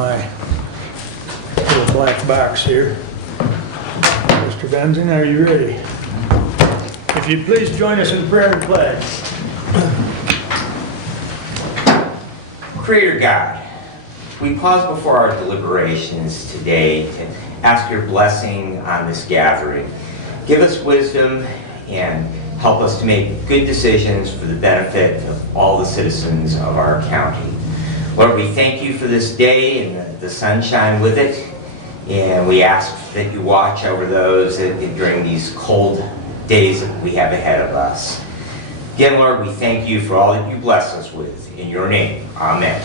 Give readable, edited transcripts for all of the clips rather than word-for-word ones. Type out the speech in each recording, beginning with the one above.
my little black box here. Mr. Benzin, are you ready? If you'd please join us in prayer and pledge. Creator God, we pause before our deliberations today to ask your blessing on this gathering. Give us wisdom and help us to make good decisions for the benefit of all the citizens of our county. Lord, we thank you for this day and the sunshine with it, and we ask that you watch over those during these cold days that we have ahead of us. Again, Lord, we thank you for all that you bless us with. In your name, amen.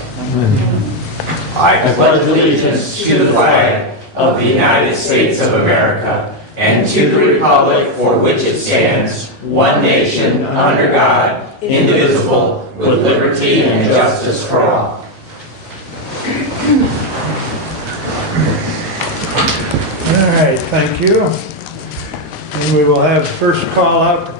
I pledge allegiance to the flag of the United States of America and to the republic for which it stands, one nation, under God, indivisible, with liberty and justice for all. All right, thank you. And we will have first call out to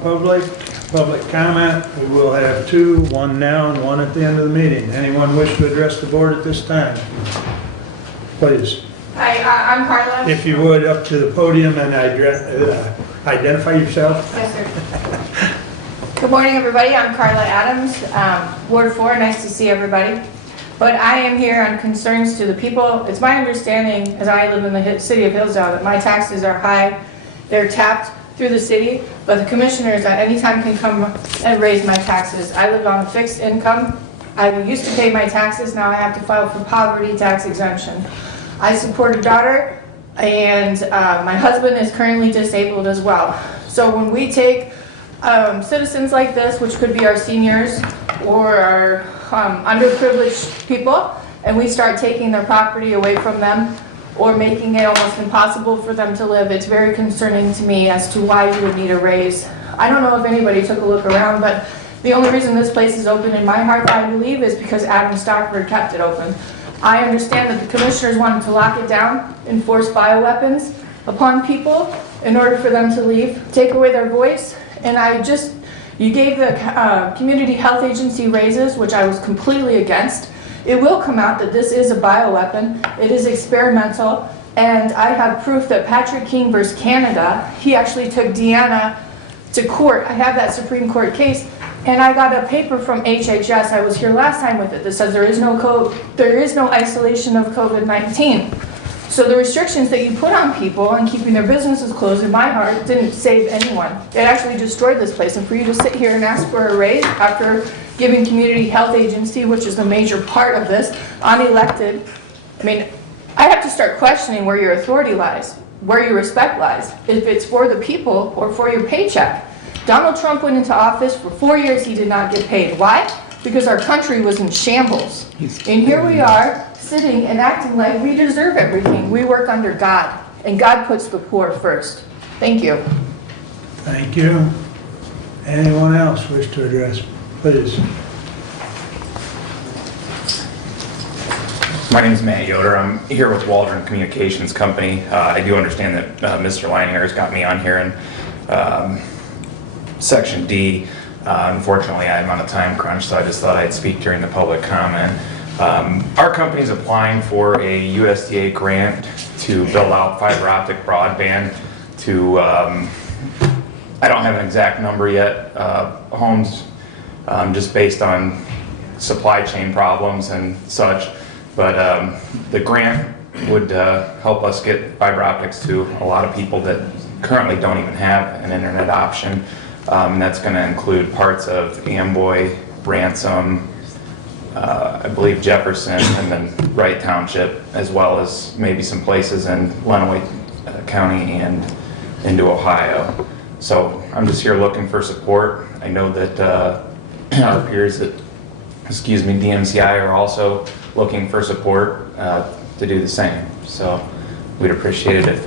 public comment. We will have two, one now and one at the end of the meeting. Anyone wish to address the board at this time? Please. Hi, I'm Carla. If you would, up to the podium and identify yourself. Yes, sir. Good morning, everybody. I'm Carla Adams, Ward 4. Nice to see everybody. But I am here on concerns to the people. It's my understanding, as I live in the city of Hillsdale, that my taxes are high. They're tapped through the city, but the commissioners at any time can come and raise my taxes. I live on a fixed income. I used to pay my taxes. Now I have to file for poverty tax exemption. I support a daughter, and my husband is currently disabled as well. So when we take citizens like this, which could be our seniors or our underprivileged people, and we start taking their property away from them or making it almost impossible for them to live, it's very concerning to me as to why you would need a raise. I don't know if anybody took a look around, but the only reason this place is open in my heart, I believe, is because Adam Stockford kept it open. I understand that the commissioners wanted to lock it down, enforce bioweapons upon people in order for them to leave, take away their voice, and you gave the community health agency raises, which I was completely against. It will come out that this is a bioweapon, it is experimental, and I have proof that Patrick King versus Canada, he actually took Deanna to court. I have that Supreme Court case, and I got a paper from HHS, I was here last time with it, that says there is no isolation of COVID-19. So the restrictions that you put on people and keeping their businesses closed, in my heart, didn't save anyone. It actually destroyed this place. And for you to sit here and ask for a raise after giving community health agency, which is the major part of this, unelected, I mean, I have to start questioning where your authority lies, where your respect lies, if it's for the people or for your paycheck. Donald Trump went into office for 4 years, he did not get paid. Why? Because our country was in shambles. And here we are, sitting and acting like we deserve everything. We work under God, and God puts the poor first. Thank you. Thank you. Anyone else wish to address? Please. My name is Matt Yoder. I'm here with Waldron Communications Company. I do understand that Mr. Leininger has got me on here in Section D. Unfortunately, I'm on a time crunch, so I just thought I'd speak during the public comment. Our company is applying for a USDA grant to build out fiber optic broadband to, I don't have an exact number yet, homes, just based on supply chain problems and such. But the grant would help us get fiber optics to a lot of people that currently don't even have an internet option. And that's going to include parts of Amboy, Ransom, I believe Jefferson, and then Wright Township, as well as maybe some places in Lenawee County and into Ohio. So I'm just here looking for support. I know that our peers at, DMCI are also looking for support to do the same. So we'd appreciate it if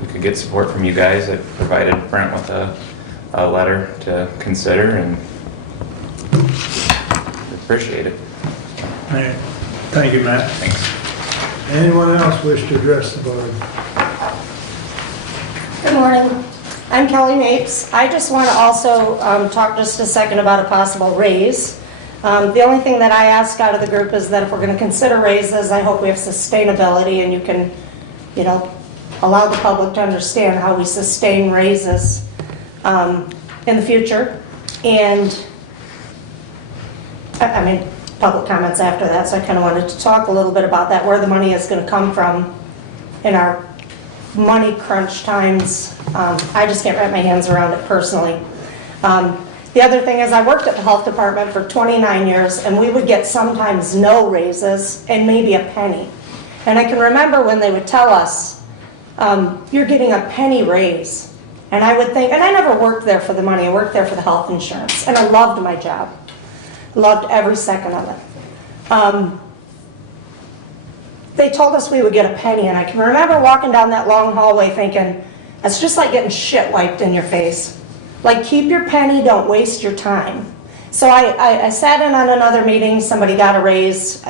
we could get support from you guys. I provided Brent with a letter to consider, and appreciate it. All right. Thank you, Matt. Thanks. Anyone else wish to address the board? Good morning. I'm Kelly Mapes. I just want to also talk just a second about a possible raise. The only thing that I ask out of the group is that if we're going to consider raises, I hope we have sustainability and you can, you know, allow the public to understand how we sustain raises in the future. And I mean, public comments after that, so I kind of wanted to talk a little bit about that, where the money is going to come from in our money crunch times. I just can't wrap my hands around it personally. The other thing is I worked at the health department for 29 years and we would get sometimes no raises and maybe a penny. And I can remember when they would tell us, you're getting a penny raise. And I would think, and I never worked there for the money, I worked there for the health insurance. And I loved my job. Loved every second of it. They told us we would get a penny, and I can remember walking down that long hallway thinking, that's just like getting shit wiped in your face. Like, keep your penny, don't waste your time. So I sat in on another meeting, somebody got a raise.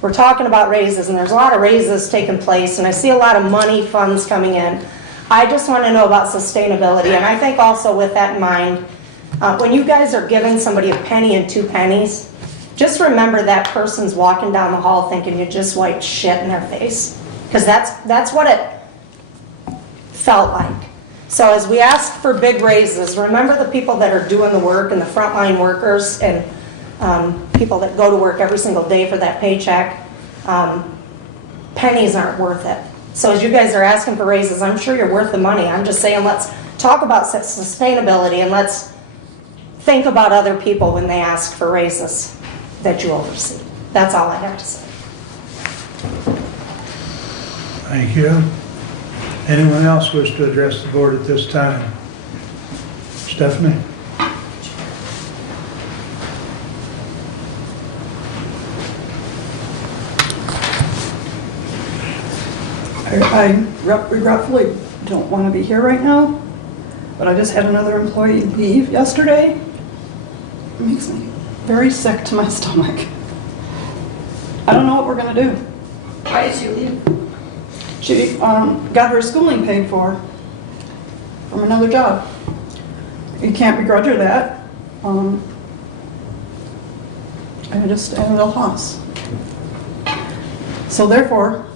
We're talking about raises, and there's a lot of raises taking place, and I see a lot of money funds coming in. I just want to know about sustainability, and I think also with that in mind, when you guys are giving somebody a penny and 2 pennies, just remember that person's walking down the hall thinking you just wiped shit in their face. Because that's what it felt like. So as we ask for big raises, remember the people that are doing the work and the frontline workers and people that go to work every single day for that paycheck. Pennies aren't worth it. So as you guys are asking for raises, I'm sure you're worth the money. I'm just saying let's talk about sustainability and let's think about other people when they ask for raises that you oversee. That's all I have to say. Thank you. Anyone else wish to address the board at this time? Stephanie? I regretfully don't want to be here right now, but I just had another employee leave yesterday. It makes me very sick to my stomach. I don't know what we're going to do. Why did she leave? She got her schooling paid for from another job. You can't begrudge her that. I'm just at a real loss. So therefore,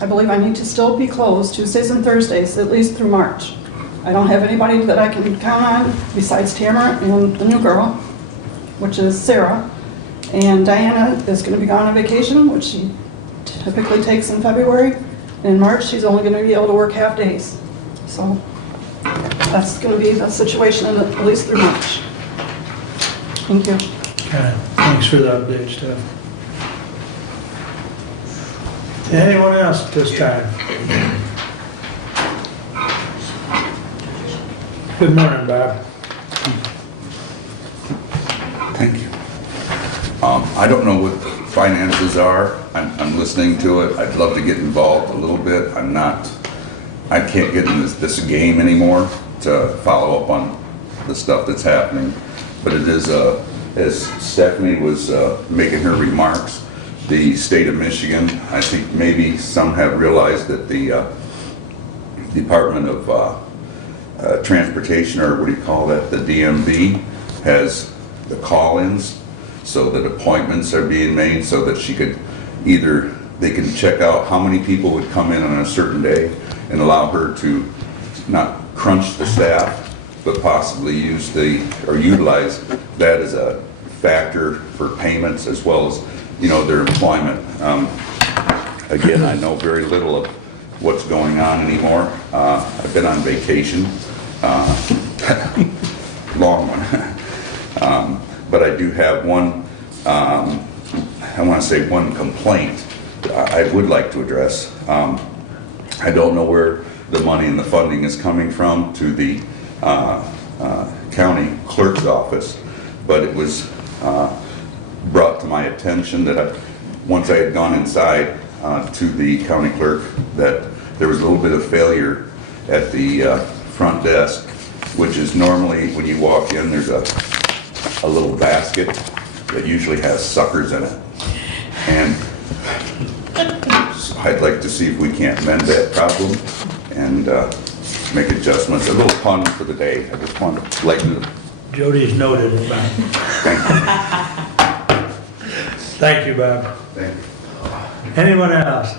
I believe I need to still be closed Tuesdays and Thursdays, at least through March. I don't have anybody that I can count on besides Tamara and the new girl, which is Sarah. And Diana is going to be gone on vacation, which she typically takes in February. In March, she's only going to be able to work half days. So that's going to be the situation at least through March. Thank you. Okay, thanks for the update, Steph. Anyone else at this time? Good morning, Bob. Thank you. I don't know what the finances are. I'm listening to it. I'd love to get involved a little bit. I can't get in this game anymore to follow up on the stuff that's happening. But it is, as Stephanie was making her remarks, the state of Michigan, I think maybe some have realized that the Department of Transportation, or what do you call that, the DMV, has the call-ins, so that appointments are being made so that she could either, they can check out how many people would come in on a certain day and allow her to not crunch the staff, but possibly use utilize that as a factor for payments as well as, you know, their employment. Again, I know very little of what's going on anymore. I've been on vacation, long one. But I do have one, I want to say one complaint I would like to address. I don't know where the money and the funding is coming from to the county clerk's office, but it was brought to my attention that once I had gone inside to the county clerk, that there was a little bit of failure at the front desk, which is normally when you walk in, there's a little basket that usually has suckers in it. And so I'd like to see if we can't mend that problem and make adjustments. A little pun for the day. I just wanted to lighten it. Jody's noted it. Thank you. Thank you, Bob. Thank you. Anyone else?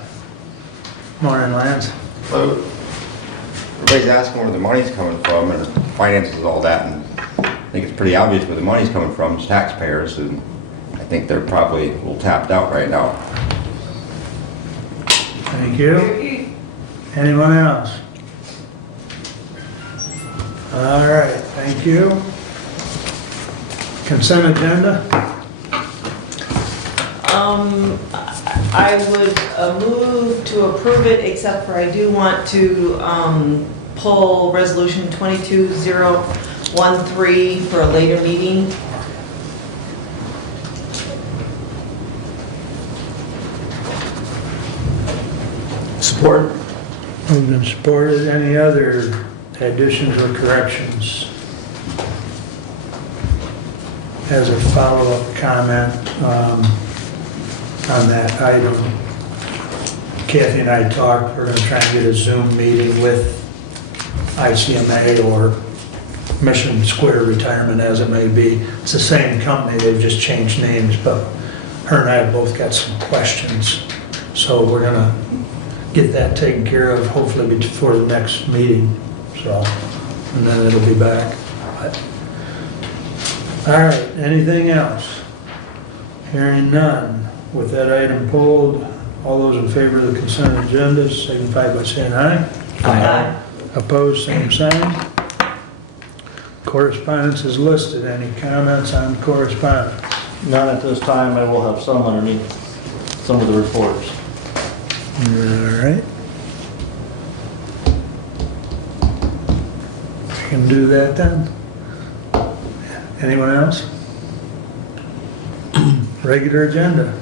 Morning, Lance. Everybody's asking where the money's coming from and finances and all that, and I think it's pretty obvious where the money's coming from, it's taxpayers, and I think they're probably a little tapped out right now. Thank you. Anyone else? All right, thank you. Consent agenda? I would move to approve it, except for I do want to pull resolution 22013 for a later meeting. Support. Moved and supported. Any other additions or corrections? As a follow-up comment on that item, Kathy and I talked, we're going to try and get a Zoom meeting with ICMA or Mission Square Retirement, as it may be. It's the same company, they've just changed names, but her and I have both got some questions. So we're going to get that taken care of, hopefully before the next meeting, so, and then it'll be back. But, all right, anything else? Hearing none. With that item pulled, all those in favor of the consent agenda signify by saying aye. Aye. Opposed, same sign. Correspondence is listed. Any comments on correspondence? None at this time. I will have some underneath some of the reports. All right. We can do that then. Anyone else? Regular agenda.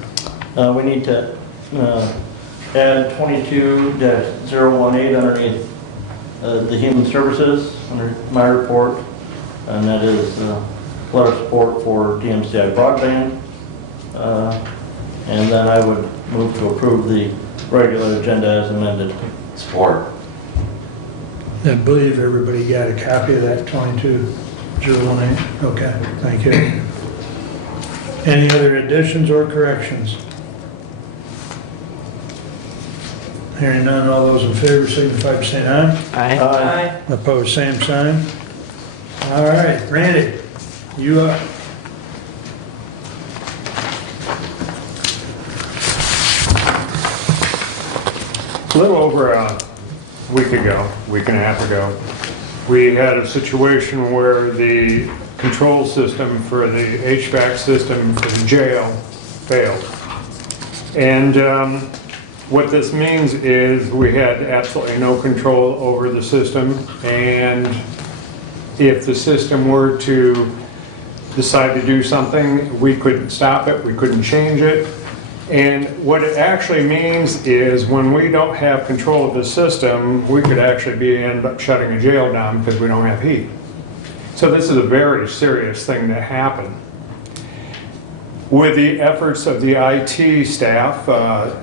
We need to add 22-018 underneath the human services under my report, and that is letter of support for DMCI broadband. And then I would move to approve the regular agenda as amended. Support. I believe everybody got a copy of that 22018. Okay, thank you. Any other additions or corrections? Hearing none, all those in favor signify by saying aye. Aye. Opposed, same sign. All right, Randy, you up. A little over a week and a half ago, we had a situation where the control system for the HVAC system for the jail failed. And what this means is we had absolutely no control over the system, and if the system were to decide to do something, we couldn't stop it, we couldn't change it. And what it actually means is when we don't have control of the system, we could actually end up shutting a jail down because we don't have heat. So this is a very serious thing to happen. With the efforts of the IT staff,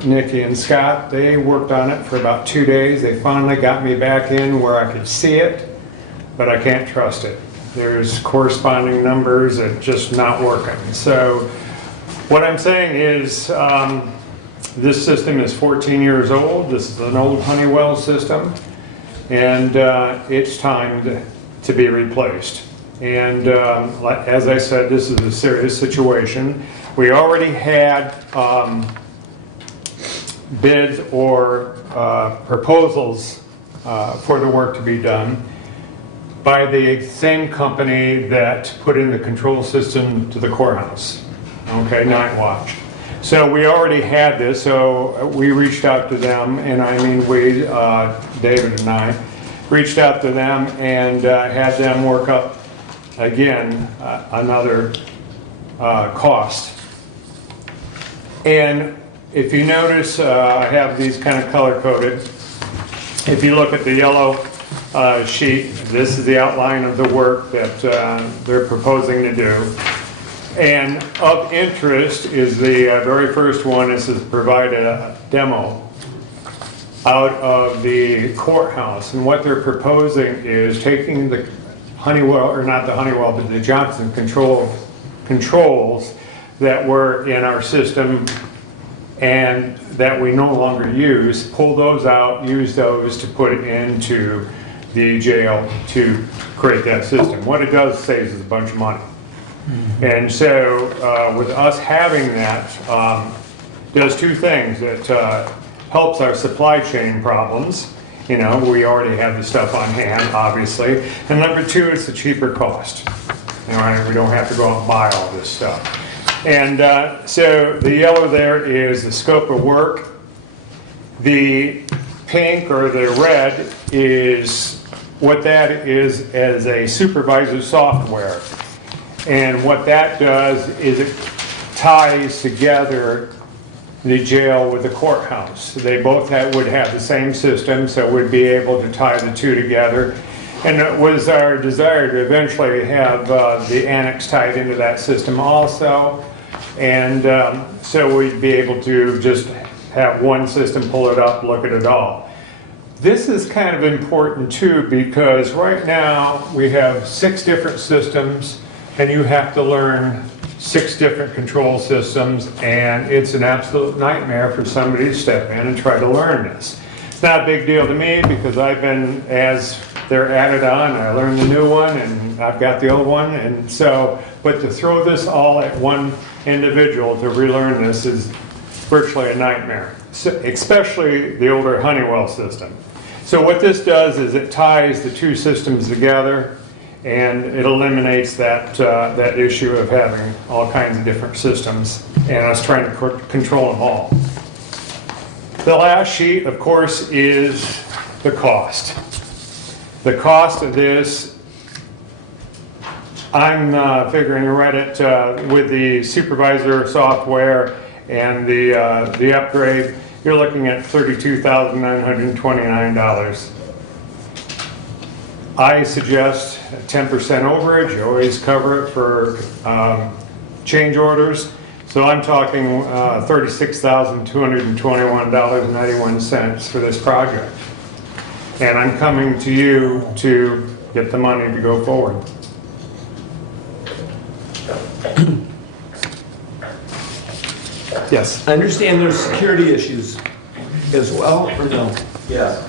Nikki and Scott, they worked on it for about 2 days. They finally got me back in where I could see it, but I can't trust it. There's corresponding numbers that just not working. So what I'm saying is this system is 14 years old. This is an old Honeywell system, and it's time to be replaced. And as I said, this is a serious situation. We already had bids or proposals for the work to be done by the same company that put in the control system to the courthouse, okay, Night Watch. So we already had this, so we reached out to them, and I mean we, David and I, reached out to them and had them work up again another cost. And if you notice, I have these kind of color coded. If you look at the yellow sheet, this is the outline of the work that they're proposing to do. And of interest is the very first one is to provide a demo out of the courthouse. And what they're proposing is taking the Honeywell, or not the Honeywell, but the Johnson controls, that were in our system and that we no longer use, pull those out, use those to put it into the jail to create that system. What it does saves us a bunch of money. And so with us having that, does two things. It helps our supply chain problems. You know, we already have the stuff on hand, obviously. And number two, it's the cheaper cost. You know, we don't have to go out and buy all this stuff. And so the yellow there is the scope of work. The pink or the red is what that is as a supervisor software. And what that does is it ties together the jail with the courthouse. They both would have the same system, so we'd be able to tie the two together. And it was our desire to eventually have the annex tied into that system also. And so we'd be able to just have one system, pull it up, look at it all. This is kind of important too, because right now we have 6 different systems and you have to learn 6 different control systems, and it's an absolute nightmare for somebody to step in and try to learn this. It's not a big deal to me because I've been, as they're added on, I learned the new one and I've got the old one, and so, but to throw this all at one individual to relearn this is virtually a nightmare, so, especially the older Honeywell system. So what this does is it ties the two systems together, and it eliminates that issue of having all kinds of different systems and us trying to control them all. The last sheet, of course, is the cost. The cost of this, I'm figuring right at with the Supervisor Software and the upgrade, you're looking at $32,929. I suggest 10% overage. You always cover it for change orders. So I'm talking $36,221.91 for this project. And I'm coming to you to get the money to go forward. Yes? I understand there's security issues as well, or no? Yes.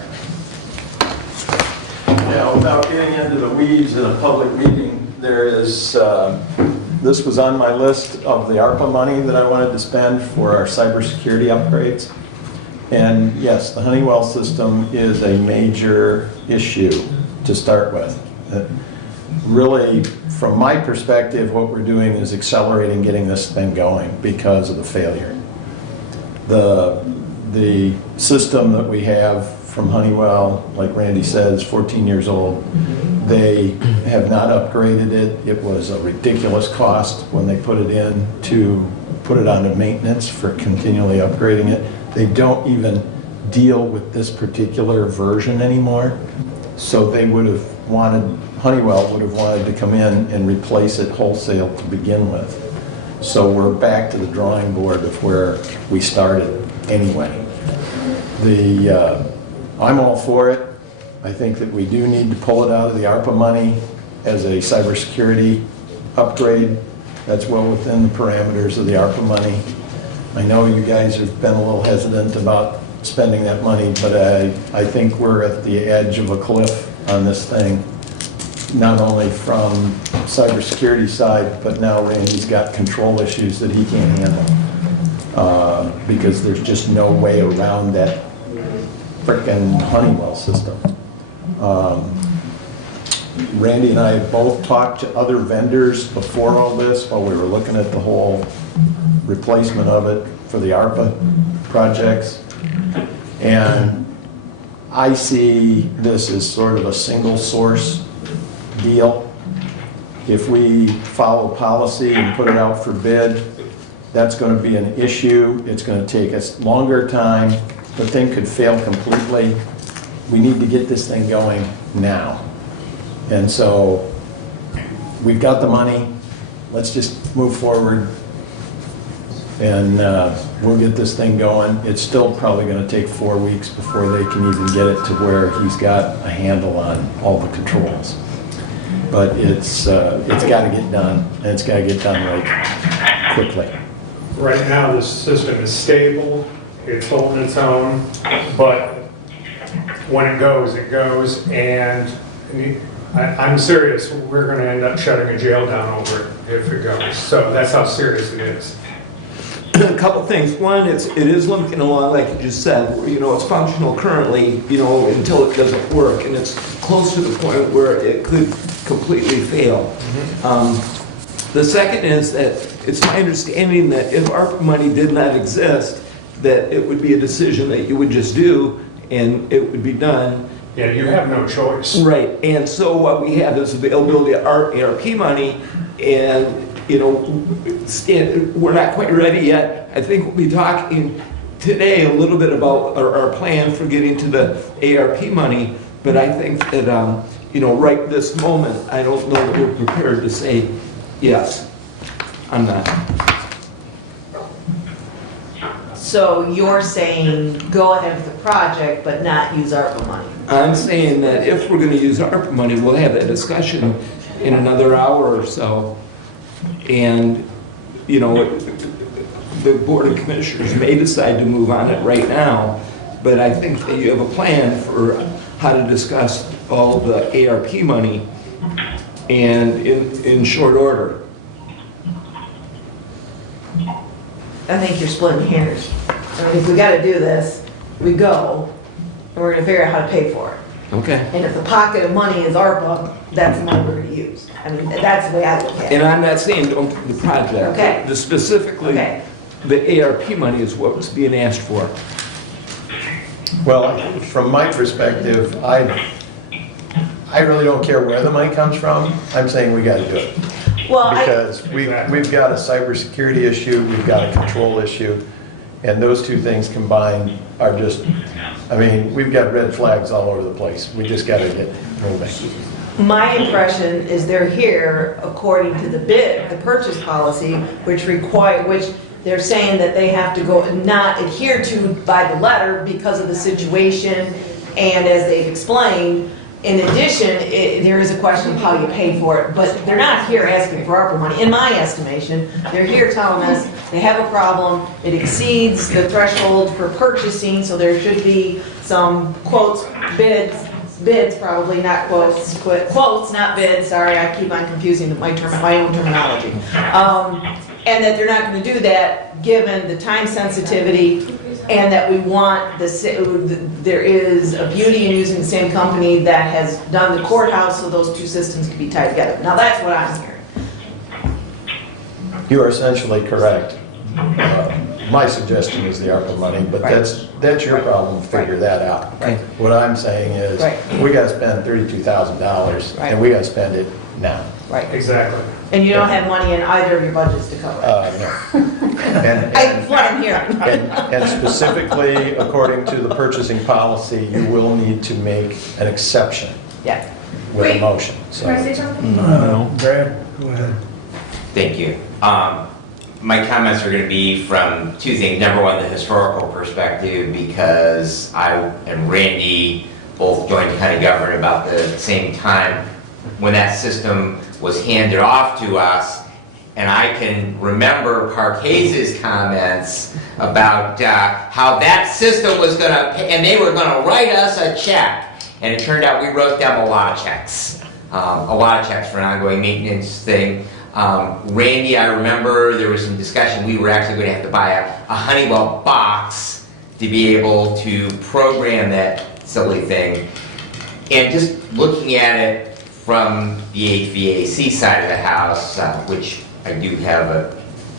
Now, without getting into the weeds in a public meeting, there is, this was on my list of the ARPA money that I wanted to spend for our cybersecurity upgrades. And yes, the Honeywell system is a major issue to start with. Really, from my perspective, what we're doing is accelerating getting this thing going because of the failure. The system that we have from Honeywell, like Randy says, 14 years old. They have not upgraded it. It was a ridiculous cost when they put it in to put it onto maintenance for continually upgrading it. They don't even deal with this particular version anymore. So they would have wanted, Honeywell would have wanted to come in and replace it wholesale to begin with. So we're back to the drawing board of where we started anyway. I'm all for it. I think that we do need to pull it out of the ARPA money as a cybersecurity upgrade. That's well within the parameters of the ARPA money. I know you guys have been a little hesitant about spending that money, but I think we're at the edge of a cliff on this thing. Not only from cybersecurity side, but now Randy's got control issues that he can't handle. Because there's just no way around that frickin' Honeywell system. Randy and I have both talked to other vendors before all this while we were looking at the whole replacement of it for the ARPA projects. And I see this as sort of a single source deal. If we follow policy and put it out for bid, that's going to be an issue. It's going to take us longer time. The thing could fail completely. We need to get this thing going now. And so we've got the money. Let's just move forward and we'll get this thing going. It's still probably going to take 4 weeks before they can even get it to where he's got a handle on all the controls. But it's got to get done, and it's got to get done right. quickly? Right now, the system is stable, it's holding its own, but when it goes, and I'm serious, we're gonna end up shutting a jail down over it if it goes. So that's how serious it is. A couple things. One, it is limping along, like you just said. You know, it's functional currently, you know, until it doesn't work, and it's close to the point where it could completely fail. The second is that it's my understanding that if ARPA money did not exist, that it would be a decision that you would just do, and it would be done. Yeah, you have no choice. Right, and so what we have is availability of ARP money, and, you know, we're not quite ready yet. I think we'll be talking today a little bit about our plan for getting to the ARP money, but I think that, you know, right this moment, I don't know that we're prepared to say yes. I'm not. So you're saying go ahead with the project, but not use ARPA money? I'm saying that if we're going to use ARPA money, we'll have that discussion in another hour or so. And, you know, the Board of Commissioners may decide to move on it right now, but I think that you have a plan for how to discuss all the ARP money and in short order. I think you're splitting hairs. I mean, if we gotta do this, we go, and we're gonna figure out how to pay for it. Okay. And if the pocket of money is ARPA, that's the money we're gonna use. I mean, that's the way I look at And it. I'm not saying don't do the project. Okay. Specifically, Okay. the ARP money is what was being asked for. Well, from my perspective, I really don't care where the money comes from. I'm saying we gotta do it. Well, Because we've got a cybersecurity issue, we've got a control issue, and those two things combined are just, I mean, we've got red flags all over the place. We just gotta get moving. my impression is they're here according to the bid, the purchase policy, which they're saying that they have to go not adhere to by the letter because of the situation, and as they've explained, in addition, there is a question of how you pay for it, but they're not here asking for ARPA money. In my estimation, they're here telling us they have a problem, it exceeds the threshold for purchasing, so there should be some quotes, bids probably, not quotes, quotes, not bids, sorry, I keep on confusing my own terminology. And that they're not gonna do that, given the time sensitivity, and that we want there is a beauty in using the same company that has done the courthouse, so those two systems can be tied together. Now, that's what I'm hearing. You are essentially correct. My suggestion is the ARPA money, but that's your problem, figure that out. Right. What I'm saying is, Right. we gotta spend $32,000, Right. and we gotta spend it now. Right. Exactly. And you don't have money in either of your budgets to cover it. No. And- That's what I'm hearing. And specifically, according to the purchasing policy, you will need to make an exception Yeah. with a motion, so. Can I say something? Brad, go ahead. Thank you. My comments are going to be from two things. Number one, the historical perspective, because I and Randy both joined county government about the same time when that system was handed off to us. And I can remember Parkhase's comments about how that system was going to, and they were going to write us a check. And it turned out we wrote them a lot of checks for an ongoing maintenance thing. Randy, I remember there was some discussion, we were actually going to have to buy a Honeywell box to be able to program that silly thing. And just looking at it from the HVAC side of the house, which I do have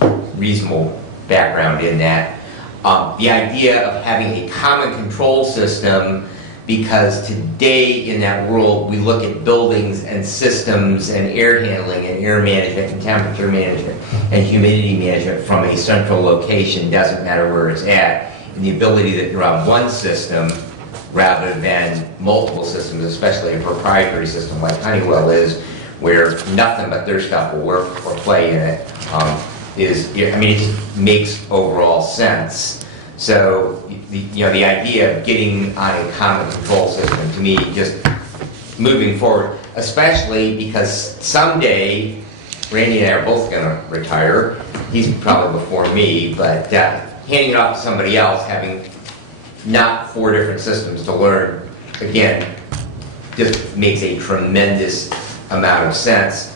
a reasonable background in that, the idea of having a common control system, because today in that world we look at buildings and systems and air handling and air management and temperature management and humidity management from a central location, doesn't matter where it's at, and the ability that you're on one system rather than multiple systems, especially a proprietary system like Honeywell is, where nothing but their stuff will work or play in it, it just makes overall sense. So, the idea of getting on a common control system, to me, just moving forward, especially because someday, Randy and I are both going to retire, he's probably before me, but handing it off to somebody else, having not 4 different systems to learn, again, just makes a tremendous amount of sense.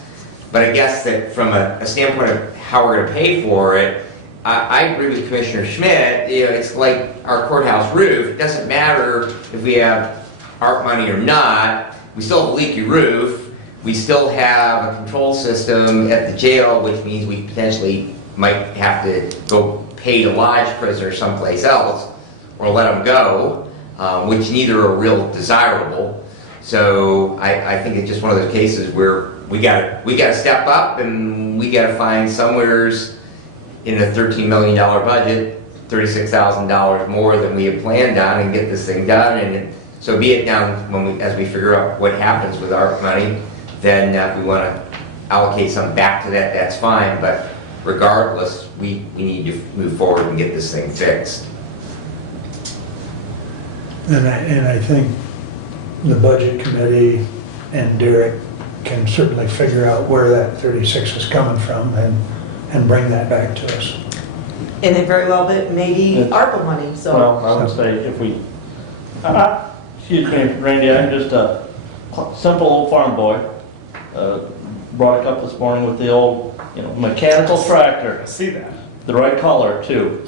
But I guess that from a standpoint of how we're going to pay for it, I agree with Commissioner Schmidt. You know, it's like our courthouse roof. It doesn't matter if we have ARP money or not. We still have a leaky roof. We still have a control system at the jail, which means we potentially might have to go pay to lodge prisoners someplace else or let them go, which neither are real desirable. So I think it's just one of those cases where we gotta step up, and we gotta find somewheres in a $13 million budget, $36,000 more than we had planned on, and get this thing done. And so be it now, as we figure out what happens with our money, then if we want to allocate some back to that, that's fine. But regardless, we need to move forward and get this thing fixed. And I think the budget committee and Derek can certainly figure out where that 36 is coming from and bring that back to us. And it very well maybe Yes. ARPA money, so. Well, I would say if we, excuse me, Randy, I'm just a simple old farm boy. Brought it up this morning with the old, mechanical tractor. I see that. The right color too,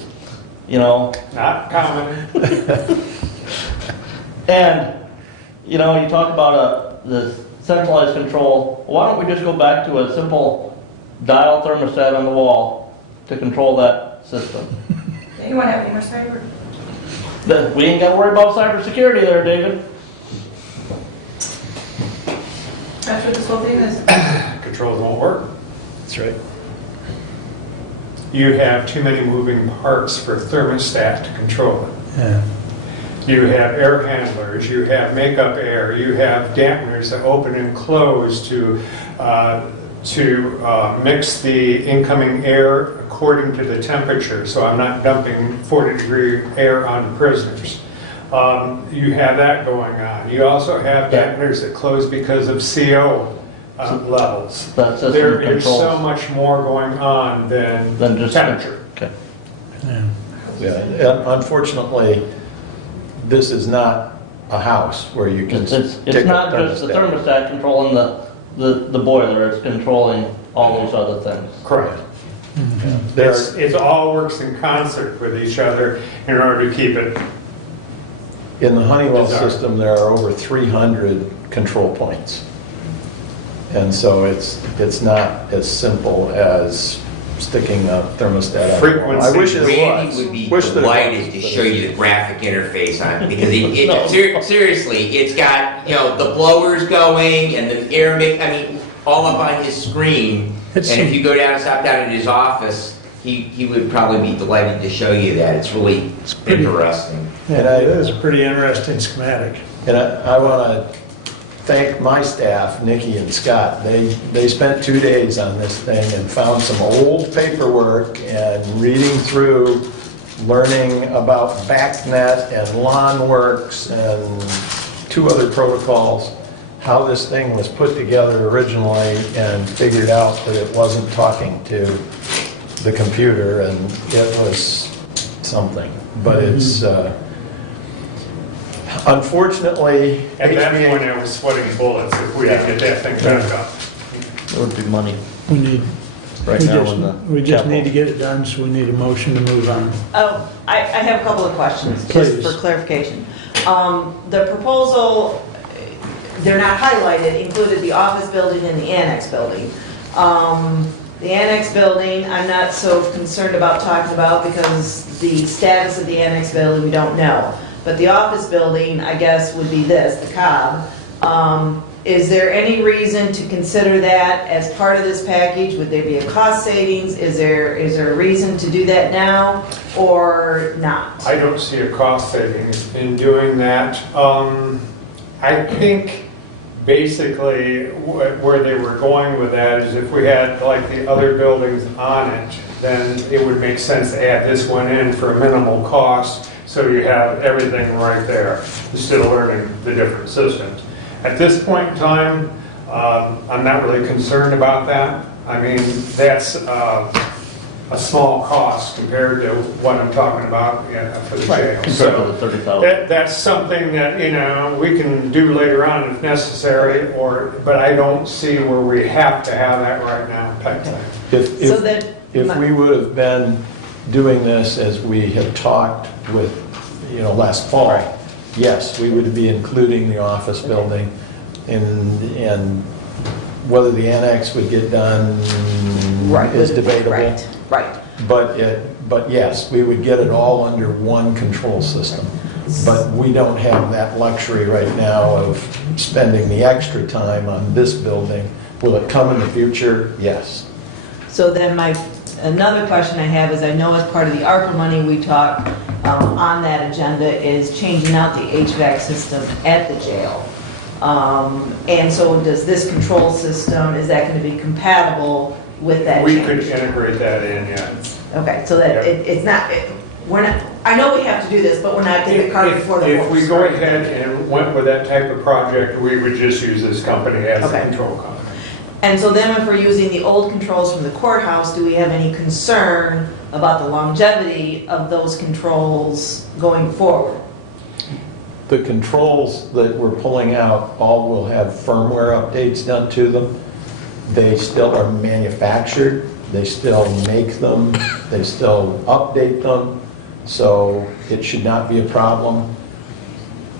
Not common. And, you talk about the centralized control. Why don't we just go back to a simple dial thermostat on the wall to control that system? Anyone have any more cyber? We ain't got to worry about cybersecurity there, David. That's what this whole thing is. Controls won't work. That's right. You have too many moving parts for thermostat to control it. Yeah. You have air handlers, you have makeup air, you have dampeners that open and close to mix the incoming air according to the temperature, so I'm not dumping 40-degree air on prisoners. You have that going on. You also have dampeners that close because of CO levels. That system There is controls- so much more going on than just temperature. Okay. Yeah, unfortunately, this is not a house where you can stick It's a not just the thermostat. thermostat controlling the boiler, it's controlling all those other things. Correct. There It all works in concert with each other in order to keep it. In the Honeywell Bizarre. system, there are over 300 control points. And so it's not as simple as sticking a thermostat on. Frequency. I wish it Randy was. would be Wish that it delighted was, to but show it's- you the graphic interface on it, because No. seriously, it's got, the blowers going and the air all up on his screen. And if you go down and stop down at his office, he would probably be delighted to show you that. It's really pretty- interesting. Yeah, it is a pretty interesting schematic. And I want to thank my staff, Nikki and Scott. They spent 2 days on this thing and found some old paperwork and reading through, learning about BACnet and LawnWorks and 2 other protocols, how this thing was put together originally, and figured out that it wasn't talking to the computer, and it was something. But it's, unfortunately, At that HVA point, I was sweating bullets if we didn't get that thing back up. It would be money We need, right we now just, in the we just capital. need to get it done, so we need a motion to move on. Oh, I have a couple of questions, Please. just for clarification. The proposal, they're not highlighted, included the office building and the annex building. The annex building, I'm not so concerned about talking about, because the status of the annex building, we don't know. But the office building, I guess, would be this, the Cobb. Is there any reason to consider that as part of this package? Would there be a cost savings? Is there a reason to do that now or not? I don't see a cost savings in doing that. I think basically where they were going with that is if we had like the other buildings on it, then it would make sense to add this one in for a minimal cost, so you have everything right there, instead of learning the different systems. At this point in time, I'm not really concerned about that. I mean, that's a small cost compared to what I'm talking about for the jail. Compared to So the 30,000. that's something that, we can do later on if necessary, but I don't see where we have to have that right now type thing. So then, If we would have been doing this as we have talked with, last fall, yes, we would be including the office building, and whether the annex would get done is debatable. Right. But yes, we would get it all under one control system. But we don't have that luxury right now of spending the extra time on this building. Will it come in the future? Yes. So then another question I have is, I know as part of the ARPA money we talked on that agenda is changing out the HVAC system at the jail. And so does this control system, is that going to be compatible with that We change? could integrate that in, yeah. Okay, so that it's not, we're not, I know we have to do this, but we're not getting the cart before the horse. If we go ahead and went with that type of project, we would just use this company as the Okay. control company. And so then if we're using the old controls from the courthouse, do we have any concern about the longevity of those controls going forward? The controls that we're pulling out all will have firmware updates done to them. They still are manufactured, they still make them, they still update them, so it should not be a problem.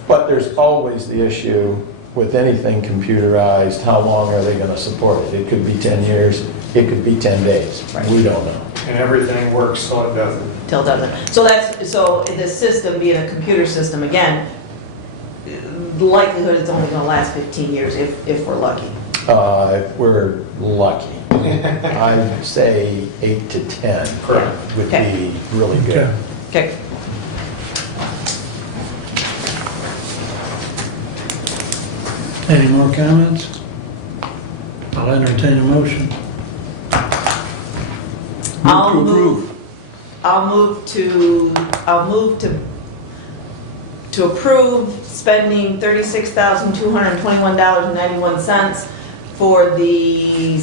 But there's always the issue with anything computerized, how long are they going to support it? It could be 10 years, it could be 10 days, we don't know. And everything works so it doesn't. Till it doesn't. So the system being a computer system, again, the likelihood it's only gonna last 15 years if we're lucky. If we're lucky. I'd say 8 to 10 Correct. would Okay. be really good. Okay. Any more comments? I'll entertain a motion. I'll move to approve spending $36,221.91 for the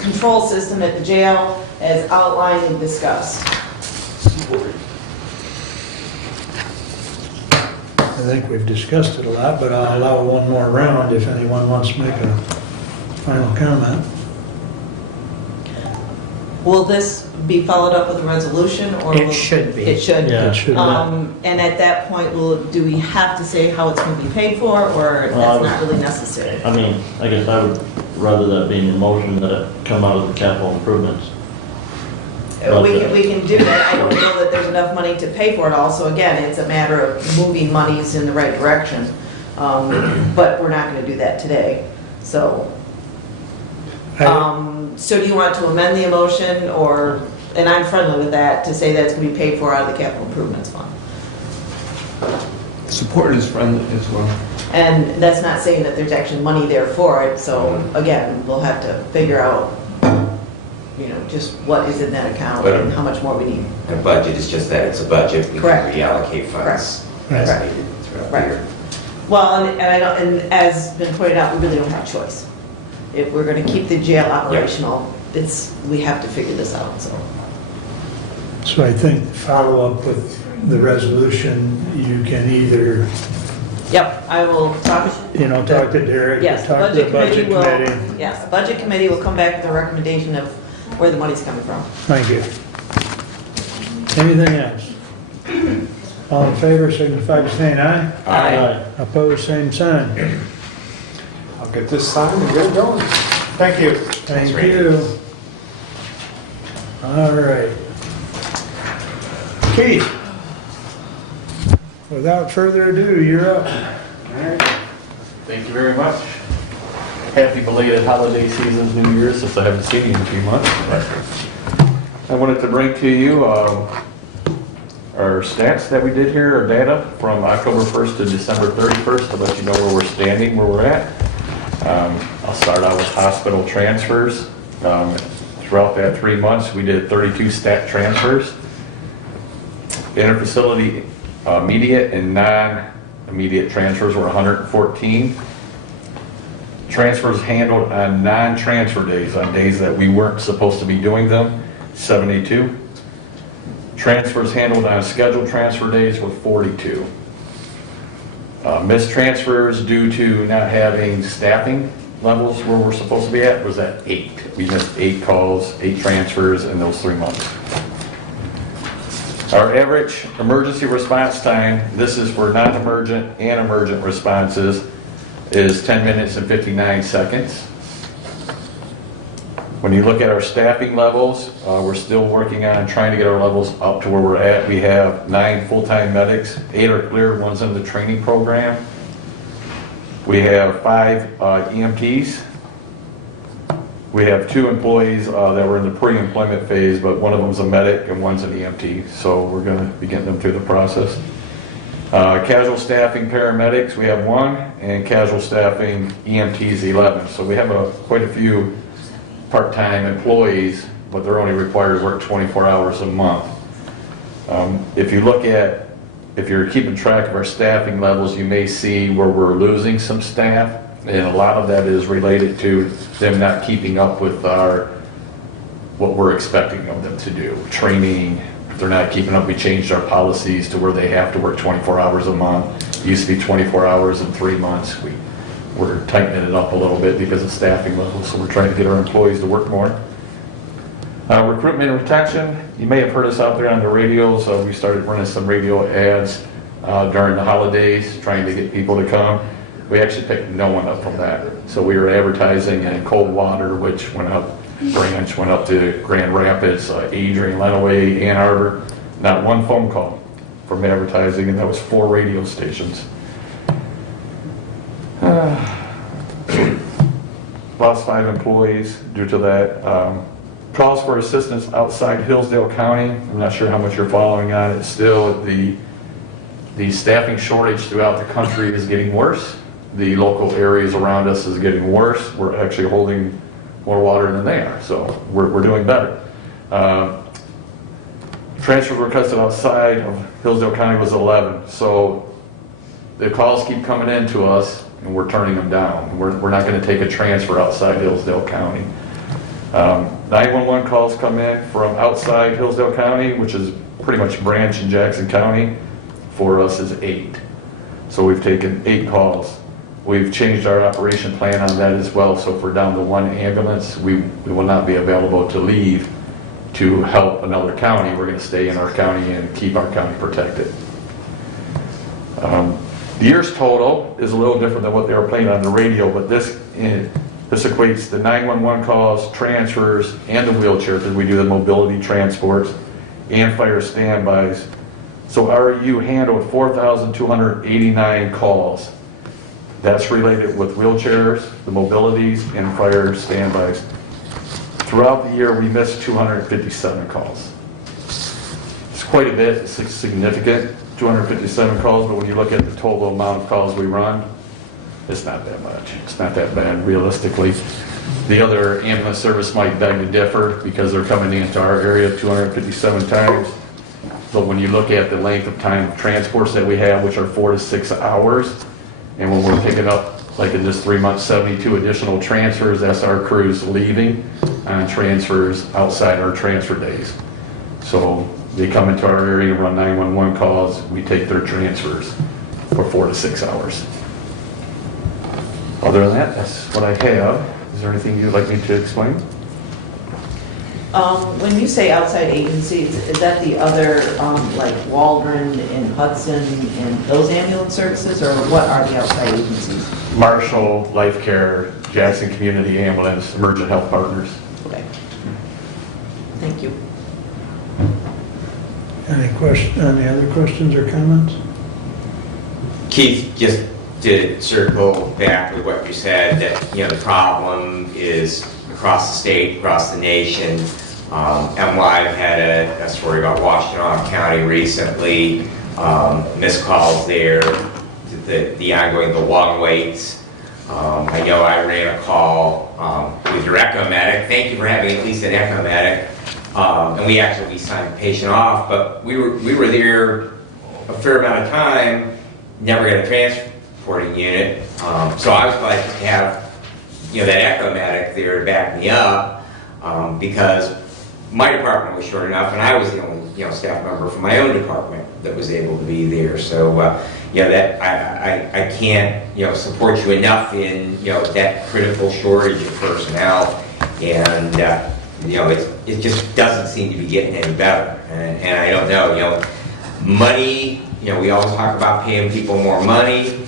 control system at the jail as outlined and discussed. I think we've discussed it a lot, but I'll allow one more round if anyone wants to make a final comment. Will this be followed up with a resolution or? It should be. It should? Yeah. It should not. And at that point, do we have to say how it's going to be paid for, or that's not really necessary? I mean, I guess I would rather that be in your motion that it come out of the capital improvements. We can do that. I don't know that there's enough money to pay for it all, so again, it's a matter of moving monies in the right direction. But we're not going to do that today, so. So do you want to amend the motion, or, and I'm friendly with that, to say that it's going to be paid for out of the capital improvements fund? Support is friendly as well. And that's not saying that there's actually money there for it, so again, we'll have to figure out, just what is in that account and how much more we need. The budget is just that, it's a budget. We can Correct. reallocate funds as Right. needed throughout the Right. year. Well, and as been pointed out, we really don't have a choice. If we're gonna keep the jail operational, we have to figure this out, so. So I think follow up with the resolution, you can either, Yep, I will talk. talk to Derek, Yes, the talk to the budget will. committee. Yes, the budget committee will come back with a recommendation of where the money's coming from. Thank you. Anything else? All in favor, signify by saying aye. Aye. Opposed, same sign. I'll get this signed and get it going. Thank you. Thank Randy. you. All right. Keith, without further ado, you're up. Thank you very much. Happy belated holiday season, New Year's, since I haven't seen you in a few months. I wanted to bring to you our stats that we did here, our data from October 1st to December 31st, to let you know where we're standing, where we're at. I'll start out with hospital transfers. Throughout that 3 months, we did 32 stat transfers. Interfacility immediate and non-immediate transfers were 114. Transfers handled on non-transfer days, on days that we weren't supposed to be doing them, 72. Transfers handled on scheduled transfer days were 42. Missed transfers due to not having staffing levels where we're supposed to be at was at 8. We missed 8 calls, 8 transfers in those 3 months. Our average emergency response time, this is for non-emergent and emergent responses, is 10 minutes and 59 seconds. When you look at our staffing levels, we're still working on trying to get our levels up to where we're at. We have 9 full-time medics, 8 are cleared, 1's in the training program. We have 5 EMTs. We have 2 employees that were in the pre-employment phase, but one of them's a medic and 1's an EMT, so we're going to be getting them through the process. Casual staffing paramedics, we have 1, and casual staffing EMTs 11. So we have quite a few part-time employees, but they're only required to work 24 hours a month. If you're keeping track of our staffing levels, you may see where we're losing some staff, and a lot of that is related to them not keeping up with what we're expecting of them to do. Training, if they're not keeping up, we changed our policies to where they have to work 24 hours a month. It used to be 24 hours in 3 months. We're tightening it up a little bit because of staffing levels, so we're trying to get our employees to work more. Recruitment and retention, you may have heard us out there on the radios. We started running some radio ads during the holidays, trying to get people to come. We actually picked no one up from that. So we were advertising in Coldwater, which went up, Branch went up to Grand Rapids, Adrian, Lenawee, Ann Arbor. Not one phone call from advertising, and that was 4 radio stations. Lost 5 employees due to that. Calls for assistance outside Hillsdale County. I'm not sure how much you're following on it. Still, the staffing shortage throughout the country is getting worse. The local areas around us is getting worse. We're actually holding more water than they are, so we're doing better. Transfer requested outside of Hillsdale County was 11. So the calls keep coming in to us, and we're turning them down. We're not going to take a transfer outside Hillsdale County. 911 calls come in from outside Hillsdale County, which is pretty much Branch and Jackson County. For us is 8. So we've taken 8 calls. We've changed our operation plan on that as well. So if we're down to 1 ambulance, we will not be available to leave to help another county. We're going to stay in our county and keep our county protected. The year's total is a little different than what they were playing on the radio, but this equates to 911 calls, transfers, and the wheelchair, because we do the mobility transports, and fire standbys. So RU handled 4,289 calls. That's related with wheelchairs, the mobilities, and fire standbys. Throughout the year, we missed 257 calls. It's quite a bit, it's significant, 257 calls, but when you look at the total amount of calls we run, it's not that much. It's not that bad, realistically. The other ambulance service might beg to differ because they're coming into our area 257 times. But when you look at the length of time of transports that we have, which are 4 to 6 hours, and when we're picking up, like in this 3 months, 72 additional transfers, that's our crews leaving on transfers outside our transfer days. So they come into our area and run 911 calls, we take their transfers for 4 to 6 hours. Other than that, that's what I have. Is there anything you'd like me to explain? When you say outside agencies, is that the other, like Waldron and Hudson and those ambulance services, or what are the outside agencies? Marshall, Life Care, Jackson Community Ambulance, Emergent Health Partners. Okay. Thank you. Any other questions or comments? Keith, just to circle back with what you said, that the problem is across the state, across the nation. MY had a story about Washtenaw County recently, missed calls there, the ongoing, the long waits. I know I ran a call with your echo medic. Thank you for having at least an echo medic. And we actually signed the patient off, but we were there a fair amount of time, never got a transporting unit. So I was glad to have that echo medic there to back me up, because my department was short enough, and I was the only, staff member from my own department that was able to be there. So, that I can't, support you enough in, that critical shortage of personnel, and it just doesn't seem to be getting any better. And I don't know, money. We always talk about paying people more money.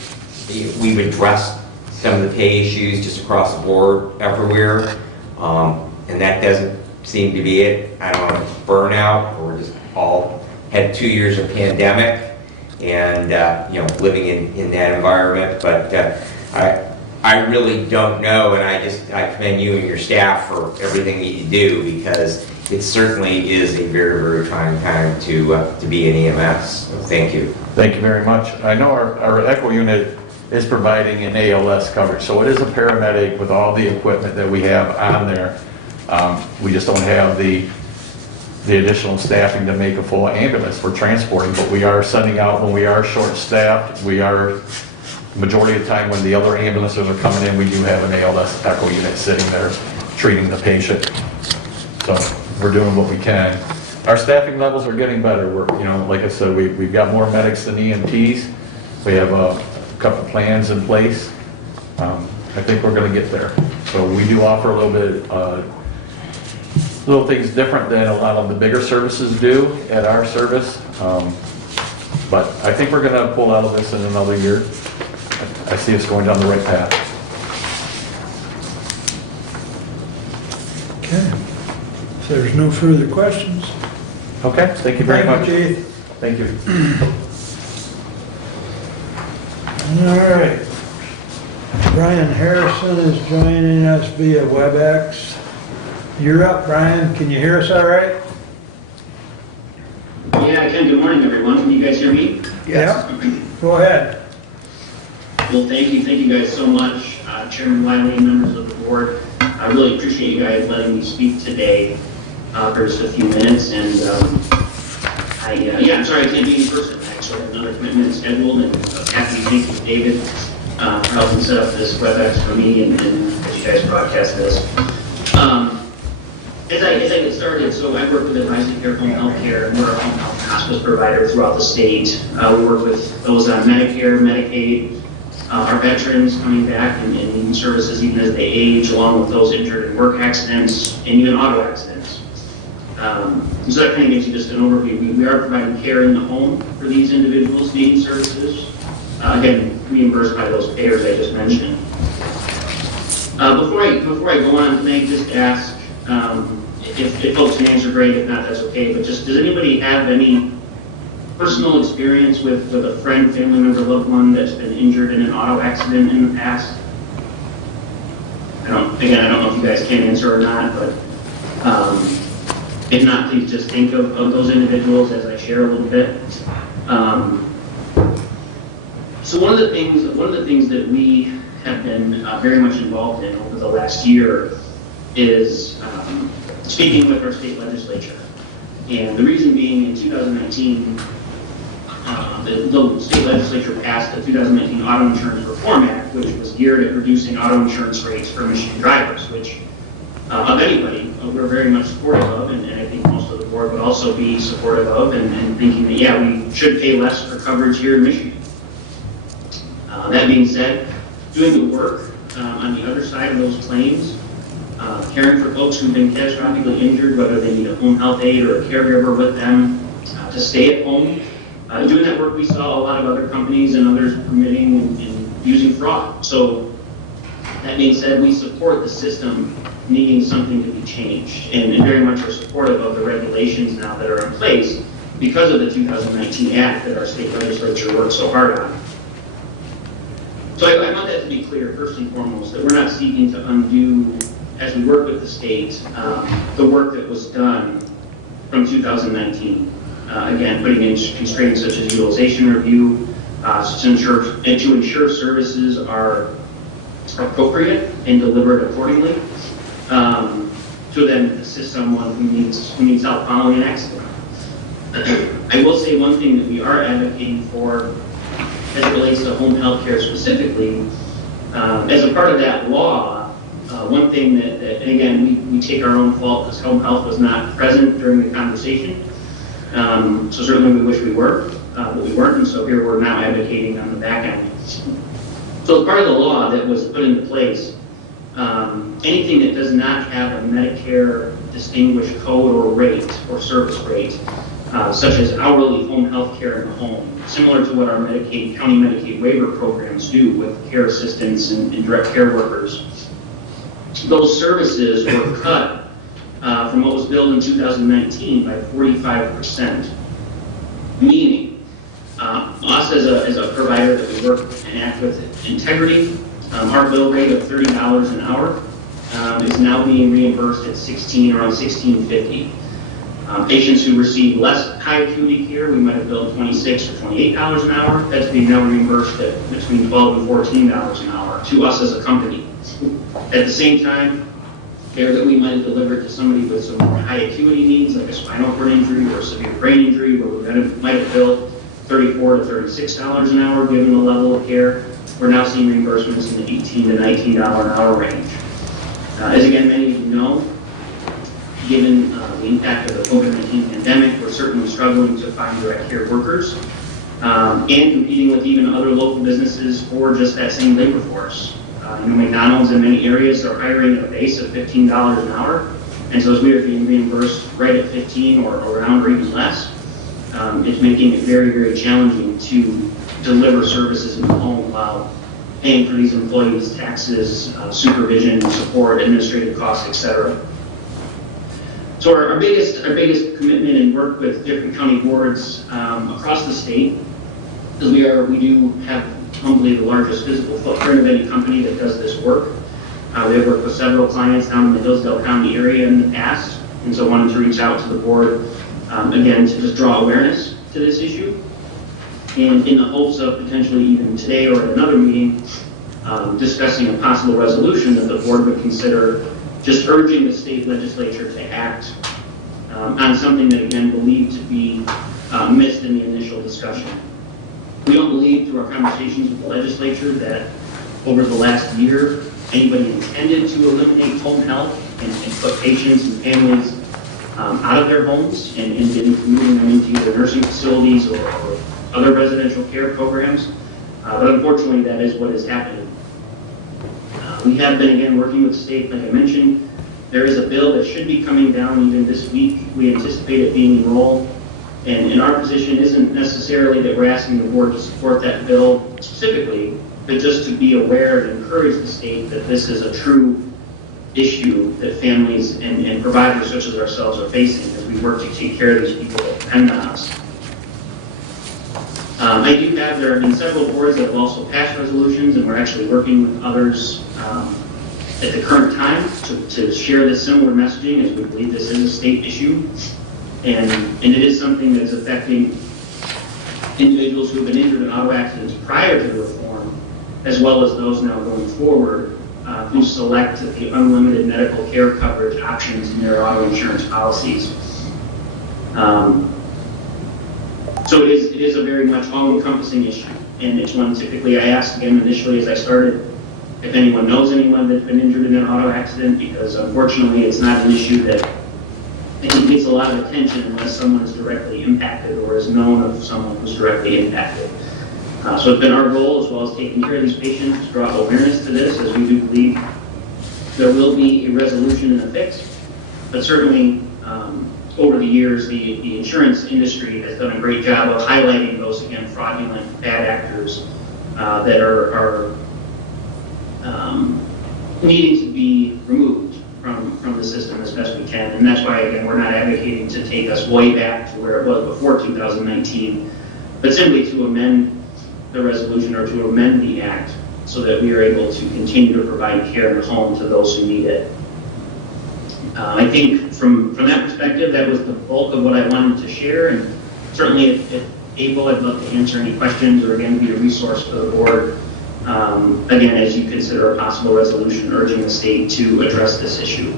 We've addressed some of the pay issues just across the board everywhere, and that doesn't seem to be it. I don't know if it's burnout or just all had 2 years of pandemic and living in that environment. But I really don't know, and I commend you and your staff for everything that you do, because it certainly is a very, very trying time to be in EMS. So thank you. Thank you very much. I know our Echo unit is providing an ALS coverage, so it is a paramedic with all the equipment that we have on there. We just don't have the additional staffing to make a full ambulance for transporting, but we are sending out when we are short-staffed. We are, majority of the time when the other ambulances are coming in, we do have an ALS Echo unit sitting there treating the patient. So we're doing what we can. Our staffing levels are getting better. We're, like I said, we've got more medics than EMTs. We have a couple plans in place. I think we're going to get there. So we do offer a little bit, little things different than a lot of the bigger services do at our service. But I think we're going to pull out of this in another year. I see us going down the right path. Okay. If there's no further questions. Okay, thank you very much. Thank you, Chief. Thank you. All right. Brian Harrison is joining us via WebEx. You're up, Brian. Can you hear us all right? Yeah, I can. Good morning, everyone. Can you guys hear me? Yes. Go ahead. Well, thank you guys so much, Chairman Wiley, members of the board. I really appreciate you guys letting me speak today for just a few minutes. And I'm sorry I can't be in person. I actually have another commitment scheduled, and happy to thank you, David, for helping set up this WebEx for me and as you guys broadcast this. As I get started, so I work with Advisory Care Home Health Care. We're a home health and hospice provider throughout the state. We work with those on Medicare, Medicaid, our veterans coming back and needing services even as they age, along with those injured in work accidents and even auto accidents. So that kind of gives you just an overview. We are providing care in the home for these individuals needing services. Again, reimbursed by those payers I just mentioned. Before I go on, can I just ask, if folks can answer, great. If not, that's okay. But just, does anybody have any personal experience with a friend, family member, loved one that's been injured in an auto accident in the past? I don't know if you guys can answer or not, but if not, please just think of those individuals as I share a little bit. So one of the things that we have been very much involved in over the last year is speaking with our state legislature. And the reason being, in 2019, the state legislature passed the 2019 Auto Insurance Reform Act, which was geared at reducing auto insurance rates for Michigan drivers, which of anybody we're very much supportive of, and I think most of the board would also be supportive of, and thinking that, yeah, we should pay less for coverage here in Michigan. That being said, doing the work on the other side of those claims, caring for folks who've been catastrophically injured, whether they need a home health aide or a caregiver with them to stay at home. Doing that work, we saw a lot of other companies and others permitting and using fraud. So that being said, we support the system needing something to be changed, and very much are supportive of the regulations now that are in place because of the 2019 Act that our state legislature worked so hard on. So I want that to be clear, first and foremost, that we're not seeking to undo, as we work with the state, the work that was done from 2019. Again, putting in constraints such as utilization review to ensure services are appropriate and delivered accordingly, to then assist someone who needs help following an accident. I will say one thing that we are advocating for as it relates to home health care specifically. As a part of that law, One thing that and again, we take our own fault because home health was not present during the conversation. So certainly we wish we were, but we weren't, and so here we're now advocating on the back end. So as part of the law that was put into place, anything that does not have a Medicare distinguished code or rate or service rate, such as hourly home health care in the home, similar to what our Medicaid, county Medicaid waiver programs do with care assistants and direct care workers. Those services were cut from what was billed in 2019 by 45%, meaning us as a provider that we work and act with integrity, our bill rate of $30 an hour is now being reimbursed at around $16.50. Patients who receive less high acuity care, we might have billed $26 or $28 an hour. That's being now reimbursed at between $12 and $14 an hour to us as a company. At the same time, care that we might have delivered to somebody with some more high acuity needs, like a spinal cord injury or a severe brain injury, where we might have billed $34 to $36 an hour given the level of care, we're now seeing reimbursements in the $18 to $19 an hour range. As again, many of you know, given the impact of the COVID-19 pandemic, we're certainly struggling to find direct care workers and competing with even other local businesses for just that same labor force. McDonald's in many areas are hiring at a base of $15 an hour, and so as we are being reimbursed right at 15 or around or even less, it's making it very, very challenging to deliver services in the home while paying for these employees' taxes, supervision, support, administrative costs, etc. So our biggest commitment and work with different county boards across the state, because we do have humbly the largest physical footprint of any company that does this work. We have worked with several clients down in the Hillsdale County area in the past, and so wanted to reach out to the board again to just draw awareness to this issue, and in the hopes of potentially even today or at another meeting discussing a possible resolution that the board would consider just urging the state legislature to act on something that, again, believed to be missed in the initial discussion. We don't believe through our conversations with the legislature that over the last year, anybody intended to eliminate home health and put patients and families out of their homes and moving them into either nursing facilities or other residential care programs. But unfortunately, that is what is happening. We have been, again, working with the state, like I mentioned. There is a bill that should be coming down even this week. We anticipate it being enrolled. And our position isn't necessarily that we're asking the board to support that bill specifically, but just to be aware and encourage the state that this is a true issue that families and providers such as ourselves are facing as we work to take care of these people that depend on us. There have been several boards that have also passed resolutions, and we're actually working with others at the current time to share this similar messaging, as we believe this is a state issue. And it is something that's affecting individuals who have been injured in auto accidents prior to the reform, as well as those now going forward who select the unlimited medical care coverage options in their auto insurance policies. So it is a very much all-encompassing issue, and it's one typically I asked again initially as I started if anyone knows anyone that's been injured in an auto accident, because unfortunately it's not an issue that I think gets a lot of attention unless someone is directly impacted or is known of someone who's directly impacted. So it's been our goal, as well as taking care of these patients, to draw awareness to this, as we do believe there will be a resolution and a fix. But certainly, over the years, the insurance industry has done a great job of highlighting those, again, fraudulent, bad actors that are needing to be removed from the system as best we can. And that's why, again, we're not advocating to take us way back to where it was before 2019, but simply to amend the resolution or to amend the act so that we are able to continue to provide care in the home to those who need it. I think from that perspective, that was the bulk of what I wanted to share, and certainly if able, I'd love to answer any questions or again be a resource for the board, again, as you consider a possible resolution urging the state to address this issue.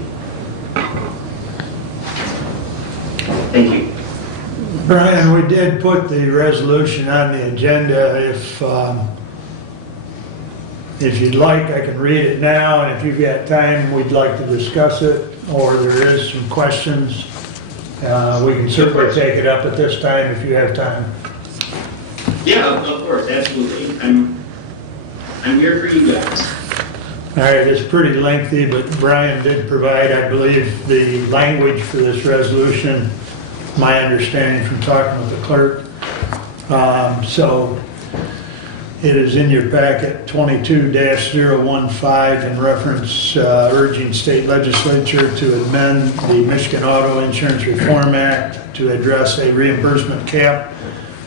Thank you. Brian, we did put the resolution on the agenda. If If you'd like, I can read it now, and if you've got time, we'd like to discuss it, or there is some questions, we can certainly take it up at this time if you have time. Yeah, of course, absolutely. I'm here for you guys. All right, it's pretty lengthy, but Brian did provide, I believe, the language for this resolution, my understanding from talking with the clerk. So it is in your packet, 22-015, in reference urging state legislature to amend the Michigan Auto Insurance Reform Act to address a reimbursement cap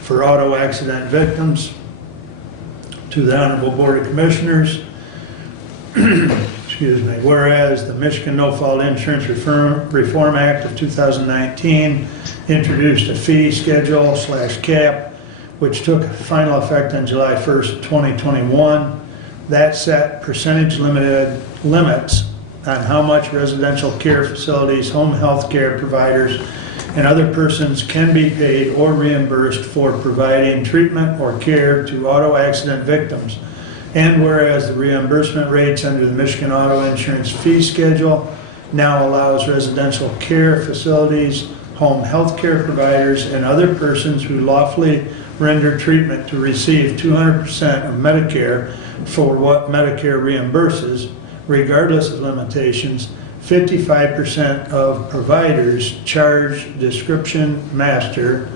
for auto accident victims. To the Honorable Board of Commissioners, excuse me, whereas the Michigan No-Fault Insurance Reform Act of 2019 introduced a fee schedule / cap, which took final effect on July 1st, 2021, that set percentage limits on how much residential care facilities, home health care providers, and other persons can be paid or reimbursed for providing treatment or care to auto accident victims. And whereas the reimbursement rates under the Michigan Auto Insurance Fee Schedule now allows residential care facilities, home health care providers, and other persons who lawfully render treatment to receive 200% of Medicare for what Medicare reimburses, regardless of limitations. 55% of providers charge description master,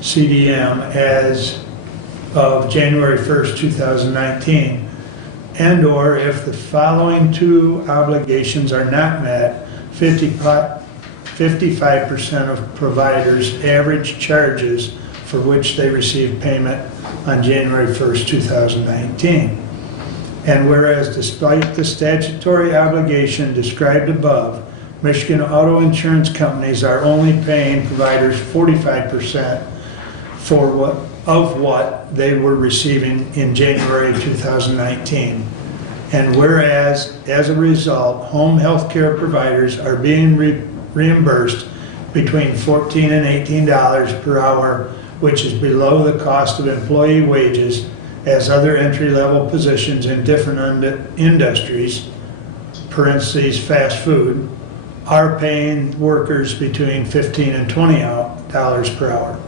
CDM, as of January 1st, 2019, and/or if the following two obligations are not met, 55% of providers average charges for which they receive payment on January 1st, 2019. And whereas despite the statutory obligation described above, Michigan auto insurance companies are only paying providers 45% of what they were receiving in January 2019. And whereas, as a result, home health care providers are being reimbursed between $14 and $18 per hour, which is below the cost of employee wages, as other entry-level positions in different industries, parentheses fast food, are paying workers between $15 and $20 per hour.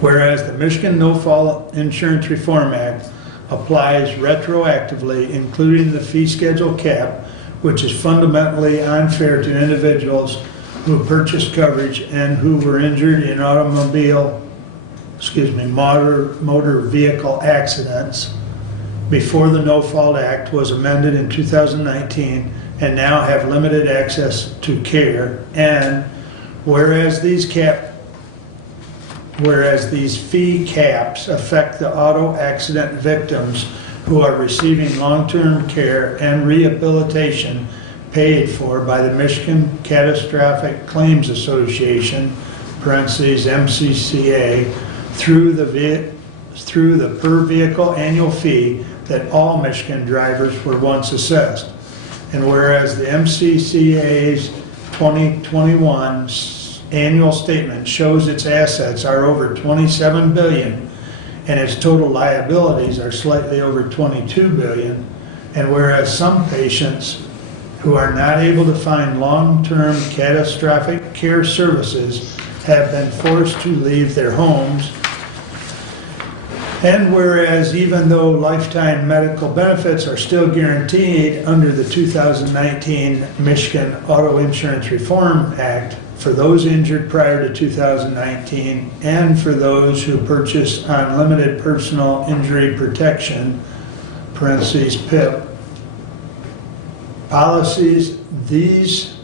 Whereas the Michigan No-Fault Insurance Reform Act applies retroactively, including the fee schedule cap, which is fundamentally unfair to individuals who purchased coverage and who were injured in motor vehicle accidents before the No-Fault Act was amended in 2019 and now have limited access to care. And whereas these fee caps affect the auto accident victims who are receiving long-term care and rehabilitation paid for by the Michigan Catastrophic Claims Association, parentheses MCCA, through the per vehicle annual fee that all Michigan drivers were once assessed. And whereas the MCCA's 2021 annual statement shows its assets are over $27 billion and its total liabilities are slightly over $22 billion, and whereas some patients who are not able to find long-term catastrophic care services have been forced to leave their homes, and whereas even though lifetime medical benefits are still guaranteed under the 2019 Michigan Auto Insurance Reform Act for those injured prior to 2019 and for those who purchased unlimited personal injury protection, parentheses PIP, policies, these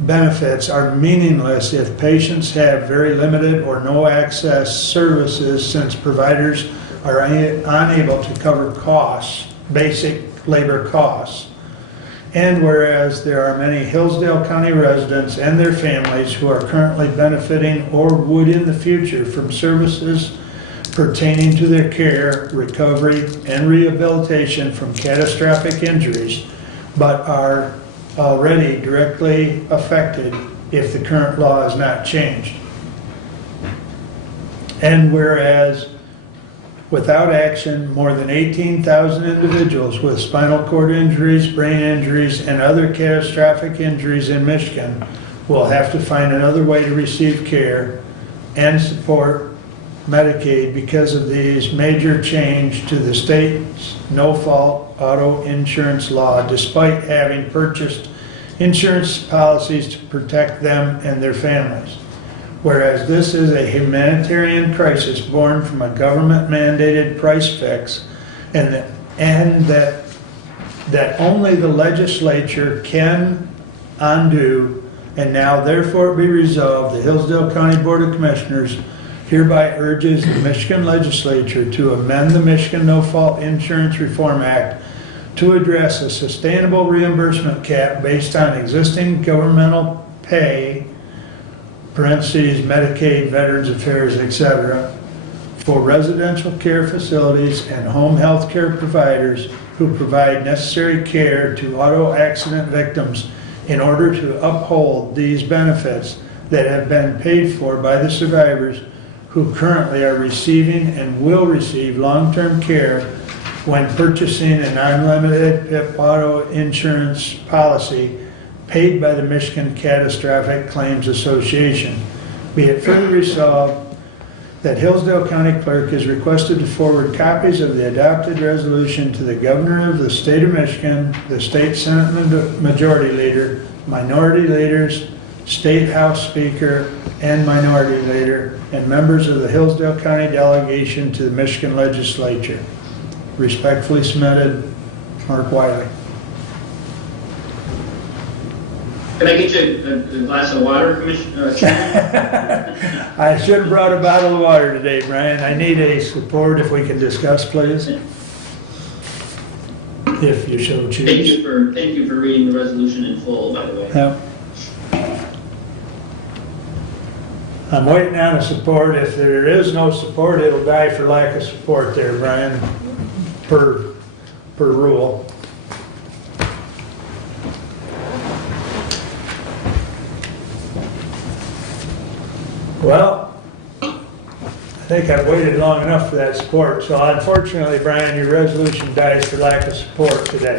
benefits are meaningless if patients have very limited or no access services, since providers are unable to cover costs, basic labor costs. And whereas there are many Hillsdale County residents and their families who are currently benefiting or would in the future from services pertaining to their care, recovery, and rehabilitation from catastrophic injuries, but are already directly affected if the current law is not changed. And whereas Without action, more than 18,000 individuals with spinal cord injuries, brain injuries, and other catastrophic injuries in Michigan will have to find another way to receive care and support Medicaid because of these major change to the state's no-fault auto insurance law, despite having purchased insurance policies to protect them and their families. Whereas this is a humanitarian crisis born from a government-mandated price fix, and that only the legislature can undo, and now therefore be resolved, the Hillsdale County Board of Commissioners hereby urges the Michigan legislature to amend the Michigan No-Fault Insurance Reform Act to address a sustainable reimbursement cap based on existing governmental pay, parentheses, Medicaid, Veterans Affairs, etc., for residential care facilities and home health care providers who provide necessary care to auto accident victims in order to uphold these benefits that have been paid for by the survivors who currently are receiving and will receive long-term care when purchasing an unlimited PIP auto insurance policy paid by the Michigan Catastrophic Claims Association. Be it further resolved that Hillsdale County Clerk is requested to forward copies of the adopted resolution to the Governor of the State of Michigan, the State Senate Majority Leader, Minority Leaders, State House Speaker, and Minority Leader, and members of the Hillsdale County delegation to the Michigan Legislature. Respectfully submitted, Mark Wiley. Can I get you a glass of water, Commissioner? I should have brought a bottle of water today, Brian. I need a support if we can discuss, please. If you so choose. Thank you for reading the resolution in full, by the way. Yep. I'm waiting on a support. If there is no support, it'll die for lack of support there, Brian, per rule. Well, I think I've waited long enough for that support. So unfortunately, Brian, your resolution dies for lack of support today.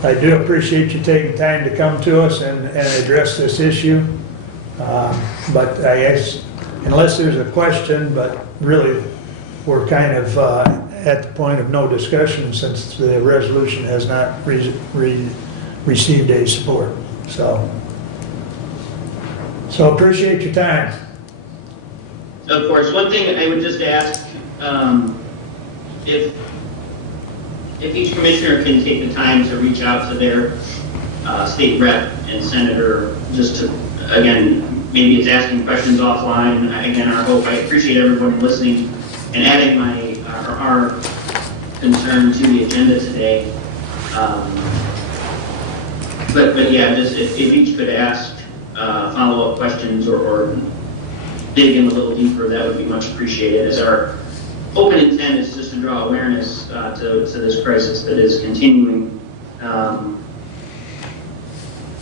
I do appreciate you taking time to come to us and address this issue. But I guess, unless there's a question, but really, we're kind of at the point of no discussion since the resolution has not received a support. So appreciate your time. Of course, one thing I would just ask, if each commissioner can take the time to reach out to their state rep and senator, just to, again, maybe it's asking questions offline. Again, our hope, I appreciate everyone listening and adding our concern to the agenda today. But yeah, just if each could ask follow-up questions or dig in a little deeper, that would be much appreciated, as our open intent is just to draw awareness to this crisis that is continuing, and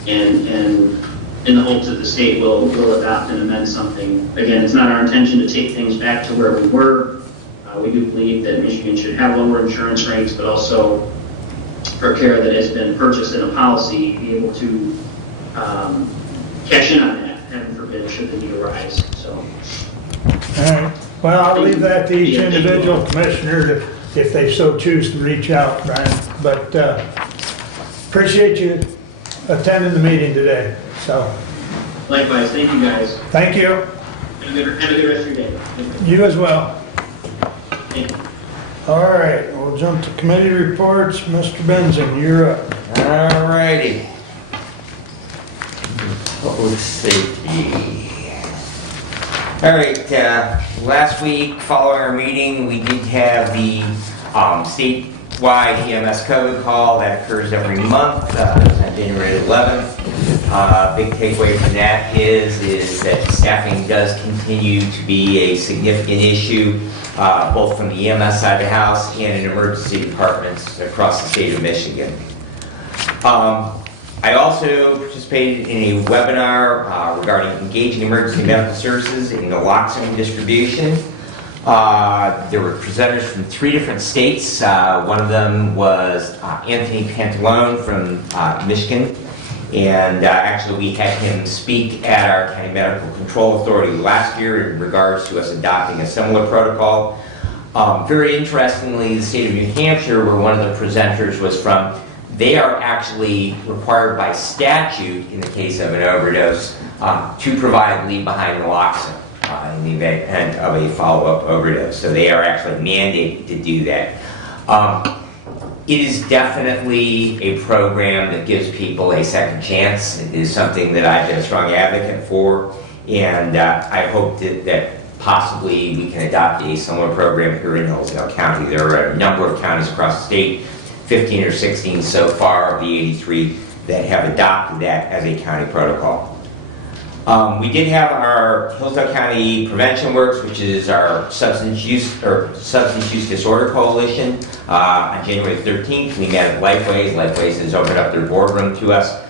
in the hopes that the state will adopt and amend something. Again, it's not our intention to take things back to where we were. We do believe that Michigan should have lower insurance rates, but also for care that has been purchased in a policy, be able to cash in on that, heaven forbid, should the need arise. So. All right. Well, I'll leave that to each individual commissioner if they so choose to reach out, Brian. But appreciate you attending the meeting today. So. Likewise, thank you guys. Thank you. Have a good rest of your day. You as well. Thank you. All right, we'll jump to committee reports. Mr. Benson, you're up. All righty. Public safety. All right, last week, following our meeting, we did have the statewide EMS COVID call that occurs every month, on January 11th. Big takeaway from that is that staffing does continue to be a significant issue, both from the EMS side of the house and in emergency departments across the state of Michigan. I I also participated in a webinar regarding engaging emergency medical services in naloxone distribution. There were presenters from 3 different states. One of them was Anthony Pantalone from Michigan. And actually, we had him speak at our County Medical Control Authority last year in regards to us adopting a similar protocol. Very interestingly, the state of New Hampshire, where one of the presenters was from, they are actually required by statute, in the case of an overdose, to provide leave-behind naloxone in the event of a follow-up overdose. So they are actually mandated to do that. It is definitely a program that gives people a second chance. It is something that I've been a strong advocate for, and I hope that possibly we can adopt a similar program here in Hillsdale County. There are a number of counties across the state, 15 or 16 so far of the 83, that have adopted that as a county protocol. We did have our Hillsdale County Prevention Works, which is our substance use disorder coalition. On January 13th, we met at Lifeways. Lifeways has opened up their boardroom to us.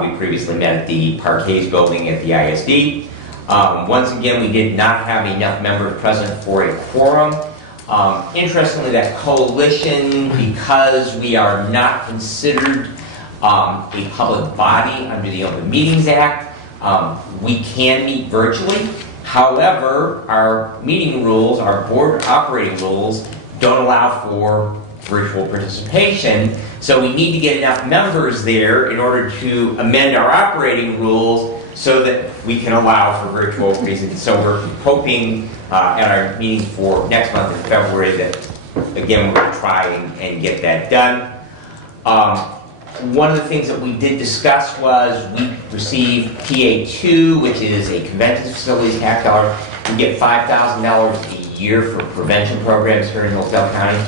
We previously met at the Parquets building at the ISD. Once again, we did not have enough members present for a quorum. Interestingly, that coalition, because we are not considered a public body under the Open Meetings Act, we can meet virtually. However, our meeting rules, our board operating rules, don't allow for virtual participation. So we need to get enough members there in order to amend our operating rules so that we can allow for virtual presentations. So we're hoping at our meeting for next month in February that, again, we're going to try and get that done. One of the things that we did discuss was we received PA2, which is a convention facilities tax dollar. We get $5,000 a year for prevention programs here in Hillsdale County.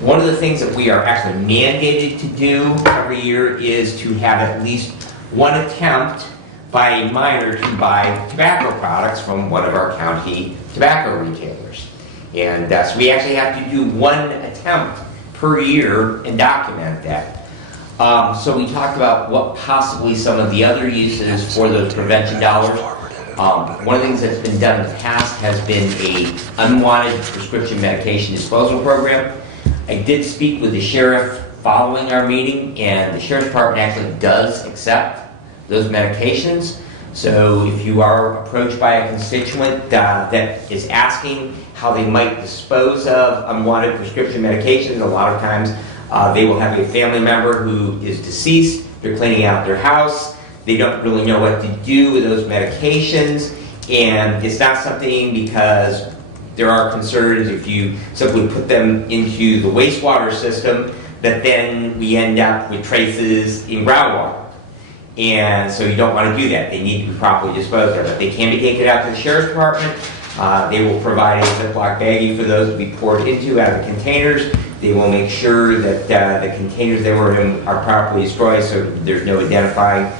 One of the things that we are actually mandated to do every year is to have at least one attempt by a minor to buy tobacco products from one of our county tobacco retailers. And so we actually have to do one attempt per year and document that. So we talked about what possibly some of the other uses for those prevention dollars. One of the things that's been done in the past has been a unwanted prescription medication disposal program. I did speak with the sheriff following our meeting, and the sheriff's department actually does accept those medications. So if you are approached by a constituent that is asking how they might dispose of unwanted prescription medications, a lot of times they will have a family member who is deceased, they're cleaning out their house, they don't really know what to do with those medications, and it's not something because there are concerns if you simply put them into the wastewater system that then we end up with traces in groundwater. And so you don't want to do that. They need to be properly disposed of. But they can be taken out to the sheriff's department. They will provide a Ziploc baggie for those to be poured into out of the containers. They will make sure that the containers they were in are properly destroyed so there's no identifying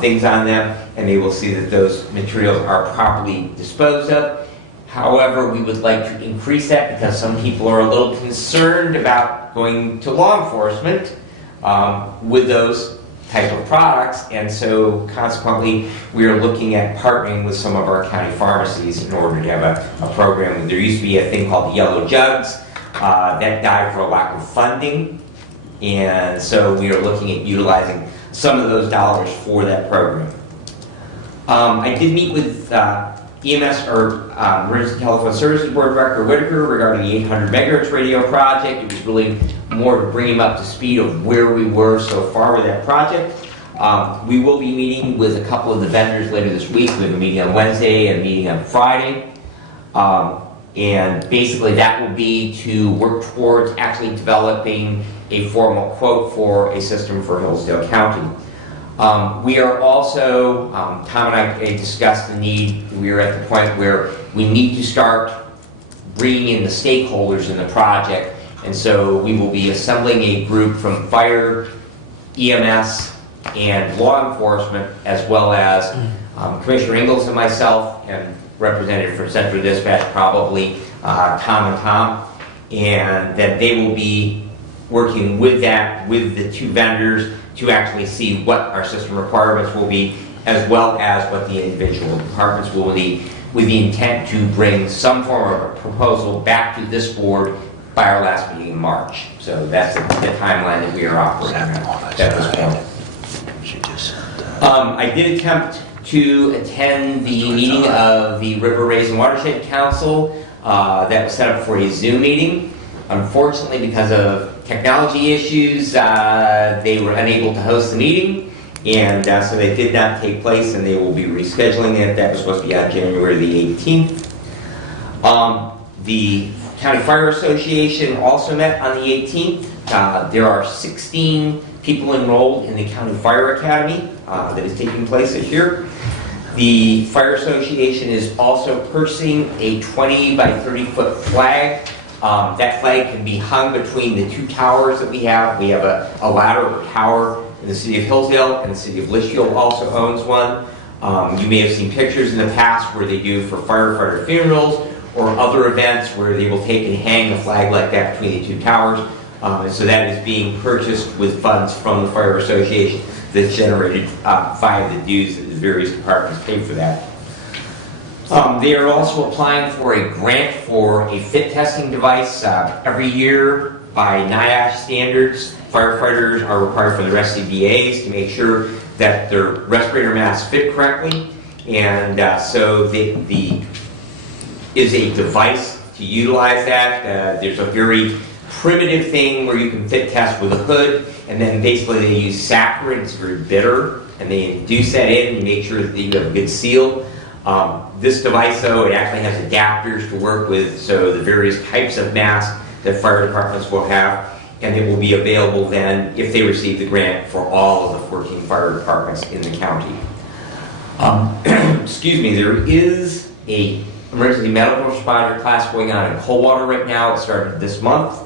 things on them, and they will see that those materials are properly disposed of. However, we would like to increase that because some people are a little concerned about going to law enforcement with those type of products, and so consequently we are looking at partnering with some of our county pharmacies in order to have a program. There used to be a thing called Yellow Jugs that died for a lack of funding, and so we are looking at utilizing some of those dollars for that program. I did meet with EMS, or Emergency Telephone Services Board Director Whitaker, regarding the 800 megahertz radio project. It was really more to bring him up to speed of where we were so far with that project. We will be meeting with a couple of the vendors later this week. We have a meeting on Wednesday and a meeting on Friday. And basically that will be to work towards actually developing a formal quote for a system for Hillsdale County. We are also, Tom and I discussed the need, we are at the point where we need to start bringing in the stakeholders in the project, and so we will be assembling a group from fire, EMS, and law enforcement, as well as Commissioner Ingalls and myself, and representative from Central Dispatch, probably Tom, and that they will be working with that, with the two vendors to actually see what our system requirements will be, as well as what the individual departments will need, with the intent to bring some form of a proposal back to this board by our last meeting in March. So that's the timeline that we are operating at this point. I did attempt to attend the meeting of the River Raisin Watershed Council that was set up for a Zoom meeting. Unfortunately, because of technology issues, they were unable to host the meeting, and so they did not take place, and they will be rescheduling it. That was supposed to be on January the 18th. The County Fire Association also met on the 18th. There are 16 people enrolled in the County Fire Academy that is taking place this year. The Fire Association is also purchasing a 20 by 30 foot flag. That flag can be hung between the two towers that we have. We have a ladder or tower in the city of Hillsdale, and the city of Litchfield also owns one. You may have seen pictures in the past where they do for firefighter funerals or other events where they will take and hang a flag like that between the two towers. And so that is being purchased with funds from the Fire Association that's generated via the dues that the various departments pay for that. They are also applying for a grant for a fit testing device. Every year by NIOSH standards, firefighters are required for their SCBAs to make sure that their respirator masks fit correctly. And so is a device to utilize that. There's a very primitive thing where you can fit test with a hood, and then basically they use saccharin, it's very bitter, and they induce that in and make sure that you have a good seal. This device, though, it actually has adapters to work with, so the various types of masks that fire departments will have, and it will be available then, if they receive the grant, for all of the 14 fire departments in the county. Excuse me, there is a emergency medical responder class going on in Coldwater right now. It started this month.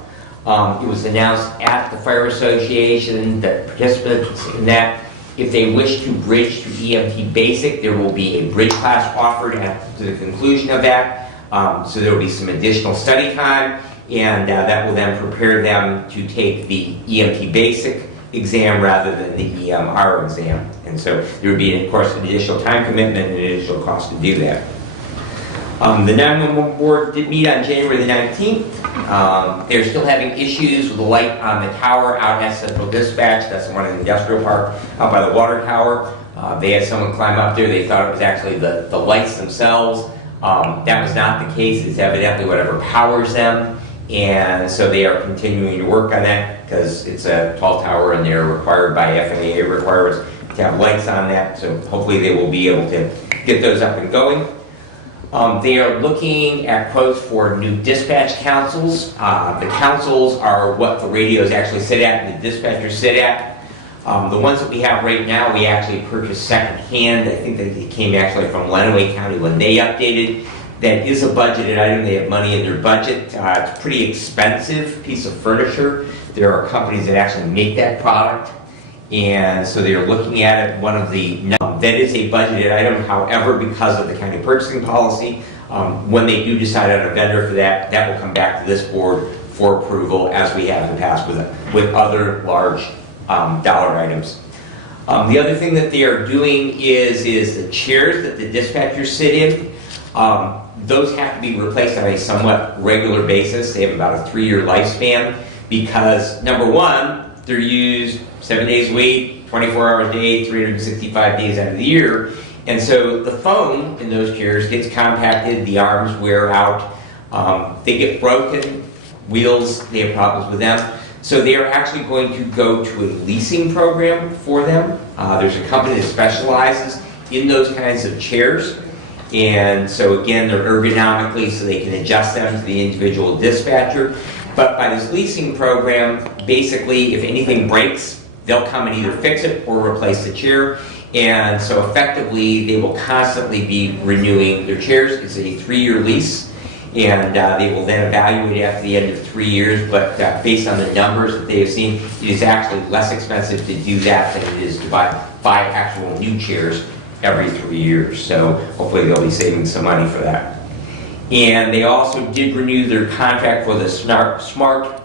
It was announced at the Fire Association that participants in that, if they wish to bridge to EMT Basic, there will be a bridge class offered at the conclusion of that. So there will be some additional study time, and that will then prepare them to take the EMT Basic exam rather than the EMR exam. And so there would be, of course, an additional time commitment and an additional cost to do that. The 911 board did meet on January the 19th. They're still having issues with the light on the tower out at Central Dispatch. That's the one in the industrial park out by the water tower. They had someone climb up there. They thought it was actually the lights themselves. That was not the case. It's evidently whatever powers them. And so they are continuing to work on that because it's a tall tower and they're required by FAA requirements to have lights on that. So hopefully they will be able to get those up and going. They are looking at quotes for new dispatch councils. The councils are what the radios actually sit at and the dispatchers sit at. The ones that we have right now, we actually purchased secondhand. I think that it came actually from Lenawee County when they updated. That is a budgeted item. They have money in their budget. It's a pretty expensive piece of furniture. There are companies that actually make that product. And so they are looking at it. One of the that is a budgeted item. However, because of the county purchasing policy, when they do decide on a vendor for that, that will come back to this board for approval, as we have in the past with other large dollar items. The other thing that they are doing is the chairs that the dispatchers sit in. Those have to be replaced on a somewhat regular basis. They have about a 3-year lifespan because, number one, they're used 7 days a week, 24 hours a day, 365 days out of the year. And so the foam in those chairs gets compacted, the arms wear out, they get broken, wheels, they have problems with them. So they are actually going to go to a leasing program for them. There's a company that specializes in those kinds of chairs. And so again, they're ergonomically so they can adjust them to the individual dispatcher. But by this leasing program, basically, if anything breaks, they'll come and either fix it or replace the chair. And so effectively, they will constantly be renewing their chairs. It's a 3-year lease, and they will then evaluate after the end of 3 years. But based on the numbers that they have seen, it is actually less expensive to do that than it is to buy actual new chairs every 3 years. So hopefully they'll be saving some money for that. And they also did renew their contract for the Smart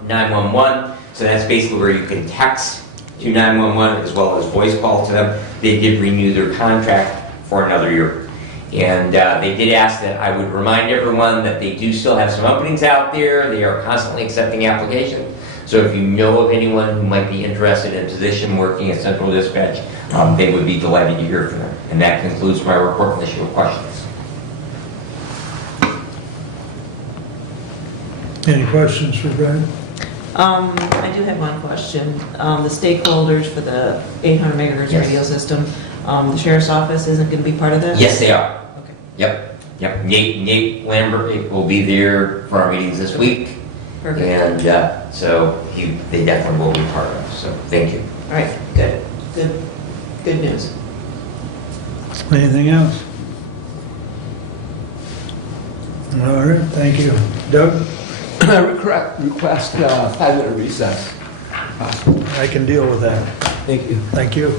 911. So that's basically where you can text to 911 as well as voice call to them. They did renew their contract for another year. And they did ask that I would remind everyone that they do still have some openings out there. They are constantly accepting applications. So if you know of anyone who might be interested in a position working at Central Dispatch, they would be delighted to hear from them. And that concludes my report unless you have questions. Any questions for Brad? I do have one question. The stakeholders for the 800 megahertz Yes. radio system, the sheriff's office isn't going to be part of this? Yes, they are. Okay. Yep. Nate Lambert will be there for our meetings this week. Perfect. And so they definitely will be part of it. So thank you. All right, good news. Anything else? All right, thank you. Doug? Request 5-minute recess. I can deal with that. Thank you. Thank you.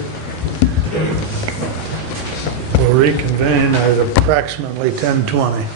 We'll reconvene at approximately 10:20.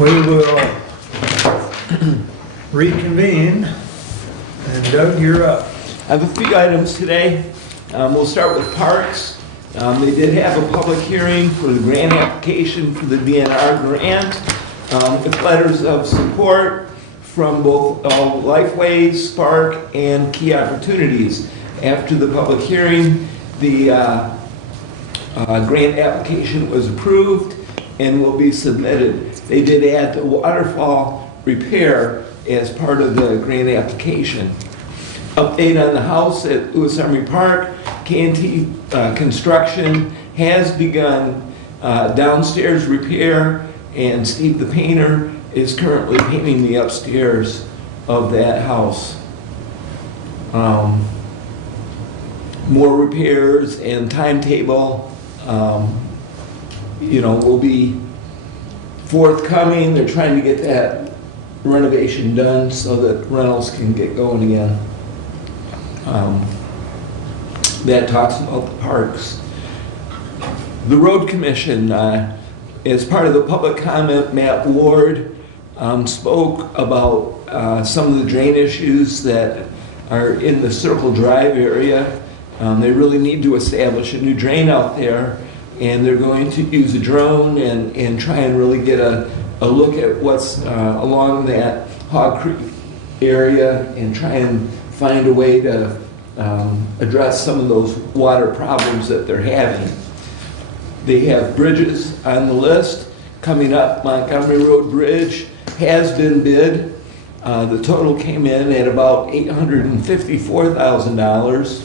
We will reconvene, and Doug, you're up. I have a few items today. We'll start with parks. They did have a public hearing for the grant application for the DNR grant, with letters of support from both Lifeways, Spark, and Key Opportunities. After the public hearing, the grant application was approved and will be submitted. They did add the waterfall repair as part of the grant application. Update on the house at Lewis Army Park. K&T construction has begun downstairs repair, and Steve the painter is currently painting the upstairs of that house. More repairs and timetable, will be forthcoming. They're trying to get that renovation done so that rentals can get going again. That talks about the parks. The Road Commission, as part of the public comment, Matt Ward spoke about some of the drain issues that are in the Circle Drive area. They really need to establish a new drain out there, and they're going to use a drone and try and really get a look at what's along that Hog Creek area and try and find a way to address some of those water problems that they're having. They have bridges on the list. Coming up, Montgomery Road Bridge has been bid. The total came in at about $854,000.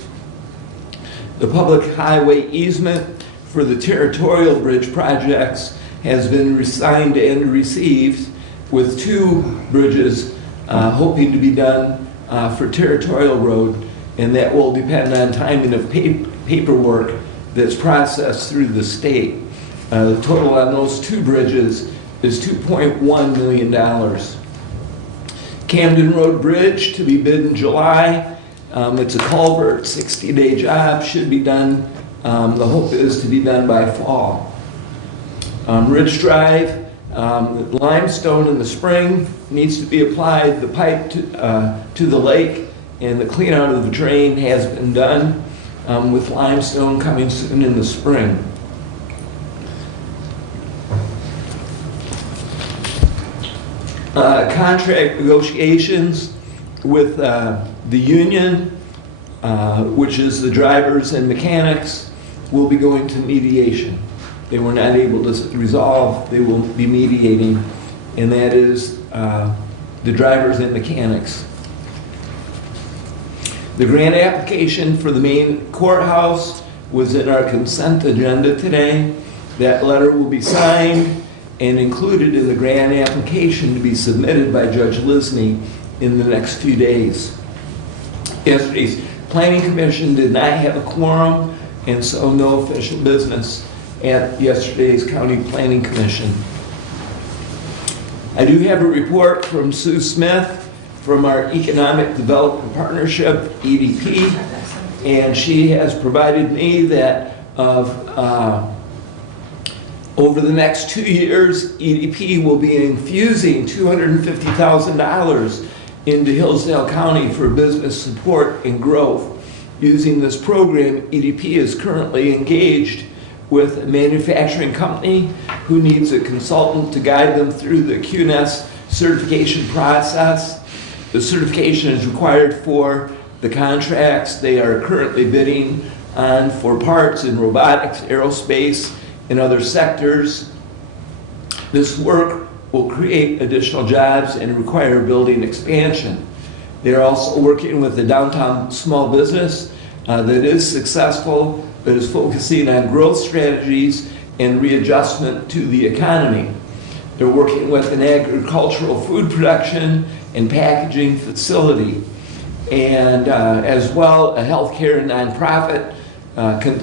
The public highway easement for the territorial bridge projects has been signed and received, with 2 bridges hoping to be done for territorial road, and that will depend on timing of paperwork that's processed through the state. The total on those 2 bridges is $2.1 million. Camden Road Bridge to be bid in July. It's a culvert, 60-day job, should be done. The hope is to be done by fall. Ridge Drive, limestone in the spring needs to be applied. The pipe to the lake and the clean out of the drain has been done, with limestone coming soon in the spring. Contract negotiations with the union, which is the drivers and mechanics, will be going to mediation. They were not able to resolve, they will be mediating, and that is the drivers and mechanics. The grant application for the main courthouse was in our consent agenda today. That letter will be signed and included in the grant application to be submitted by Judge Lisney in the next few days. Yesterday's Planning Commission did not have a quorum, and so no official business at yesterday's County Planning Commission. I do have a report from Sue Smith from our Economic Development Partnership, EDP, and she has provided me that over the next 2 years, EDP will be infusing $250,000 into Hillsdale County for business support and growth. Using this program, EDP is currently engaged with a manufacturing company who needs a consultant to guide them through the QNS certification process. The certification is required for the contracts they are currently bidding on for parts in robotics, aerospace, and other sectors. This work will create additional jobs and require building expansion. They're also working with the downtown small business that is successful, but is focusing on growth strategies and readjustment to the economy. They're working with an agricultural food production and packaging facility, and as well a healthcare nonprofit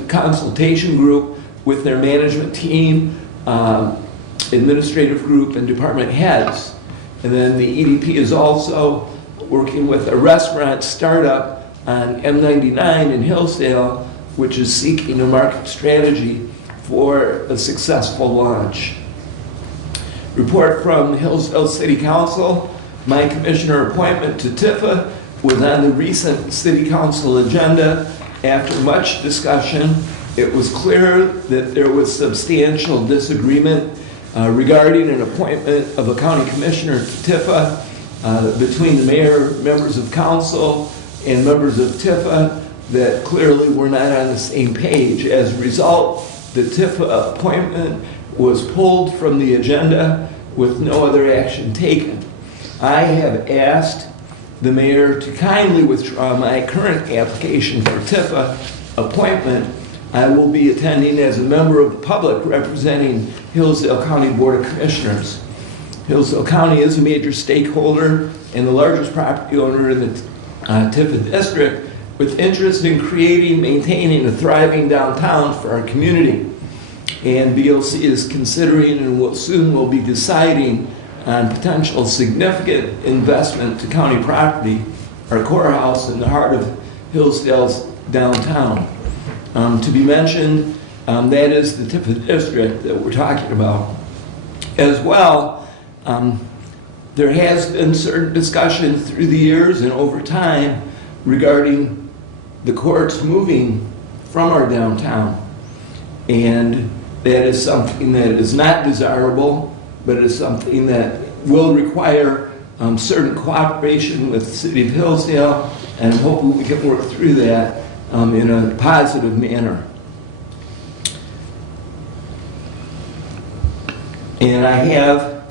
consultation group with their management team, administrative group, and department heads. And then the EDP is also working with a restaurant startup on M99 in Hillsdale, which is seeking a market strategy for a successful launch. Report from Hillsdale City Council. My commissioner appointment to Tifa was on the recent city council agenda. After much discussion, it was clear that there was substantial disagreement regarding an appointment of a county commissioner to Tifa between the mayor, members of council, and members of Tifa that clearly were not on the same page. As a result, the Tifa appointment was pulled from the agenda with no other action taken. I have asked the mayor to kindly withdraw my current application for Tifa appointment. I will be attending as a member of the public representing Hillsdale County Board of Commissioners. Hillsdale County is a major stakeholder and the largest property owner in the Tifa district, with interest in creating, maintaining a thriving downtown for our community. And BOC is considering and will be deciding on potential significant investment to county property, our courthouse in the heart of Hillsdale's downtown. To be mentioned, that is the Tifa district that we're talking about. As well, there has been certain discussion through the years and over time regarding the courts moving from our downtown. And that is something that is not desirable, but it is something that will require certain cooperation with the city of Hillsdale, and I'm hoping we can work through that in a positive manner. And I have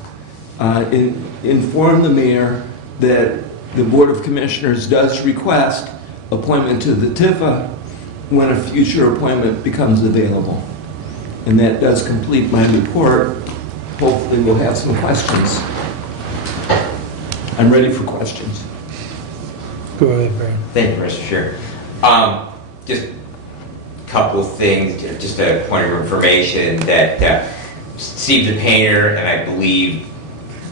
informed the mayor that the Board of Commissioners does request appointment to the Tifa when a future appointment becomes available. And that does complete my report. Hopefully we'll have some questions. I'm ready for questions. Go ahead, Brian. Thank you, Mr. Chair. Just a couple of things, just a point of information that Steve the painter, and I believe,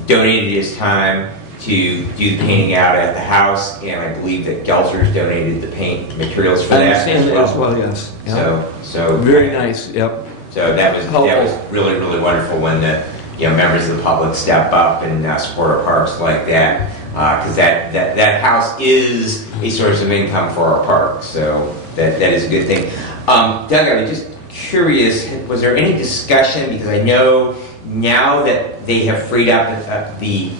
donated his time to do the painting out at the house, and I believe that Gelser's donated the paint materials for I that understand that as well, yes. Yep. So Very nice, yep. So that was really, really wonderful when the members of the public step up and support our parks like that, because that house is a source of income for our parks. So that is a good thing. Doug, I'm just curious, was there any discussion, because I know now that they have freed up the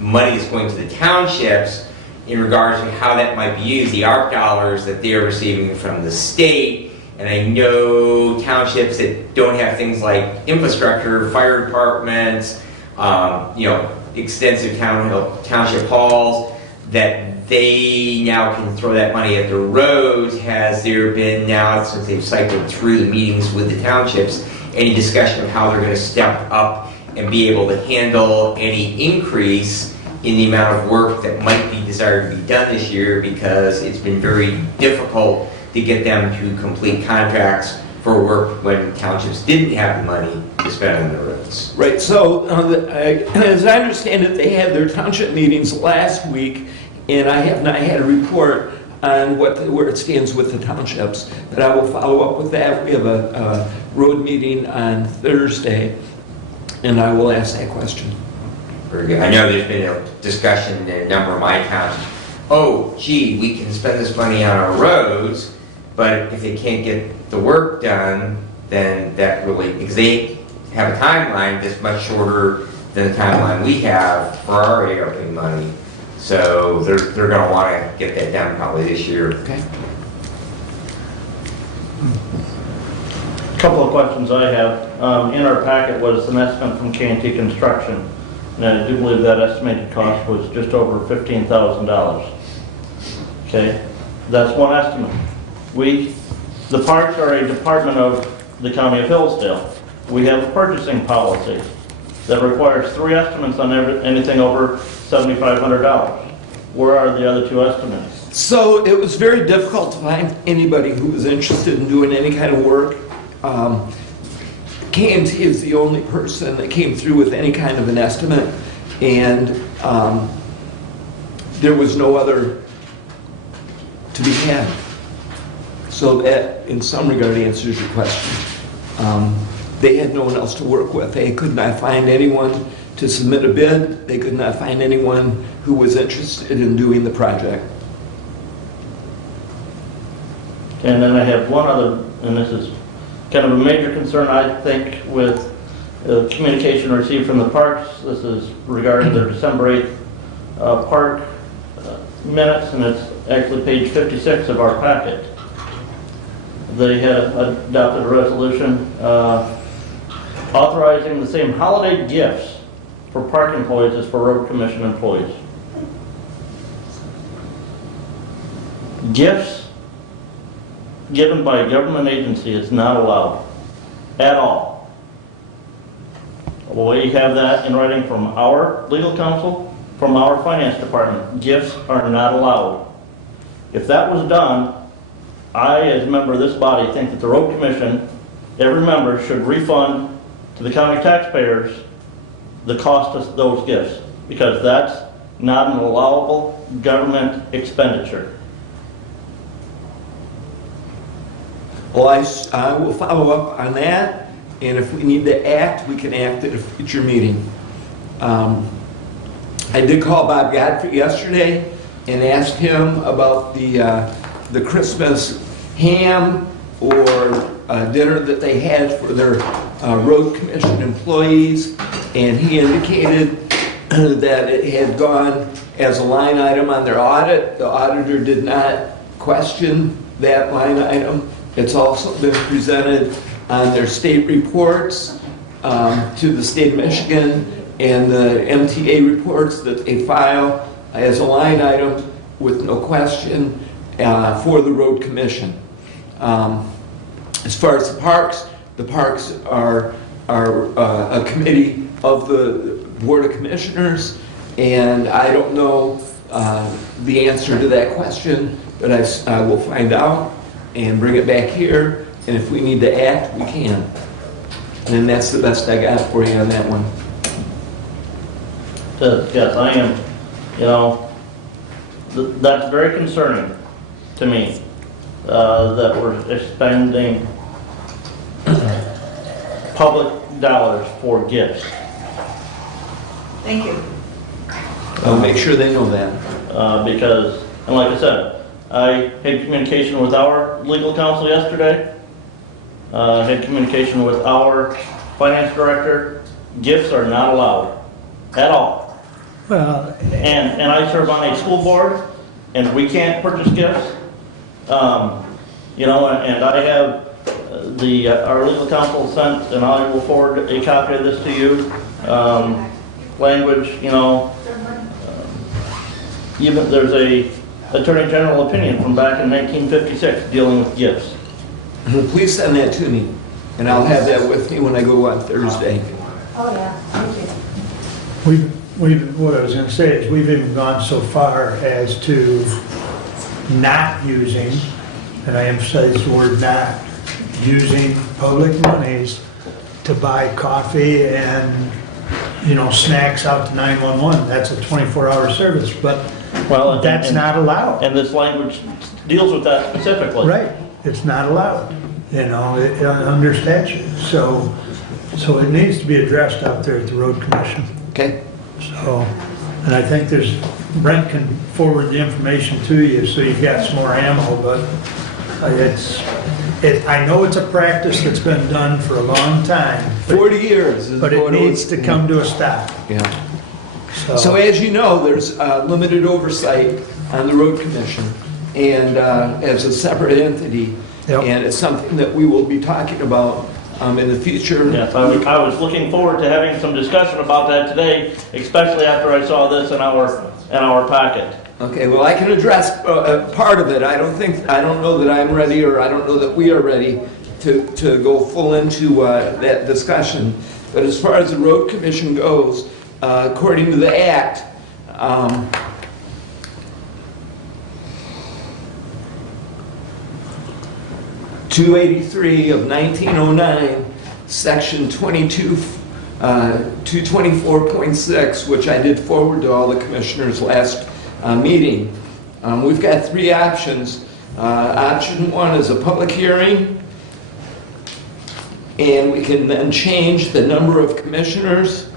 money that's going to the townships in regards to how that might be used, the ARP dollars that they're receiving from the state. And I know townships that don't have things like infrastructure, fire departments, extensive township halls, that they now can throw that money at the roads. Has there been now, since they've cycled through the meetings with the townships, any discussion of how they're going to step up and be able to handle any increase in the amount of work that might be desired to be done this year, because it's been very difficult to get them to complete contracts for work when townships didn't have the money to spend on the roads? Right, so as I understand it, they had their township meetings last week, and I have not had a report on where it stands with the townships, but I will follow up with that. We have a road meeting on Thursday, and I will ask that question. Very good. I know there's been a discussion in a number of my towns. Oh, gee, we can spend this money on our roads, but if they can't get the work done, then that really, because they have a timeline that's much shorter than the timeline we have for our ARP money. So they're going to want to get that done probably this year. Okay. A couple of questions I have. In our packet was an estimate from K&T Construction, and I do believe that estimated cost was just over $15,000. Okay, that's one estimate. The parks are a department of the County of Hillsdale. We have a purchasing policy that requires 3 estimates on anything over $7,500. Where are the other 2 estimates? So it was very difficult to find anybody who was interested in doing any kind of work. K&T is the only person that came through with any kind of an estimate, and there was no other to be had. So that, in some regard, answers your question. they had no one else to work with. They could not find anyone to submit a bid. They could not find anyone who was interested in doing the project. And then I have one other, and this is kind of a major concern, I think, with communication received from the parks. This is regarding their December 8th park minutes, and it's actually page 56 of our packet. They had adopted a resolution authorizing the same holiday gifts for park employees as for road commission employees. Gifts given by a government agency is not allowed at all. Well, we have that in writing from our legal counsel, from our finance department. Gifts are not allowed. If that was done, I, as a member of this body, think that the road commission, every member should refund to the county taxpayers the cost of those gifts, because that's not an allowable government expenditure. Well, I will follow up on that, and if we need to act, we can act at a future meeting. I did call Bob Godfrey yesterday and asked him about the Christmas ham or dinner that they had for their road commission employees, and he indicated that it had gone as a line item on their audit. The auditor did not question that line item. It's also been presented on their state reports to the state of Michigan, and the MTA reports that they file as a line item with no question for the road commission. As far as the parks are a committee of the Board of Commissioners, and I don't know the answer to that question, but I will find out and bring it back here, and if we need to act, we can. And that's the best I got for you on that one. Yes, I am, that's very concerning to me, that we're expending public dollars for gifts. Thank you. I'll make sure they know that. Because, and like I said, I had communication with our legal counsel yesterday, had communication with our finance director. Gifts are not allowed at all. Well, And I serve on a school board, and we can't purchase gifts. And I have our legal counsel sent, and I will forward a copy of this to you. Language, even there's a Attorney General opinion from back in 1956 dealing with gifts. Please send that to me, and I'll have that with me when I go on Thursday. Oh, yeah, thank you. what I was gonna say is we've even gone so far as to not using, and I emphasize the word not, using public monies to buy coffee and, snacks out to 911. That's a 24-hour service, but that's not allowed. And this language deals with that specifically. Right, it's not allowed, under statute. So it needs to be addressed out there at the road commission. Okay. So, and I think Brent can forward the information to you, so you've got some more ammo, but I know it's a practice that's been done for a long time. 40 years. But it needs to come to a stop. Yeah. So as you know, there's limited oversight on the road commission, and as a separate entity, Yep. and it's something that we will be talking about in the future. Yes, I was looking forward to having some discussion about that today, especially after I saw this in our packet. Okay, well, I can address part of it. I don't know that I'm ready, or I don't know that we are ready to go full into that discussion. But as far as the road commission goes, according to the Act, 283 of 1909, Section 224.6, which I did forward to all the commissioners last meeting. We've got three options. Option one is a public hearing. and we can then change the number of commissioners.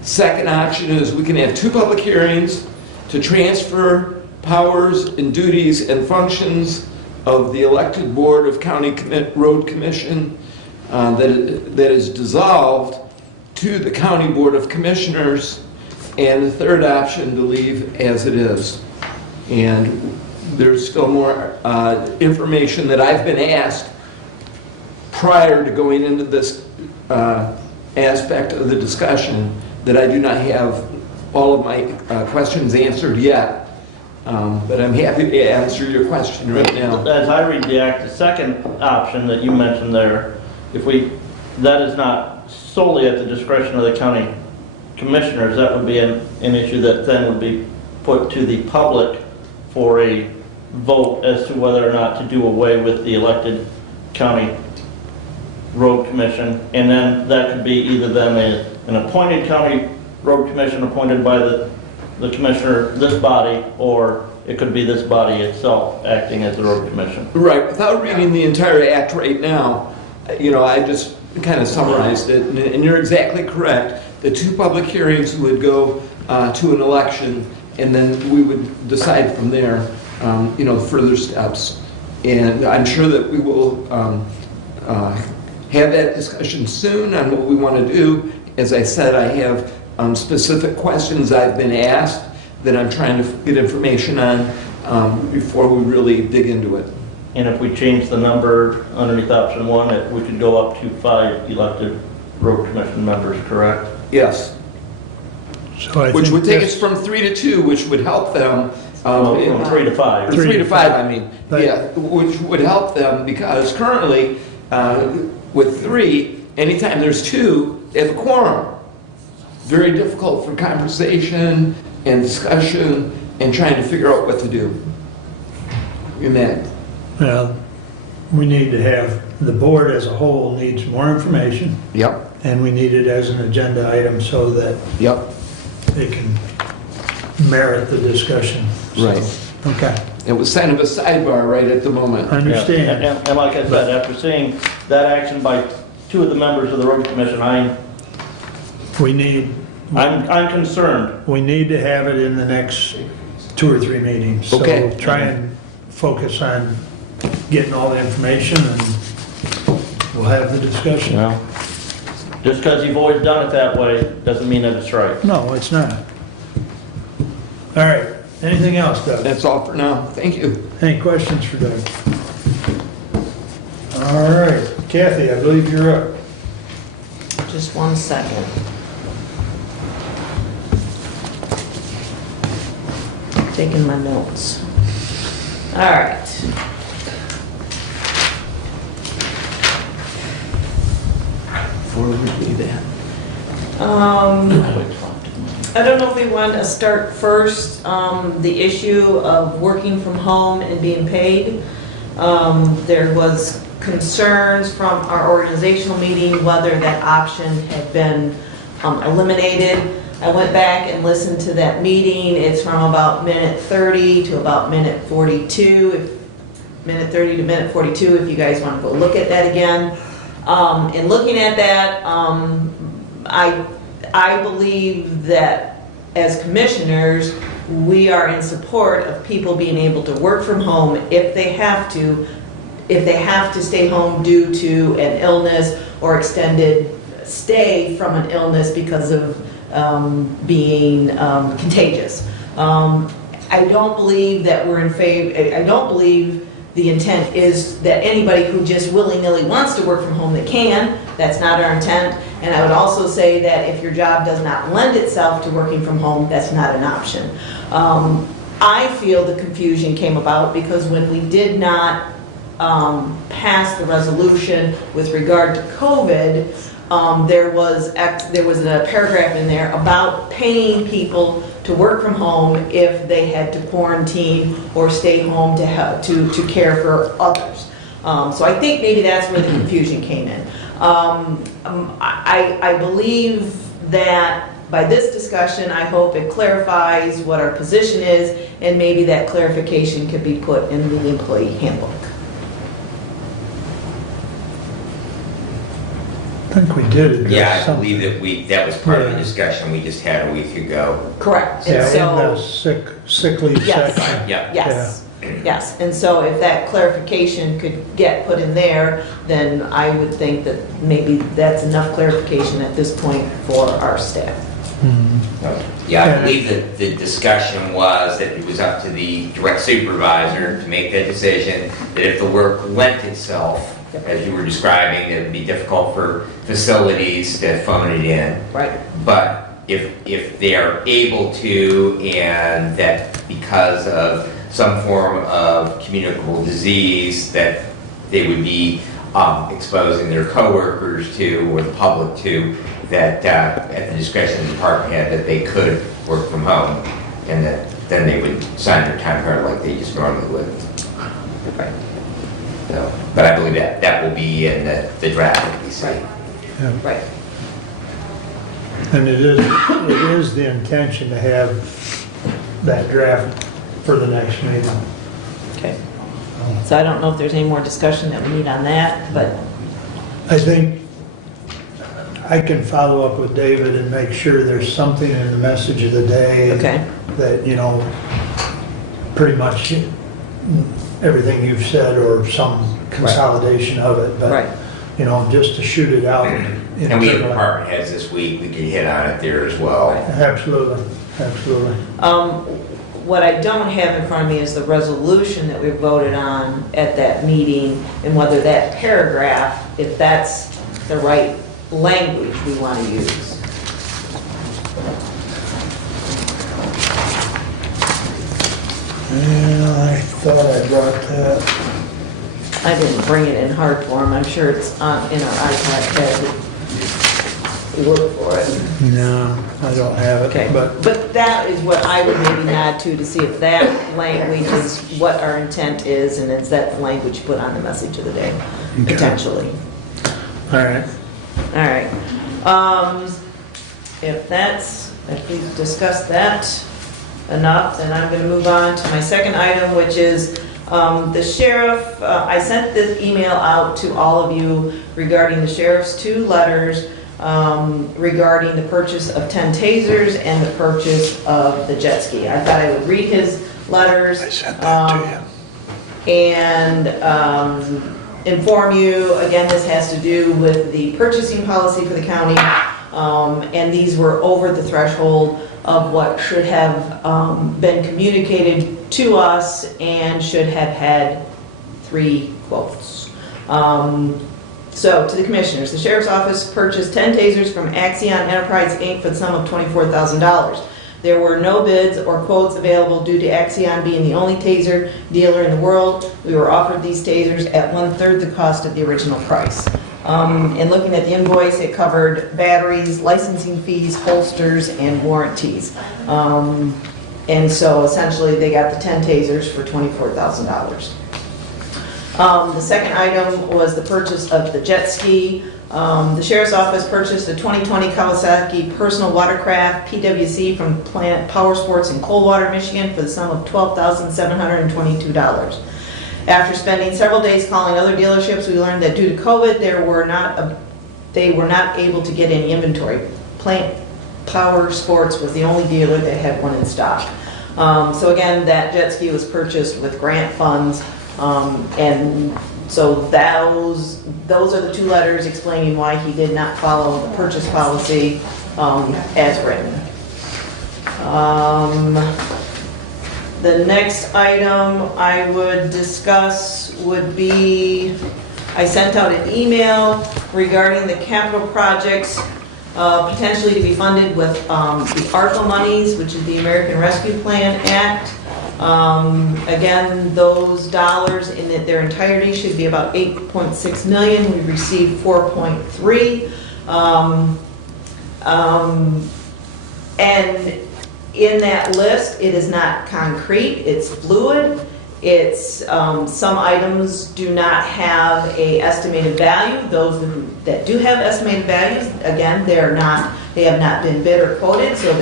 Second option is we can have 2 public hearings to transfer powers and duties and functions of the elected Board of County Road Commission that is dissolved to the County Board of Commissioners, and the third option to leave as it is. And there's still more information that I've been asked prior to going into this aspect of the discussion that I do not have all of my questions answered yet. But I'm happy to answer your question right now. As I read the act, the second option that you mentioned there, that is not solely at the discretion of the county commissioners. That would be an issue that then would be put to the public for a vote as to whether or not to do away with the elected county road commission. And then that could be either then an appointed county road commission appointed by the commissioner, this body, or it could be this body itself acting as the road commission. Right, without reading the entire act right now, I just kind of summarized it, and you're exactly correct. The 2 public hearings would go to an election, and then we would decide from there, further steps. And I'm sure that we will have that discussion soon on what we want to do. As I said, I have specific questions I've been asked that I'm trying to get information on before we really dig into it. And if we change the number underneath option 1, we could go up to 5 elected road commission members, correct? Yes. So which would take us from 3 to 2, which would help them. From 3 to 5. 3 to 5, I mean. Yeah, which would help them because currently, with 3, anytime there's 2, they have a quorum. Very difficult for conversation and discussion and trying to figure out what to do. You met. Well, we need to have, the board as a whole needs more information. Yep. And we need it as an agenda item so that it can merit the discussion. Right. Okay. It was kind of a sidebar right at the moment. I understand. Yeah. And like I said, after seeing that action by 2 of the members of the road commission, I'm concerned. We need to have it in the next 2 or 3 meetings. Okay. So try and focus on getting all the information and we'll have the discussion. Well, just because you've always done it that way doesn't mean that it's right. No, it's not. All right. Anything else, Doug? That's all for now. Thank you. Any questions for Doug? All right. Kathy, I believe you're up. Just 1 second. Taking my notes. All right. Before we do that. I don't know if we want to start first, the issue of working from home and being paid. There was concerns from our organizational meeting whether that option had been eliminated. I went back and listened to that meeting. It's from about minute 30 to about minute 42. Minute 30 to minute 42 if you guys want to go look at that again. In looking at that, I believe that as commissioners, we are in support of people being able to work from home if they have to stay home due to an illness or extended stay from an illness because of being contagious. I don't believe that we're in favor, I don't believe the intent is that anybody who just willy-nilly wants to work from home that can. That's not our intent. And I would also say that if your job does not lend itself to working from home, that's not an option. I feel the confusion came about because when we did not pass the resolution with regard to COVID, there was a paragraph in there about paying people to work from home if they had to quarantine or stay home to help, to care for others. So I think maybe that's where the confusion came in. I believe that by this discussion, I hope it clarifies what our position is, and maybe that clarification could be put in the employee handbook. think we did address Yeah, I something. believe that was part of the Yeah. discussion we just had a week ago. Correct. And Yeah, in the so, sick leave yes, section. Yeah. yes, yes. And so if that clarification could get put in there, then I would think that maybe that's enough clarification at this point for our staff. Yeah, I believe that the discussion was that it was up to the direct supervisor to make that decision, that if the work lent itself, as you were describing, it would be difficult for facilities to phone it in. Right. But if they are able to, and that because of some form of communicable disease that they would be exposing their coworkers to, or the public to, that at the discretion of the department head, that they could work from home, and that then they would sign their time card like they just normally would. Right. So, but I believe that will be in the draft that we see. Yeah. Right. And it is the intention to have that draft for the next meeting. Okay. So I don't know if there's any more discussion that we need on that, but I think I can follow up with David and make sure there's something in the message of the day. Okay. That, you know, pretty much everything you've said or some consolidation of it. Right. But, you know, just to shoot it out. And we have department heads this week, we could hit on it there as well. Absolutely, absolutely. What I don't have in front of me is the resolution that we voted on at that meeting, and whether that paragraph, if that's the right language we want to use. Yeah, I thought I brought that. I didn't bring it in hard form, I'm sure it's in our iPad pad. We look for it. No, I don't have it, Okay, but but that is what I would maybe nod to see if that language is what our intent is, and is that the language put on the message of the day, Okay. potentially. all right. All right. If we've discussed that enough, then I'm going to move on to my second item, which is the sheriff. I sent this email out to all of you regarding the sheriff's 2 letters regarding the purchase of 10 tasers and the purchase of the jet ski. I thought I would read his letters. I sent that to you. And inform you, again, this has to do with the purchasing policy for the county, and these were over the threshold of what should have been communicated to us and should have had 3 quotes. So, to the commissioners, the sheriff's office purchased 10 tasers from Axion Enterprise Inc. for the sum of $24,000. There were no bids or quotes available due to Axion being the only taser dealer in the world. We were offered these tasers at 1/3 the cost of the original price. And looking at the invoice, it covered batteries, licensing fees, holsters, and warranties. And so essentially, they got the 10 tasers for $24,000. The second item was the purchase of the jet ski. The sheriff's office purchased a 2020 Kawasaki personal watercraft PWC from Plant Power Sports in Coldwater, Michigan for the sum of $12,722. After spending several days calling other dealerships, we learned that due to COVID, they were not able to get any inventory. Plant Power Sports was the only dealer that had one in stock. So again, that jet ski was purchased with grant funds. And so those are the 2 letters explaining why he did not follow the purchase policy as written. The next item I would discuss would be, I sent out an email regarding the capital projects potentially to be funded with the ARPA monies, which is the American Rescue Plan Act. Again, those dollars in their entirety should be about 8.6 million. We received 4.3. And in that list, it is not concrete, it's fluid. It's, some items do not have a estimated value. Those that do have estimated values, again, they have not been bid or quoted, so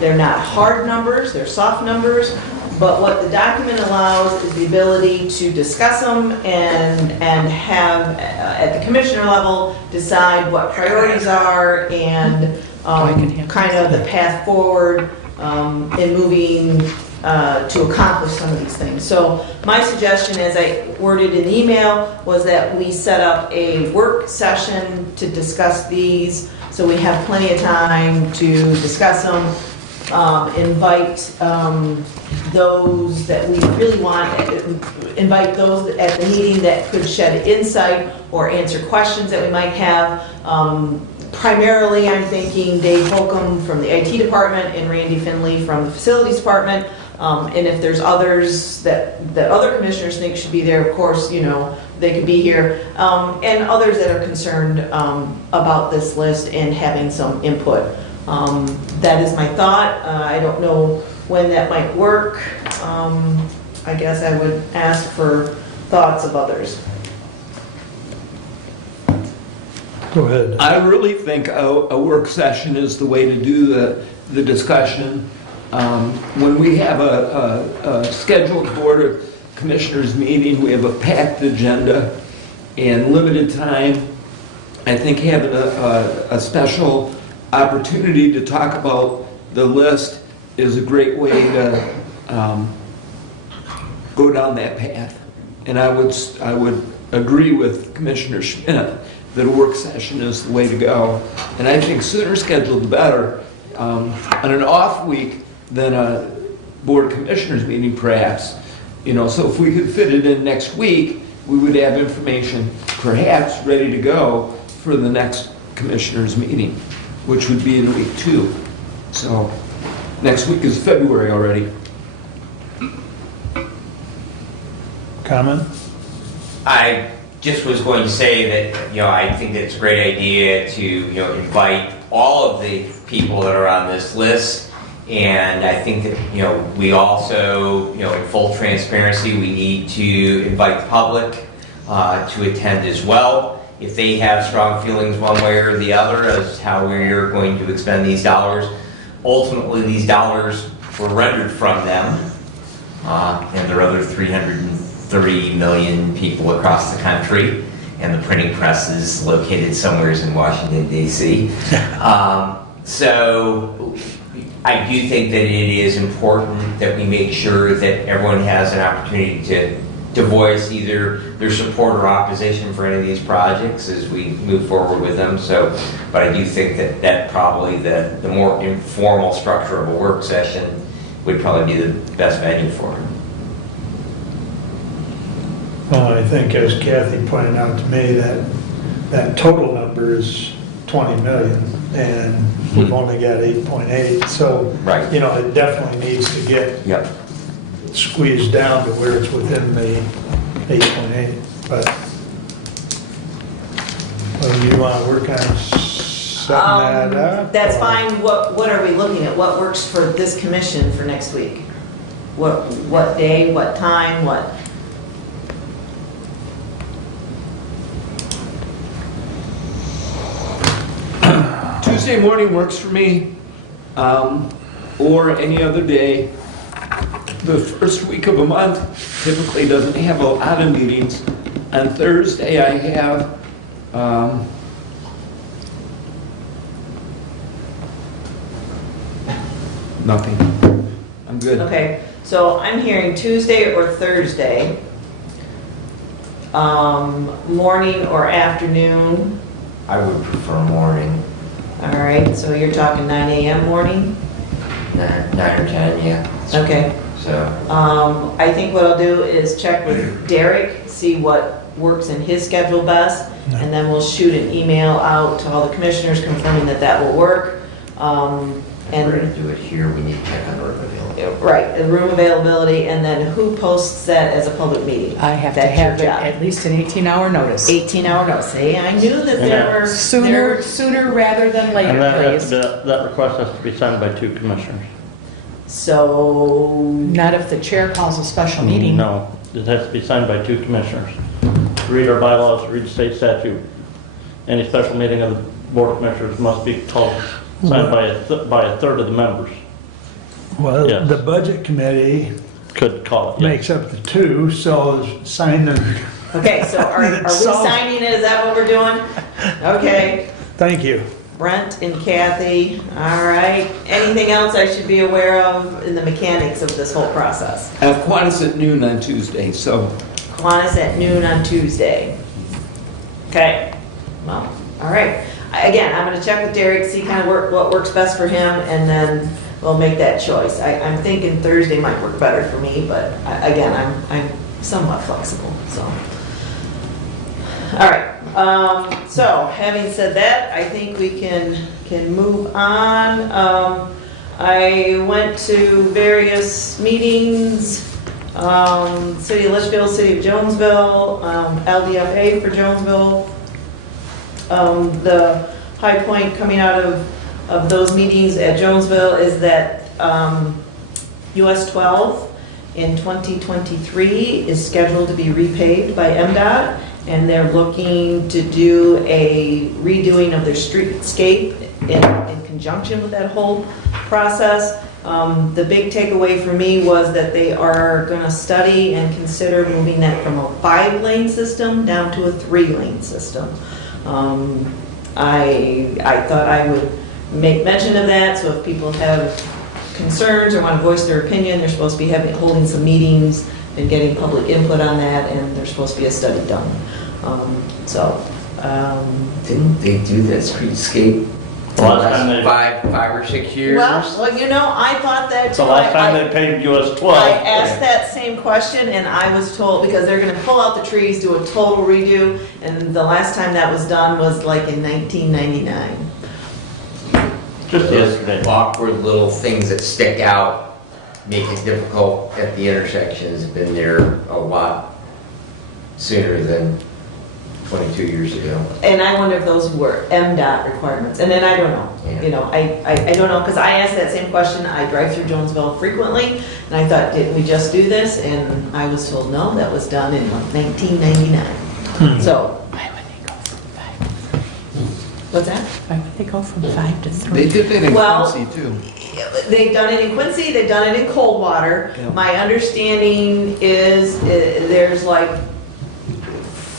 they're not hard numbers, they're soft numbers. But what the document allows is the ability to discuss them and have, at the commissioner level, decide what priorities are and kind of the path forward in moving to accomplish some of these things. So my suggestion, as I worded in the email, was that we set up a work session to discuss these, so we have plenty of time to discuss them. Invite those that we really want, invite those at the meeting that could shed insight or answer questions that we might have. Primarily, I'm thinking Dave Holcomb from the IT department and Randy Finley from the facilities department. And if there's others that other commissioners think should be there, of course, you know, they could be here. And others that are concerned about this list and having some input. That is my thought. I don't know when that might work. I guess I would ask for thoughts of others. Go ahead. I really think a work session is the way to do the discussion. When we have a scheduled Board of Commissioners meeting, we have a packed agenda and limited time. I think having a special opportunity to talk about the list is a great way to go down that path. And I would agree with Commissioner Schmidt that a work session is the way to go. And I think sooner scheduled the better. On an off week than a Board of Commissioners meeting perhaps. You know, so if we could fit it in next week, we would have information perhaps ready to go for the next Commissioners meeting, which would be in week 2. So next week is February already. Comment? I just was going to say that, you know, I think that it's a great idea to, you know, invite all of the people that are on this list. And I think that, you know, we also, you know, in full transparency, we need to invite the public to attend as well. If they have strong feelings one way or the other as how we're going to expend these dollars, ultimately these dollars were rendered from them and there are other 330 million people across the country, and the printing press is located somewhere in Washington, D.C. So I do think that it is important that we make sure that everyone has an opportunity to voice either their support or opposition for any of these projects as we move forward with them. So, but I do think that probably the more informal structure of a work session would probably be the best venue for it. Well, I think as Kathy pointed out to me, that total number is 20 million, and we've only got 8.8, so, right. You know, it definitely needs to get squeezed down to where it's within the 8.8, but, well, you want to work on setting that up? That's or- fine. What are we looking at? What works for this commission for next week? What day, what time, what? Tuesday morning works for me, or any other day. The first week of a month typically doesn't have a lot of meetings. On Thursday, I have nothing. I'm good. Okay, so I'm hearing Tuesday or Thursday, morning or afternoon. I would prefer morning. All right, so you're talking 9 a.m. morning? 9 or 10, yeah. Okay. So, I think what I'll do is check with Derek, see what works in his schedule best, and then we'll shoot an email out to all the commissioners confirming that will work. if we're going to do it here, we need to check on room availability. Right, the room availability, and then who posts that as a public meeting? I have to That's your have it job. at least an 18-hour notice. 18-hour notice. See, I knew that there were... Sooner rather than later, And please. that request has to be signed by 2 commissioners. So... Not if the chair calls a special meeting. No, it has to be signed by 2 commissioners. Read our bylaws, read the state statute. Any special meeting of the Board of Commissioners must be called, signed by a third of the members. Well, Yes. the budget committee Could call it, yeah. makes up the two, so sign them. Okay, so are we So- signing it? Is that what we're doing? Okay. Thank you. Brent and Kathy, all right. Anything else I should be aware of in the mechanics of this whole process? Qantas at noon on Tuesday, so Kiwanis at noon on Tuesday. Okay, well, all right. Again, I'm gonna check with Derek, see kind of what works best for him, and then we'll make that choice. I'm thinking Thursday might work better for me, but again, I'm somewhat flexible, so. All right, so having said that, I think we can move on. I went to various meetings, City of Litchfield, City of Jonesville, LDFA for Jonesville. The high point coming out of those meetings at Jonesville is that US 12 in 2023 is scheduled to be repaved by MDOT, and they're looking to do a redoing of their streetscape in conjunction with that whole process. The big takeaway for me was that they are going to study and consider moving that from a 5-lane system down to a 3-lane system. I thought I would make mention of that, so if people have concerns or want to voice their opinion, they're supposed to be holding some meetings and getting public input on that, and there's supposed to be a study done. Didn't they do that streetscape the Last time last they- 5 or 6 years? Well, I thought that It's the too. last time they paved US 12. I asked that same question, and I was told, because they're gonna pull out the trees, do a total redo, and the last time that was done was like in 1999. Just yesterday. Awkward little things that stick out, make it difficult at the intersections, have been there a lot sooner than 22 years ago. And I wonder if those were MDOT requirements, and then I don't know. Yeah. You know, I don't know, because I asked that same question, I drive through Jonesville frequently, and I thought, didn't we just do this? And I was told, no, that was done in 1999. So, Why would they go from 5? what's that? Why would they go from 5 to 3? they did that in Well- Quincy too. They've done it in Quincy, they've done it in Coldwater. Yeah. My understanding is there's like,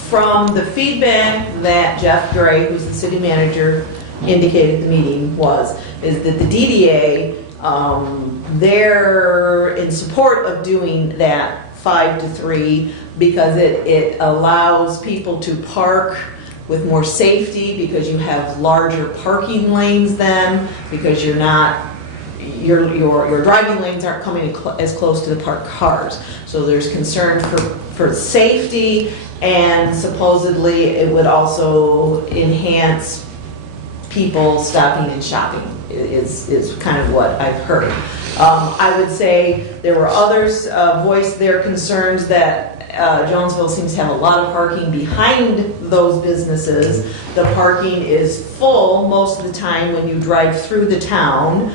from the feedback that Jeff Gray, who's the city manager, indicated at the meeting is that the DDA, they're in support of doing that 5 to 3 because it allows people to park with more safety, because you have larger parking lanes then, because you're not, your driving lanes aren't coming as close to the parked cars. So there's concern for safety, and supposedly it would also enhance people stopping and shopping, is kind of what I've heard. I would say there were others voiced their concerns that Jonesville seems to have a lot of parking behind those businesses. The parking is full most of the time when you drive through the town.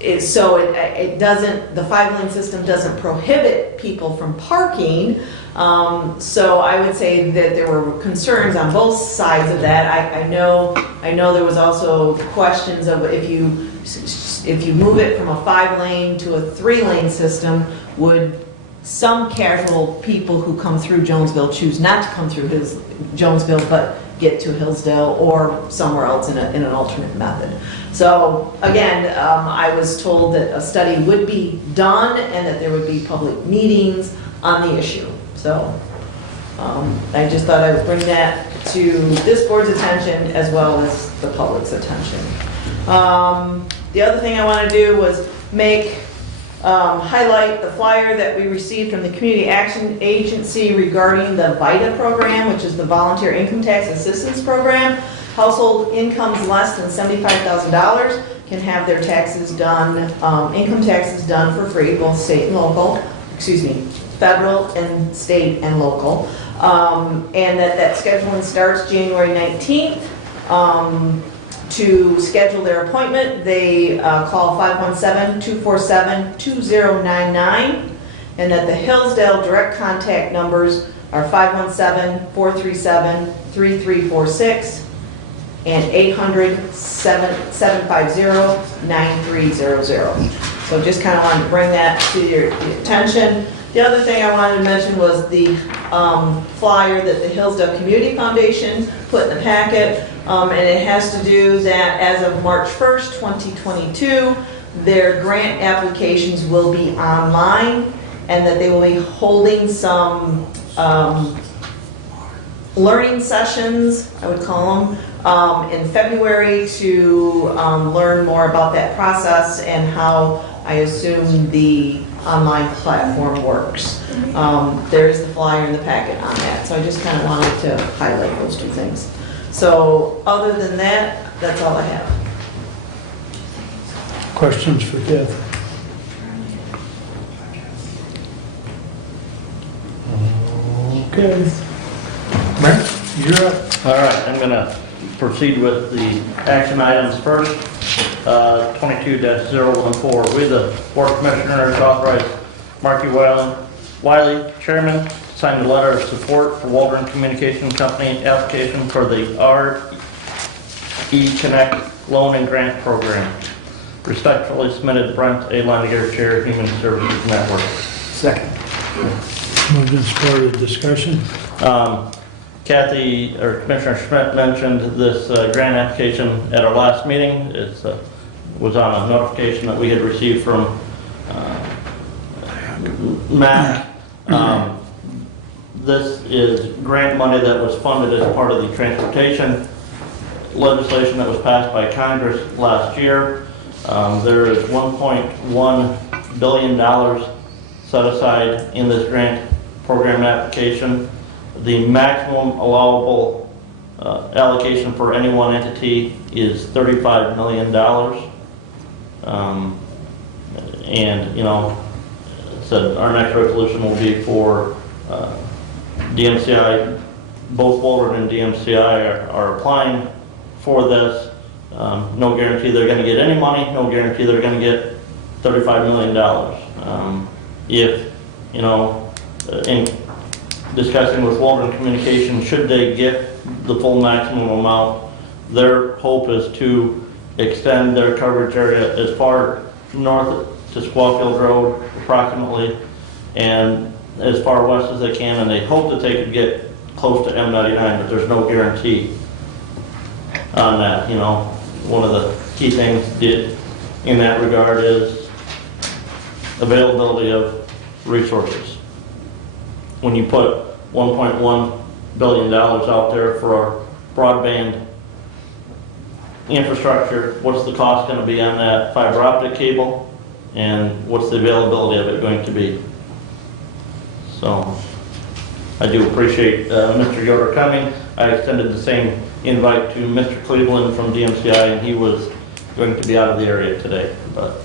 It doesn't, the 5-lane system doesn't prohibit people from parking. So I would say that there were concerns on both sides of that. I know there was also questions of if you move it from a 5-lane to a 3-lane system, would some casual people who come through Jonesville choose not to come through Jonesville, but get to Hillsdale or somewhere else in an alternate method. So again, I was told that a study would be done and that there would be public meetings on the issue. So I just thought I would bring that to this board's attention as well as the public's attention. The other thing I want to do was highlight the flyer that we received from the Community Action Agency regarding the VITA program, which is the Volunteer Income Tax Assistance Program. Household incomes less than $75,000 can have their taxes done, income taxes done for free, both state and local, federal and state and local. And that scheduling starts January 19th. To schedule their appointment, they call 517-247-2099, and that the Hillsdale direct contact numbers are 517-437-3346 and 800-750-9300. So just kind of wanted to bring that to your attention. The other thing I wanted to mention was the flyer that the Hillsdale Community Foundation put in the packet. And it has to do that as of March 1st, 2022, their grant applications will be online, and that they will be holding some learning sessions, I would call them, in February to learn more about that process and how I assume the online platform works. There's the flyer in the packet on that, so I just kind of wanted to highlight those two things. So other than that, that's all I have. Questions for Kathy? Okay. Brent, you're up. All right, I'm gonna proceed with the action items first. 22-014, we, the Board of Commissioners, authorize Marky Wiley, Chairman, to sign the letter of support for Waldron Communication Company application for the RE Connect Loan and Grant Program. Respectfully submitted, Brent A. Leininger, Chair, Human Services Network. Second. Moved and supported, discussion. Kathy, or Commissioner Schmidt mentioned this grant application at our last meeting. It was on a notification that we had received from MAC. This is grant money that was funded as part of the transportation legislation that was passed by Congress last year. There is $1.1 billion set aside in this grant program application. The maximum allowable allocation for any one entity is $35 million. And, you know, so our next resolution will be for DMCI. Both Waldron and DMCI are applying for this. No guarantee they're going to get any money, no guarantee they're going to get $35 million. If, you know, in discussing with Waldron Communication, should they get the full maximum amount, their hope is to extend their coverage area as far north to Squawfield Road approximately, and as far west as they can, and they hope that they could get close to M99, but there's no guarantee on that. You know, one of the key things in that regard is availability of resources. When you put $1.1 billion out there for our broadband infrastructure, what's the cost going to be on that fiber optic cable, and what's the availability of it going to be? So I do appreciate Mr. Yoder coming. I extended the same invite to Mr. Cleveland from DMCI, and he was going to be out of the area today. But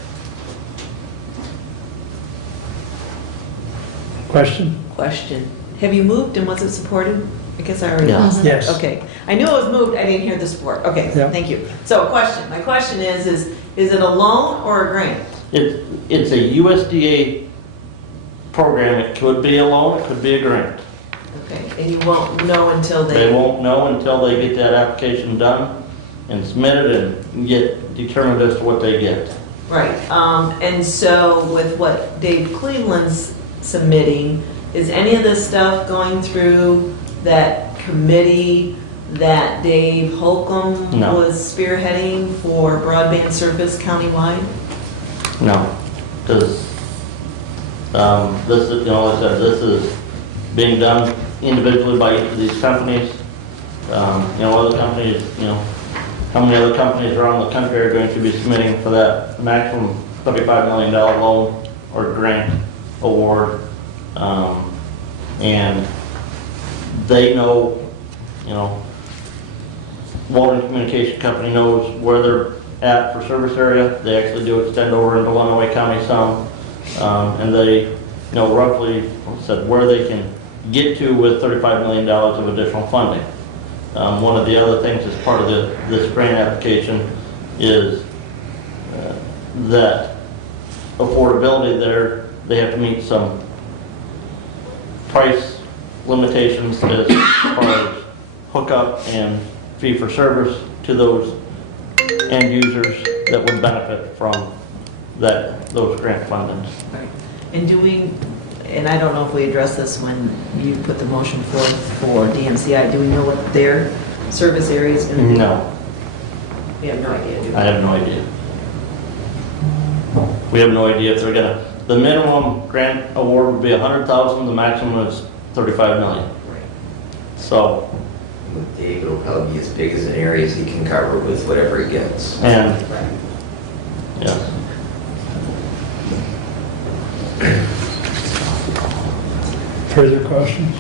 Question? Question. Have you moved and was it supported? I guess I already Yeah. asked. Yes. Okay. I knew it was moved, I didn't hear the support. Okay, Yeah. thank you. So question, my question is it a loan or a grant? it's a USDA program. It could be a loan, it could be a grant. Okay, and you won't know until They won't know until they get that application done and submitted and get determined as to what they get. Right, and so with what Dave Cleveland's submitting, is any of this stuff going through that committee that Dave Holcomb No. was spearheading for broadband service countywide? No, because this is, you know, like I said, this is being done individually by each of these companies. You know, other companies, you know, how many other companies around the country are going to be submitting for that maximum $35 million loan or grant award? And they know, you know, Waldron Communication Company knows where they're at for service area. They actually do extend over into Lenawee County some, and they know roughly, like I said, where they can get to with $35 million of additional funding. One of the other things as part of this grant application is that affordability there, they have to meet some price limitations as far as hookup and fee for service to those end users that would benefit from those grant fundings. And and I don't know if we addressed this when you put the motion forth for DMCI, do we know what their service area is going to be? No, We have no idea, do we? I have no idea. We have no idea if they're gonna, the minimum grant award would be 100,000, the maximum is 35 million. So, With Dave, it'll probably be as big as an area as he can cover with whatever he gets. and, yeah. Further questions?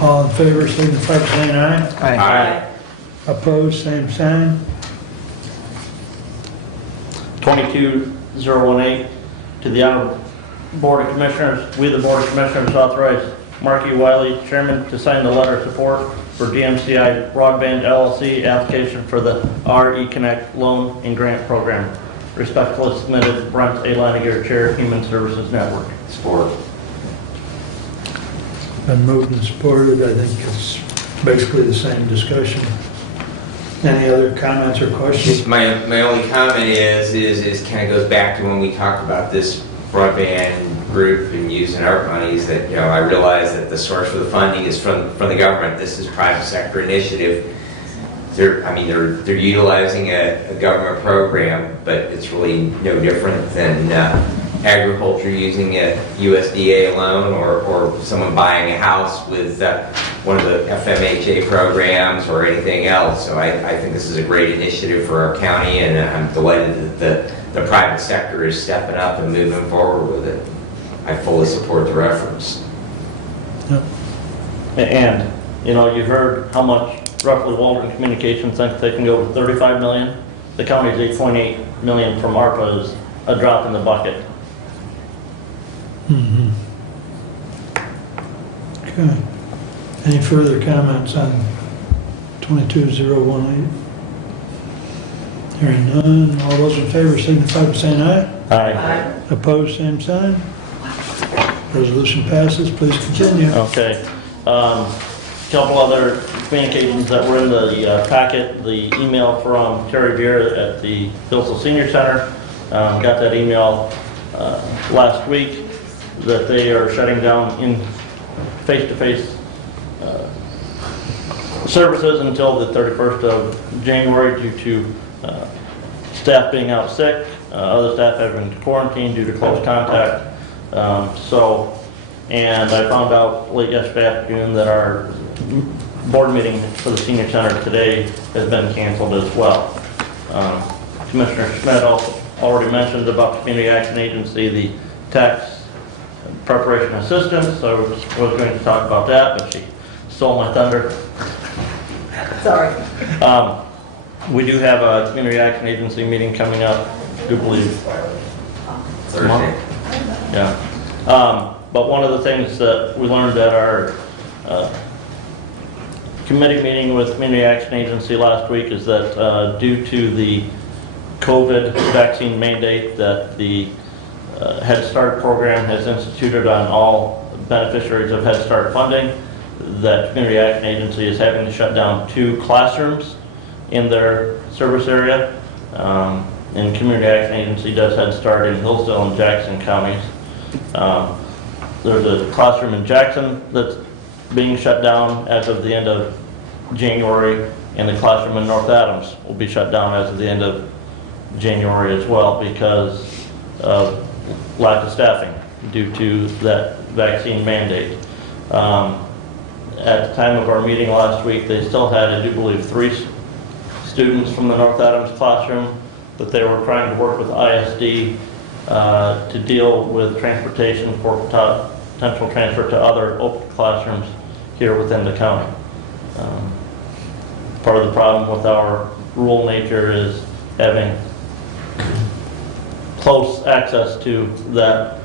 All in favor, signify by saying aye. Aye. Opposed, same sign. 22018, to the Honorable Board of Commissioners, we, the Board of Commissioners, authorize Mark E. Wiley, Chairman, to sign the letter of support for DMCI Broadband LLC application for the RE Connect Loan and Grant Program. Respectfully submitted, Brent A. Laniger, Chair, Human Services Network. Support. Been moved and supported. I think it's basically the same discussion. Any other comments or questions? Just my only comment is kind of goes back to when we talked about this broadband group and using our monies, that, you know, I realize that the source for the funding is from the government. This is private sector initiative. They're utilizing a government program, but it's really no different than agriculture using a USDA loan, or someone buying a house with one of the FMHA programs or anything else. So I think this is a great initiative for our county, and I'm delighted that the private sector is stepping up and moving forward with it. I fully support their efforts. Yep. And, you know, you heard how much roughly Waldron Communications thinks they can go with 35 million. The county's 8.8 million from ARPA is a drop in the bucket. Mhm. Okay. Any further comments on 22018? Hearing none, all those in favor signify by saying aye. Aye. Opposed, same sign. Resolution passes, please continue. Okay. Couple other communications that were in the packet. The email from Terry Beer at the Hillsdale Senior Center. Got that email last week that they are shutting down in face-to-face services until the 31st of January due to staff being out sick, other staff having to quarantine due to close contact. And I found out late yesterday afternoon that our board meeting for the senior center today has been canceled as well. Commissioner Schmidt also already mentioned about the Community Action Agency, the tax preparation assistance. I was going to talk about that, but she stole my thunder. Sorry. We do have a Community Action Agency meeting coming up, I do believe. Thursday. Yeah. But one of the things that we learned at our committee meeting with Community Action Agency last week is that due to the COVID vaccine mandate that the Head Start program has instituted on all beneficiaries of Head Start funding, that Community Action Agency is having to shut down 2 classrooms in their service area. And Community Action Agency does Head Start in Hillsdale and Jackson counties. There's a classroom in Jackson that's being shut down as of the end of January, and the classroom in North Adams will be shut down as of the end of January as well because of lack of staffing due to that vaccine mandate. At the time of our meeting last week, they still had, I do believe, 3 students from the North Adams classroom that they were trying to work with ISD to deal with transportation for potential transfer to other open classrooms here within the county. Part of the problem with our rural nature is having close access to that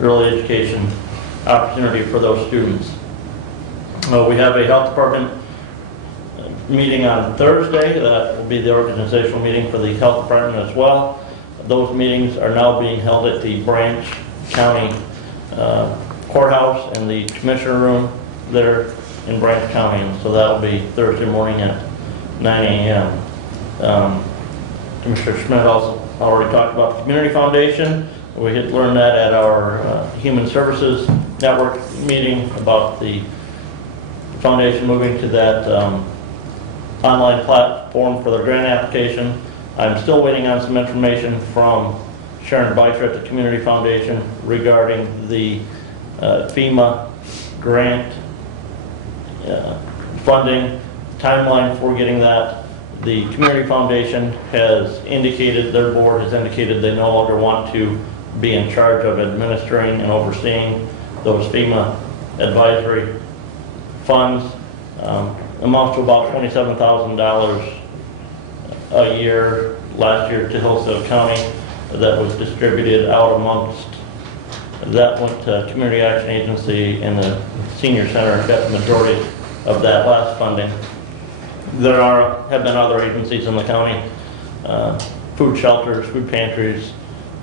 early education opportunity for those students. We have a health department meeting on Thursday. That will be the organizational meeting for the health department as well. Those meetings are now being held at the Branch County courthouse and the commissioner room there in Branch County. And so that will be Thursday morning at 9 a.m. Commissioner Schmidt also already talked about the Community Foundation. We had learned that at our Human Services Network meeting about the foundation moving to that online platform for their grant application. I'm still waiting on some information from Sharon Beiter at the Community Foundation regarding the FEMA grant funding timeline for getting that. The Community Foundation has indicated, their board has indicated they no longer want to be in charge of administering and overseeing those FEMA advisory funds. Amounts to about $27,000 a year last year to Hillsdale County that was distributed out amongst, that went to Community Action Agency and the Senior Center got the majority of that last funding. There have been other agencies in the county, food shelters, food pantries,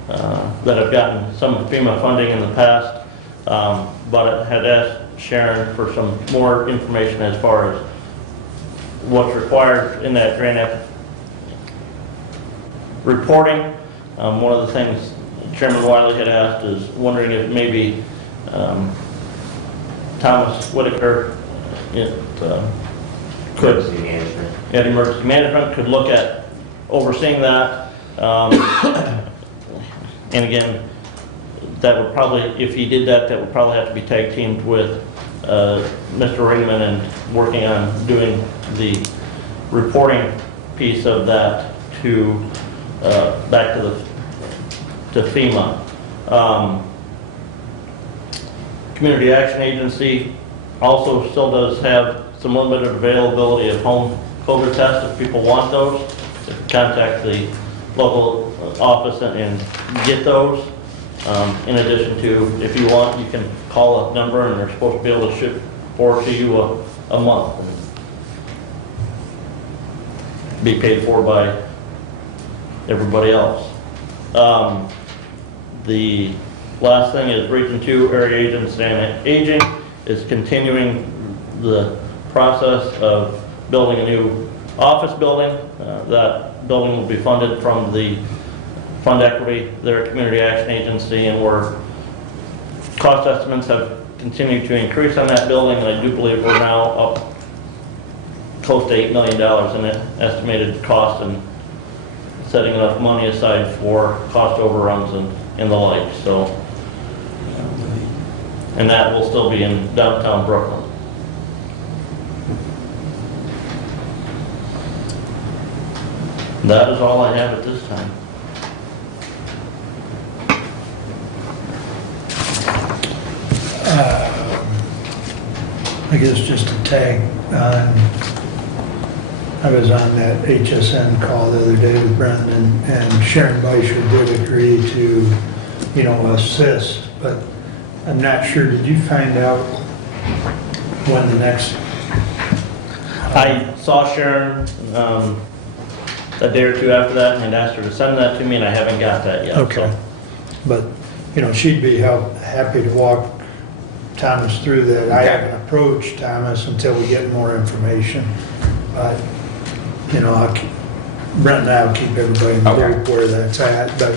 that have gotten some FEMA funding in the past, but I had asked Sharon for some more information as far as what's required in that grant reporting. One of the things Chairman Wiley had asked is wondering if maybe Thomas Whitaker could, at Emergency Management, could look at overseeing that. And again, that would probably, if he did that, that would probably have to be tag teamed with Mr. Ringman and working on doing the reporting piece of that to back to FEMA. Community Action Agency also still does have some limited availability of home COVID tests if people want those. Contact the local office and get those. In addition to, if you want, you can call a number and they're supposed to be able to ship 4 to you a month and be paid for by everybody else. The last thing is Region 2 Area Agents and Aging is continuing the process of building a new office building. That building will be funded from the fund equity, their Community Action Agency, and where cost estimates have continued to increase on that building, and I do believe we're now up close to $8 million in estimated cost and setting enough money aside for cost overruns and the like. So, and that will still be in downtown Brooklyn. That is all I have at this time. I guess just to tag on, I was on that HSN call the other day with Brendan, and Sharon Beischer did agree to, assist, but I'm not sure, did you find out when the next? I saw Sharon a day or two after that and asked her to send that to me, and I haven't got that yet. Okay, So. but, she'd be happy to walk Thomas through that. I haven't approached Thomas until we get more information, but, Brent and I will keep everybody in the loop where that's at, but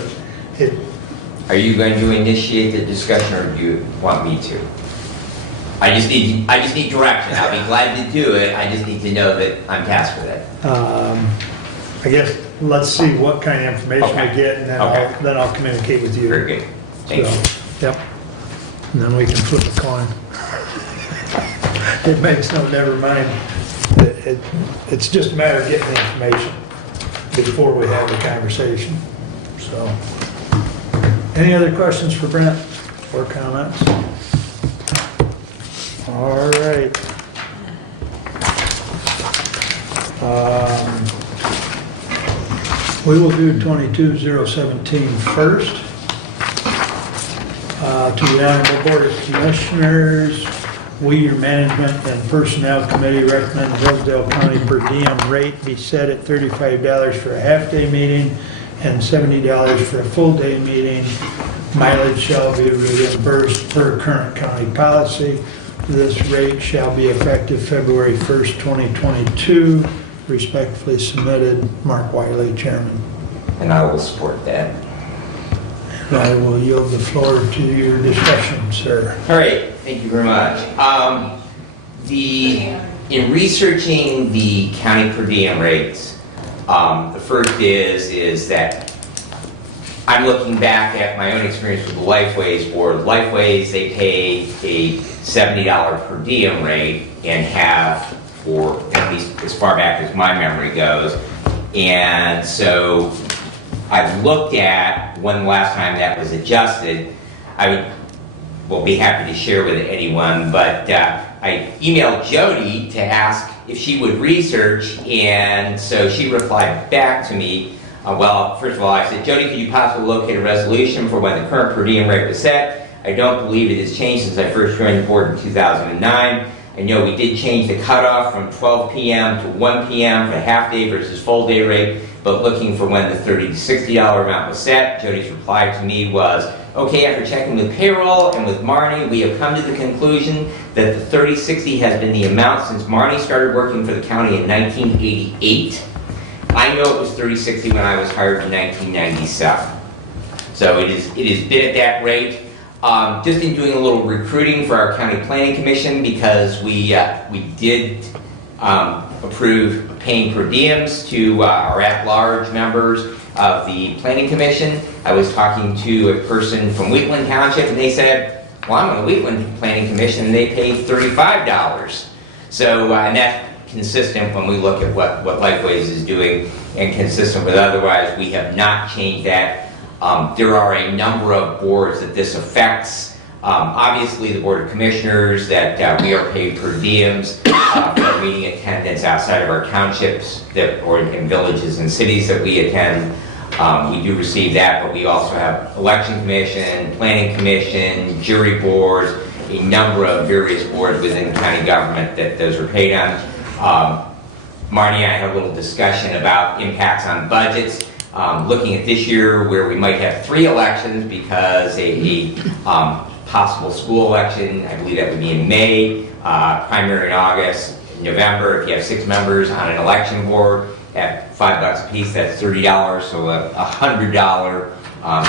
Are you going to initiate the discussion, or do you want me to? I just need direction. I'll be glad to do it. I just need to know that I'm tasked with it. I guess let's see what kind of information we get, and then I'll communicate with you. Very good. Thank you. Yep. And then we can flip a coin. It makes never mind. It's just a matter of getting the information before we have the conversation. So, any other questions for Brent or comments? All right. We will do 22-017 first. To the Honorable Board of Commissioners, we, your Management and Personnel Committee, recommend Hillsdale County per diem rate be set at $35 for a half-day meeting and $70 for a full-day meeting. Mileage shall be reimbursed per current county policy. This rate shall be effective February 1st, 2022. Respectfully submitted, Mark Wiley, Chairman. and I will support that. And I will yield the floor to your discussion, sir. All right, thank you very much. In researching the county per diem rates, the first is that I'm looking back at my own experience with the Lifeways board. Lifeways, they pay a $70 per diem rate and have for at least as far back as my memory goes. And so I've looked at when the last time that was adjusted. I will be happy to share with anyone, but I emailed Jody to ask if she would research, and so she replied back to me. Well, first of all, I said, Jody, could you possibly locate a resolution for when the current per diem rate was set? I don't believe it has changed since I first joined the board in 2009. I know we did change the cutoff from 12 p.m. to 1 p.m. for half-day versus full-day rate, but looking for when the $30 to $60 amount was set. Jody's reply to me was, okay, after checking with payroll and with Marnie, we have come to the conclusion that the $30-60 has been the amount since Marnie started working for the county in 1988. I know it was $30-60 when I was hired in 1997. So it has been at that rate. Just in doing a little recruiting for our county planning commission, because we did approve paying per diems to our at-large members of the planning commission. I was talking to a person from Wheatland Township, and they said, well, I'm on the Wheatland Planning Commission, and they paid $35. So, and that's consistent when we look at what Lifeways is doing, and consistent with otherwise, we have not changed that. There are a number of boards that this affects. Obviously, the Board of Commissioners, that we are paid per diems for meeting attendance outside of our townships or in villages and cities that we attend. We do receive that, but we also have election commission, planning commission, jury boards, a number of various boards within county government that those are paid on. Marnie and I had a little discussion about impacts on budgets. Looking at this year where we might have 3 elections because a possible school election, I believe that would be in May, primary in August, November. If you have 6 members on an election board at $5 a piece, that's $30, so a $100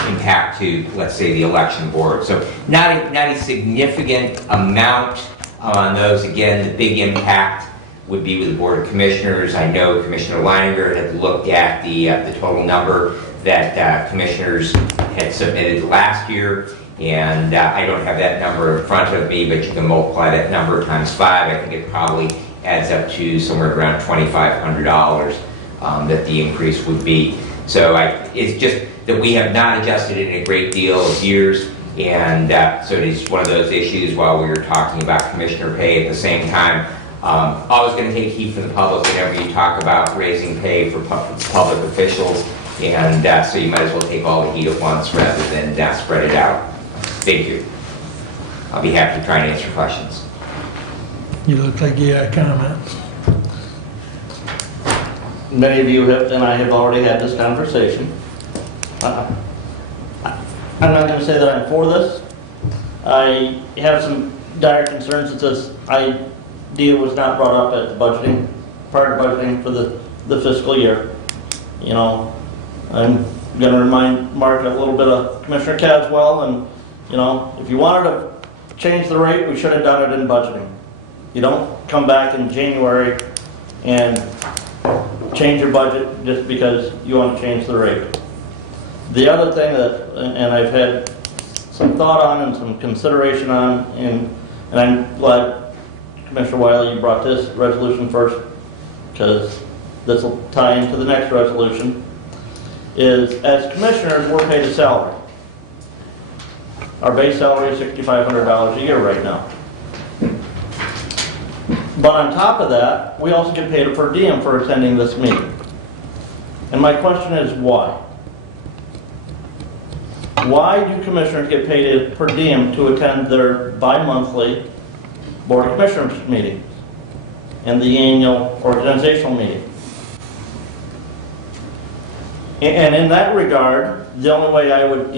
impact to, let's say, the election board. So not a significant amount on those. Again, the big impact would be with the Board of Commissioners. I know Commissioner Leininger had looked at the total number that commissioners had submitted last year, and I don't have that number in front of me, but you can multiply that number times 5. I think it probably adds up to somewhere around $2,500 that the increase would be. So it's just that we have not adjusted it in a great deal of years, and so it is one of those issues while we were talking about commissioner pay. At the same time, always going to take heat from the public whenever you talk about raising pay for public officials, and so you might as well take all the heat at once rather than spread it out. Thank you. I'll be happy to try and answer questions. You look like you had comments. Many of you have, and I have already had this conversation. I'm not going to say that I'm for this. I have some dire concerns that this idea was not brought up at budgeting, part of budgeting for the fiscal year. You know, I'm going to remind Mark a little bit of Commissioner Caswell, and you know, if you wanted to change the rate, we should have done it in budgeting. You don't come back in January and change your budget just because you want to change the rate. The other thing that, and I've had some thought on and some consideration on, and I'm glad, Commissioner Wiley, you brought this resolution first, because this will tie into the next resolution, is as commissioners, we're paid a salary. Our base salary is $6,500 a year right now. But on top of that, we also get paid a per diem for attending this meeting. And my question is why? Why do commissioners get paid a per diem to attend their bi-monthly Board of Commissioners meeting and the annual organizational meeting? And in that regard, the only way I would,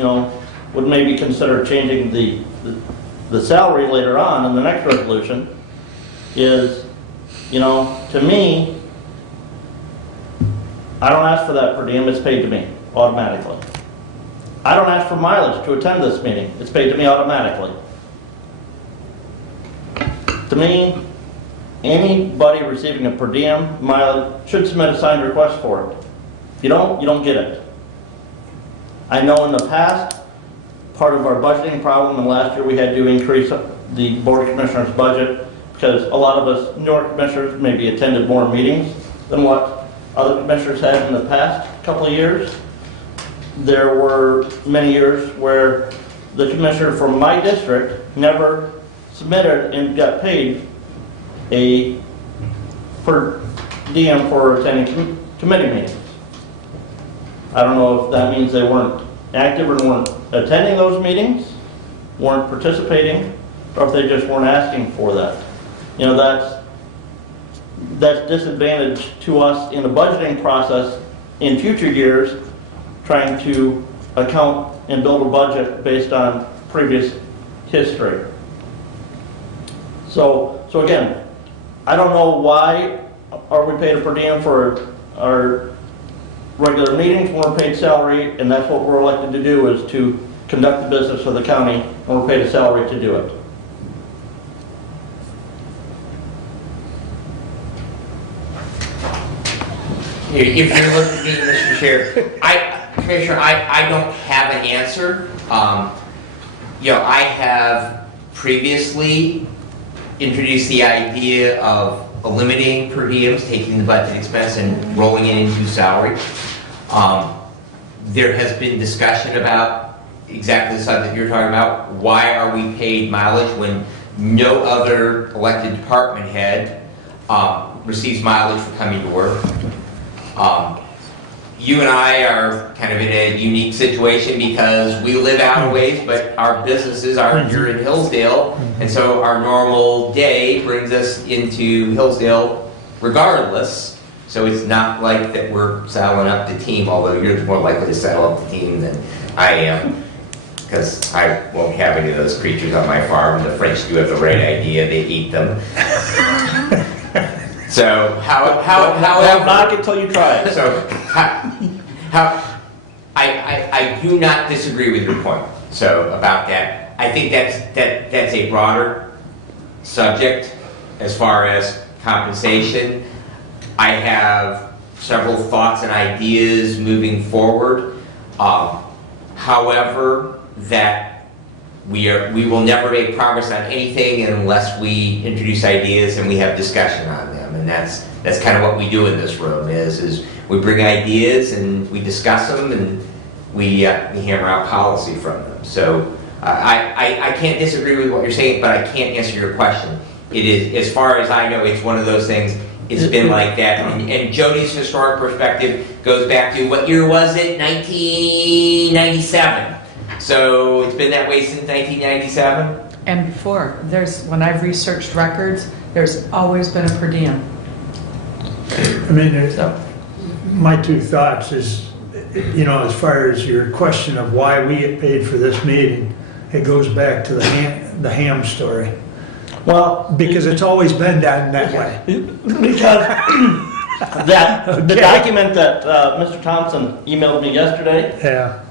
would maybe consider changing the salary later on in the next resolution is, to me, I don't ask for that per diem, it's paid to me automatically. I don't ask for mileage to attend this meeting, it's paid to me automatically. To me, anybody receiving a per diem mileage should submit a signed request for it. If you don't get it. I know in the past, part of our budgeting problem, and last year we had to increase the Board of Commissioners budget because a lot of us newer commissioners maybe attended more meetings than what other commissioners had in the past couple of years. There were many years where the commissioner from my district never submitted and got paid a per diem for attending committee meetings. I don't know if that means they weren't active or weren't attending those meetings, weren't participating, or if they just weren't asking for that. You know, that's disadvantage to us in the budgeting process in future years, trying to account and build a budget based on previous history. So again, I don't know why are we paid a per diem for our regular meetings when we're paid salary, and that's what we're elected to do, is to conduct the business of the county, and we're paid a salary to do it. If you're looking at me, Mr. Chair, Commissioner, I don't have an answer. I have previously introduced the idea of eliminating per diems, taking the budget expense and rolling it into salary. There has been discussion about exactly the subject you're talking about. Why are we paid mileage when no other elected department head receives mileage for coming to work? You and I are kind of in a unique situation because we live out a ways, but our businesses are here in Hillsdale, and so our normal day brings us into Hillsdale regardless. So it's not like that we're saddling up the team, although you're more likely to saddle up the team than I am, because I won't have any of those creatures on my farm. The French do have the right idea, they eat them. So Don't knock it till you try it. So I do not disagree with your point. So about that, I think that's a broader subject as far as compensation. I have several thoughts and ideas moving forward. However, that we will never make progress on anything unless we introduce ideas and we have discussion on them. And that's kind of what we do in this room is we bring ideas and we discuss them and we hammer out policy from them. So I can't disagree with what you're saying, but I can't answer your question. It is, as far as I know, it's one of those things. It's been like that. And Jody's historic perspective goes back to, what year was it? 1997. So it's been that way since 1997? And before, when I've researched records, there's always been a per diem. I mean, my two thoughts is, as far as your question of why we get paid for this meeting, it goes back to the ham story. Well, because it's always been done that way. Because the document that Mr. Thompson emailed me yesterday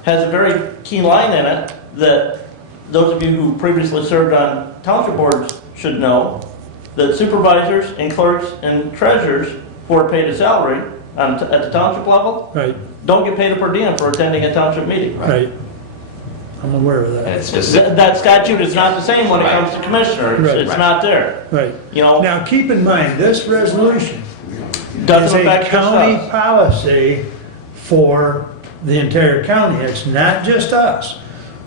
has a very key line in it that those of you who previously served on township boards should know, that supervisors and clerks and treasurers who are paid a salary at the township level don't get paid a per diem for attending a township meeting. Right. I'm aware of that. That statute is not the same when it comes to commissioners. It's not there. Right. Now keep in mind, this resolution doesn't is a affect county us. policy for the entire county. It's not just us.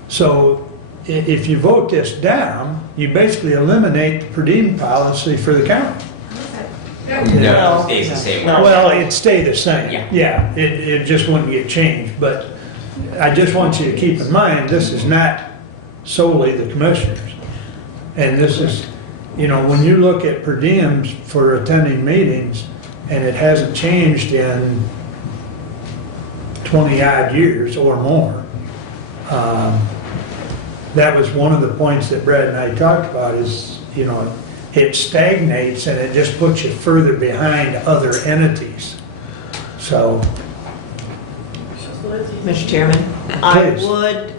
So if you vote this down, you basically eliminate the per diem policy for the county. No, it stays the same. Well, it'd stay the same. Yeah. It just wouldn't get changed. But I just want you to keep in mind, this is not solely the commissioners. And this is, when you look at per diems for attending meetings, and it hasn't changed in 20-odd years or more. That was one of the points that Brad and I talked about is, it stagnates and it just puts you further behind other entities. So Mr. Chairman, I Please. would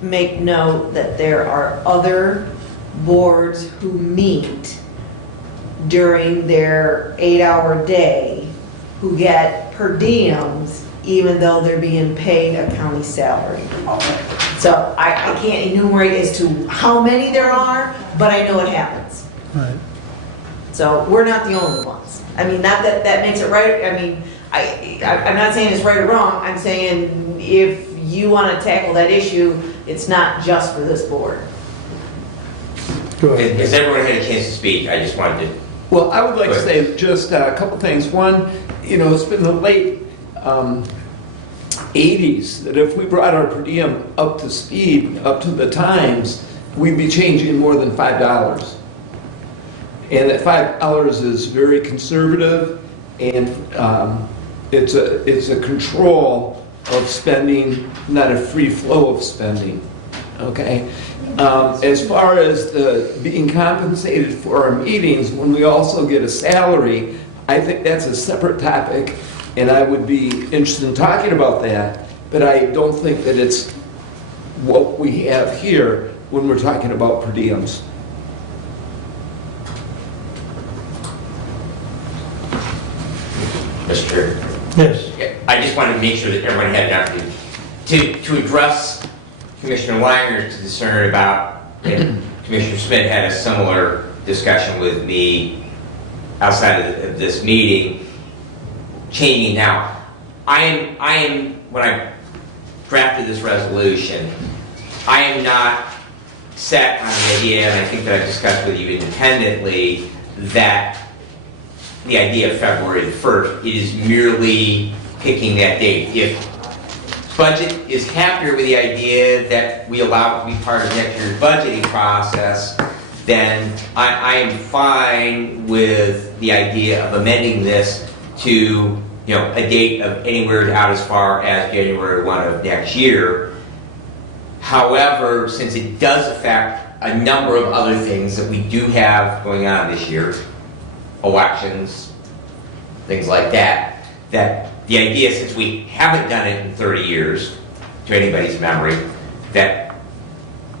make note that there are other boards who meet during their 8-hour day who get per diems even though they're being paid a county salary. So I can't enumerate as to how many there are, but I know it happens. Right. So we're not the only ones. I mean, not that that makes it right. I mean, I'm not saying it's right or wrong. I'm saying if you want to tackle that issue, it's not just for this board. Go ahead. Has everyone had a chance to speak? I just wanted to. Well, I would like Go to ahead. say just a couple things. One, it's been the late 80s that if we brought our per diem up to speed, up to the times, we'd be changing more than $5. And that $5 is very conservative, and it's a control of spending, not a free flow of spending. Okay? As far as the being compensated for our meetings, when we also get a salary, I think that's a separate topic, and I would be interested in talking about that, but I don't think that it's what we have here when we're talking about per diems. Mr. Yes. Yeah, I just wanted to make sure that everyone had an opportunity to address Commissioner Langer's concern about, and Commissioner Smith had a similar discussion with me outside of this meeting, changing now. I am, when I drafted this resolution, I am not set on the idea, and I think that I've discussed with you independently, that the idea of February the 1st is merely picking that date. If budget is happier with the idea that we allow it to be part of next year's budgeting process, then I am fine with the idea of amending this to a date of anywhere out as far as January 1 of next year. However, since it does affect a number of other things that we do have going on this year, elections, things like that, that the idea, since we haven't done it in 30 years, to anybody's memory, that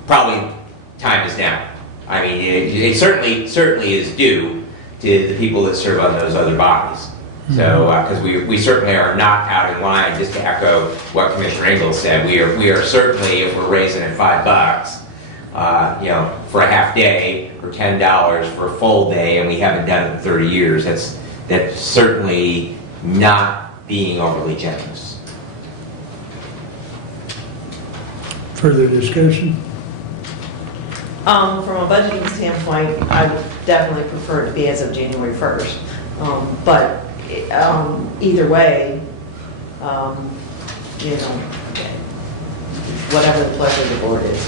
probably time is now. I mean, it certainly is due to the people that serve on those other bodies. So, because we certainly are not out of line, just to echo what Commissioner Engel said, we are certainly, if we're raising it $5, for a half day, or $10 for a full day, and we haven't done it in 30 years, that's certainly not being overly generous. Further discussion? From a budgeting standpoint, I would definitely prefer it to be as of January 1st. But either way, whatever the pleasure of the board is.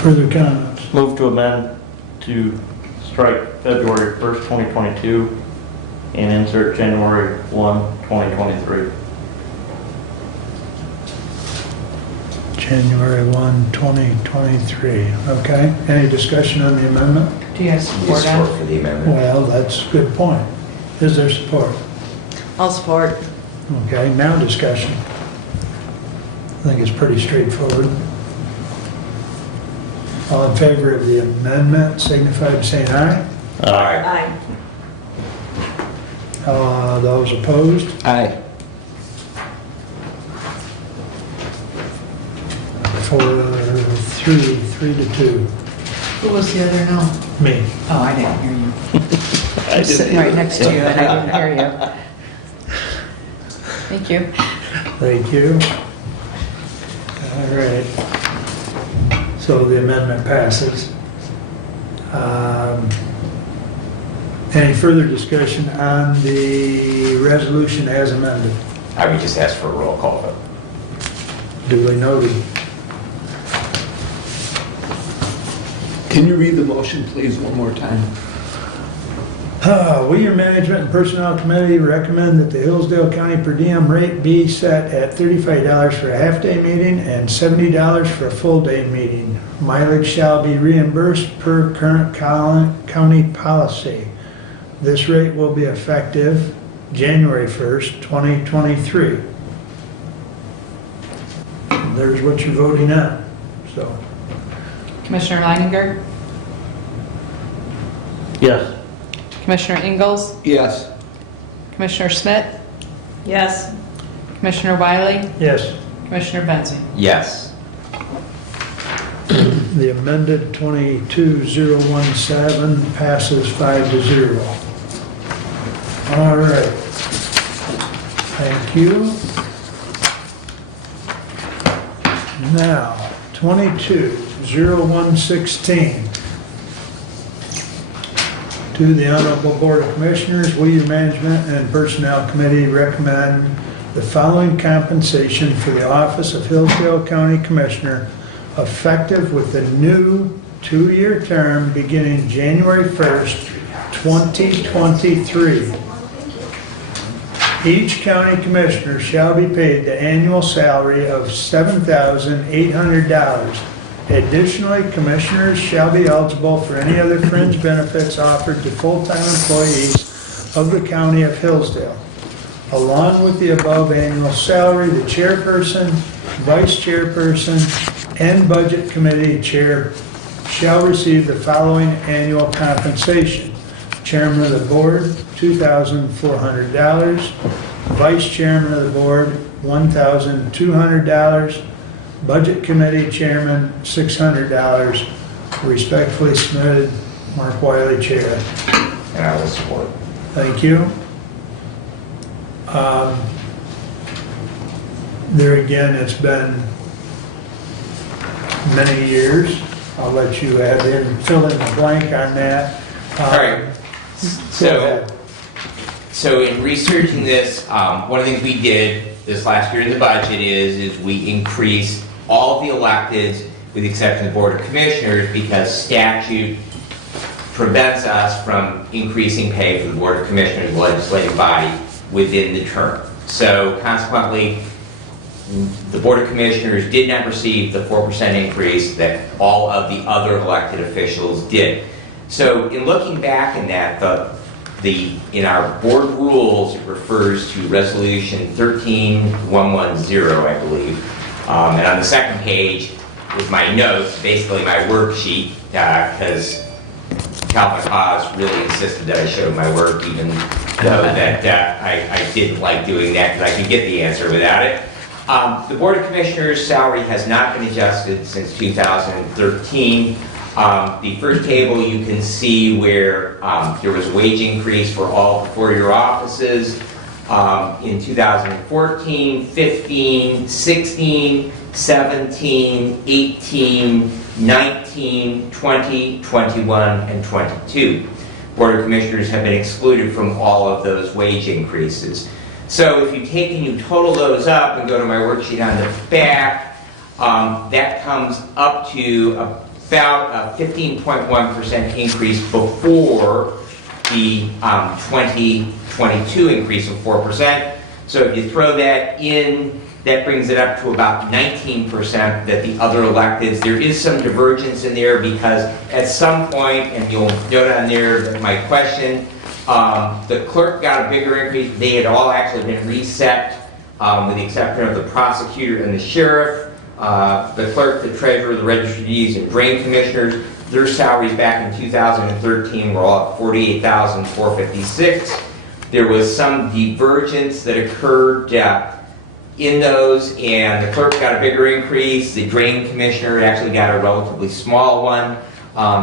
Further comments? Move to amend to strike February 1st, 2022 and insert January 1, 2023. January 1, 2023. Okay. Any discussion on the amendment? Do you have support on? Support for the amendment. Well, that's a good point. Is there support? I'll support. Okay, now discussion. I think it's pretty straightforward. All in favor of the amendment signify by saying aye. Aye. Those opposed? Aye. 3 to 2. Who was the other no? Me. Oh, I didn't hear you. I'm sitting right next to you and I didn't hear you. Thank you. Thank you. All right. So the amendment passes. Any further discussion on the resolution as amended? I would just ask for a roll call vote. Duly noted. Can you read the motion, please, one more time? We, your Management and Personnel Committee, recommend that the Hillsdale County per diem rate be set at $35 for a half-day meeting and $70 for a full-day meeting. Mileage shall be reimbursed per current county policy. This rate will be effective January 1st, 2023. There's what you're voting on, so. Commissioner Leininger? Yes. Commissioner Ingalls? Yes. Commissioner Schmidt? Yes. Commissioner Wiley? Yes, Commissioner Bensing? Yes. the amended 22017 passes 5-0. All right. Thank you. Now, 220116. To the Honorable Board of Commissioners, we, your Management and Personnel Committee, recommend the following compensation for the office of Hillsdale County Commissioner, effective with the new 2-year term beginning January 1st, 2023. Each county commissioner shall be paid the annual salary of $7,800. Additionally, commissioners shall be eligible for any other fringe benefits offered to full-time employees of the county of Hillsdale. Along with the above annual salary, the chairperson, vice chairperson, and budget committee chair shall receive the following annual compensation. Chairman of the board, $2,400. Vice chairman of the board, $1,200. Budget committee chairman, $600. Respectfully submitted, Mark Wiley, chair. And I will support. Thank you. There again, it's been many years. I'll let you add in, fill in the blank on that. All right. Go ahead. So in researching this, one of the things we did this last year in the budget is we increased all of the electeds with the exception of the Board of Commissioners because statute prevents us from increasing pay for the Board of Commissioners, the legislative body, within the term. So consequently, the Board of Commissioners did not receive the 4% increase that all of the other elected officials did. So in looking back in that, in our board rules, it refers to Resolution 13110, I believe. And on the second page is my notes, basically my worksheet, because Calvin Haas really insisted that I showed my work, even though that I didn't like doing that because I could get the answer without it. The Board of Commissioners' salary has not been adjusted since 2013. The first table you can see where there was a wage increase for all 4-year offices in 2014, 15, 16, 17, 18, 19, 20, 21, and 22. Board of Commissioners have been excluded from all of those wage increases. So if you take and you total those up and go to my worksheet on the back, that comes up to about a 15.1% increase before the 2022 increase of 4%. So if you throw that in, that brings it up to about 19% that the other electeds. There is some divergence in there because at some point, and you'll note on there that my question, the clerk got a bigger increase. They had all actually been reset with the exception of the prosecutor and the sheriff. The clerk, the treasurer, the registered deeds, and drain commissioners, their salaries back in 2013 were all at $48,456. There was some divergence that occurred in those, and the clerk got a bigger increase. The drain commissioner actually got a relatively small one.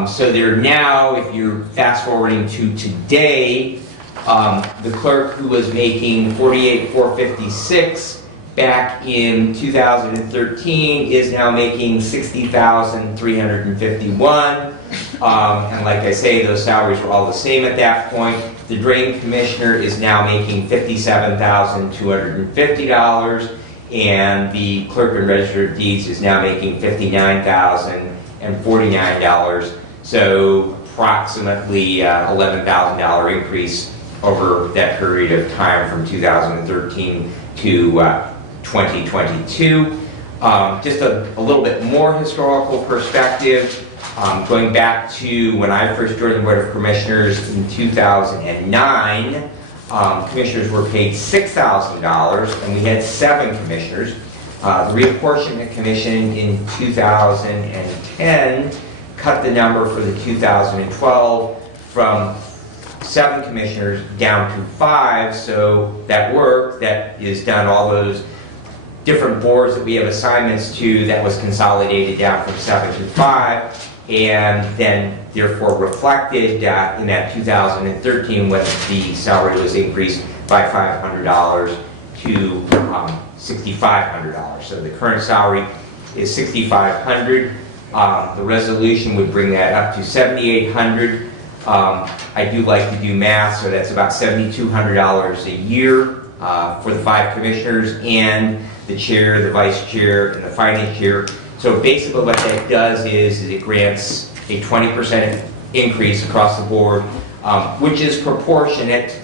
So they're now, if you're fast forwarding to today, the clerk who was making $48,456 back in 2013 is now making $60,351. And like I say, those salaries were all the same at that point. The drain commissioner is now making $57,250, and the clerk and register of deeds is now making $59,049. So approximately $11,000 increase over that period of time from 2013 to 2022. Just a little bit more historical perspective. Going back to when I first joined the Board of Commissioners in 2009, commissioners were paid $6,000, and we had 7 commissioners. The Reapportionment Commission in 2010 cut the number for the 2012 from 7 commissioners down to 5, so that work that is done, all those different boards that we have assignments to, that was consolidated down from 7 to 5, and then therefore reflected in that 2013 when the salary was increased by $500 to $6,500. So the current salary is $6,500. The resolution would bring that up to $7,800. I do like to do math, so that's about $7,200 a year for the 5 commissioners and the chair, the vice chair, and the finance chair. So basically what that does is it grants a 20% increase across the board, which is proportionate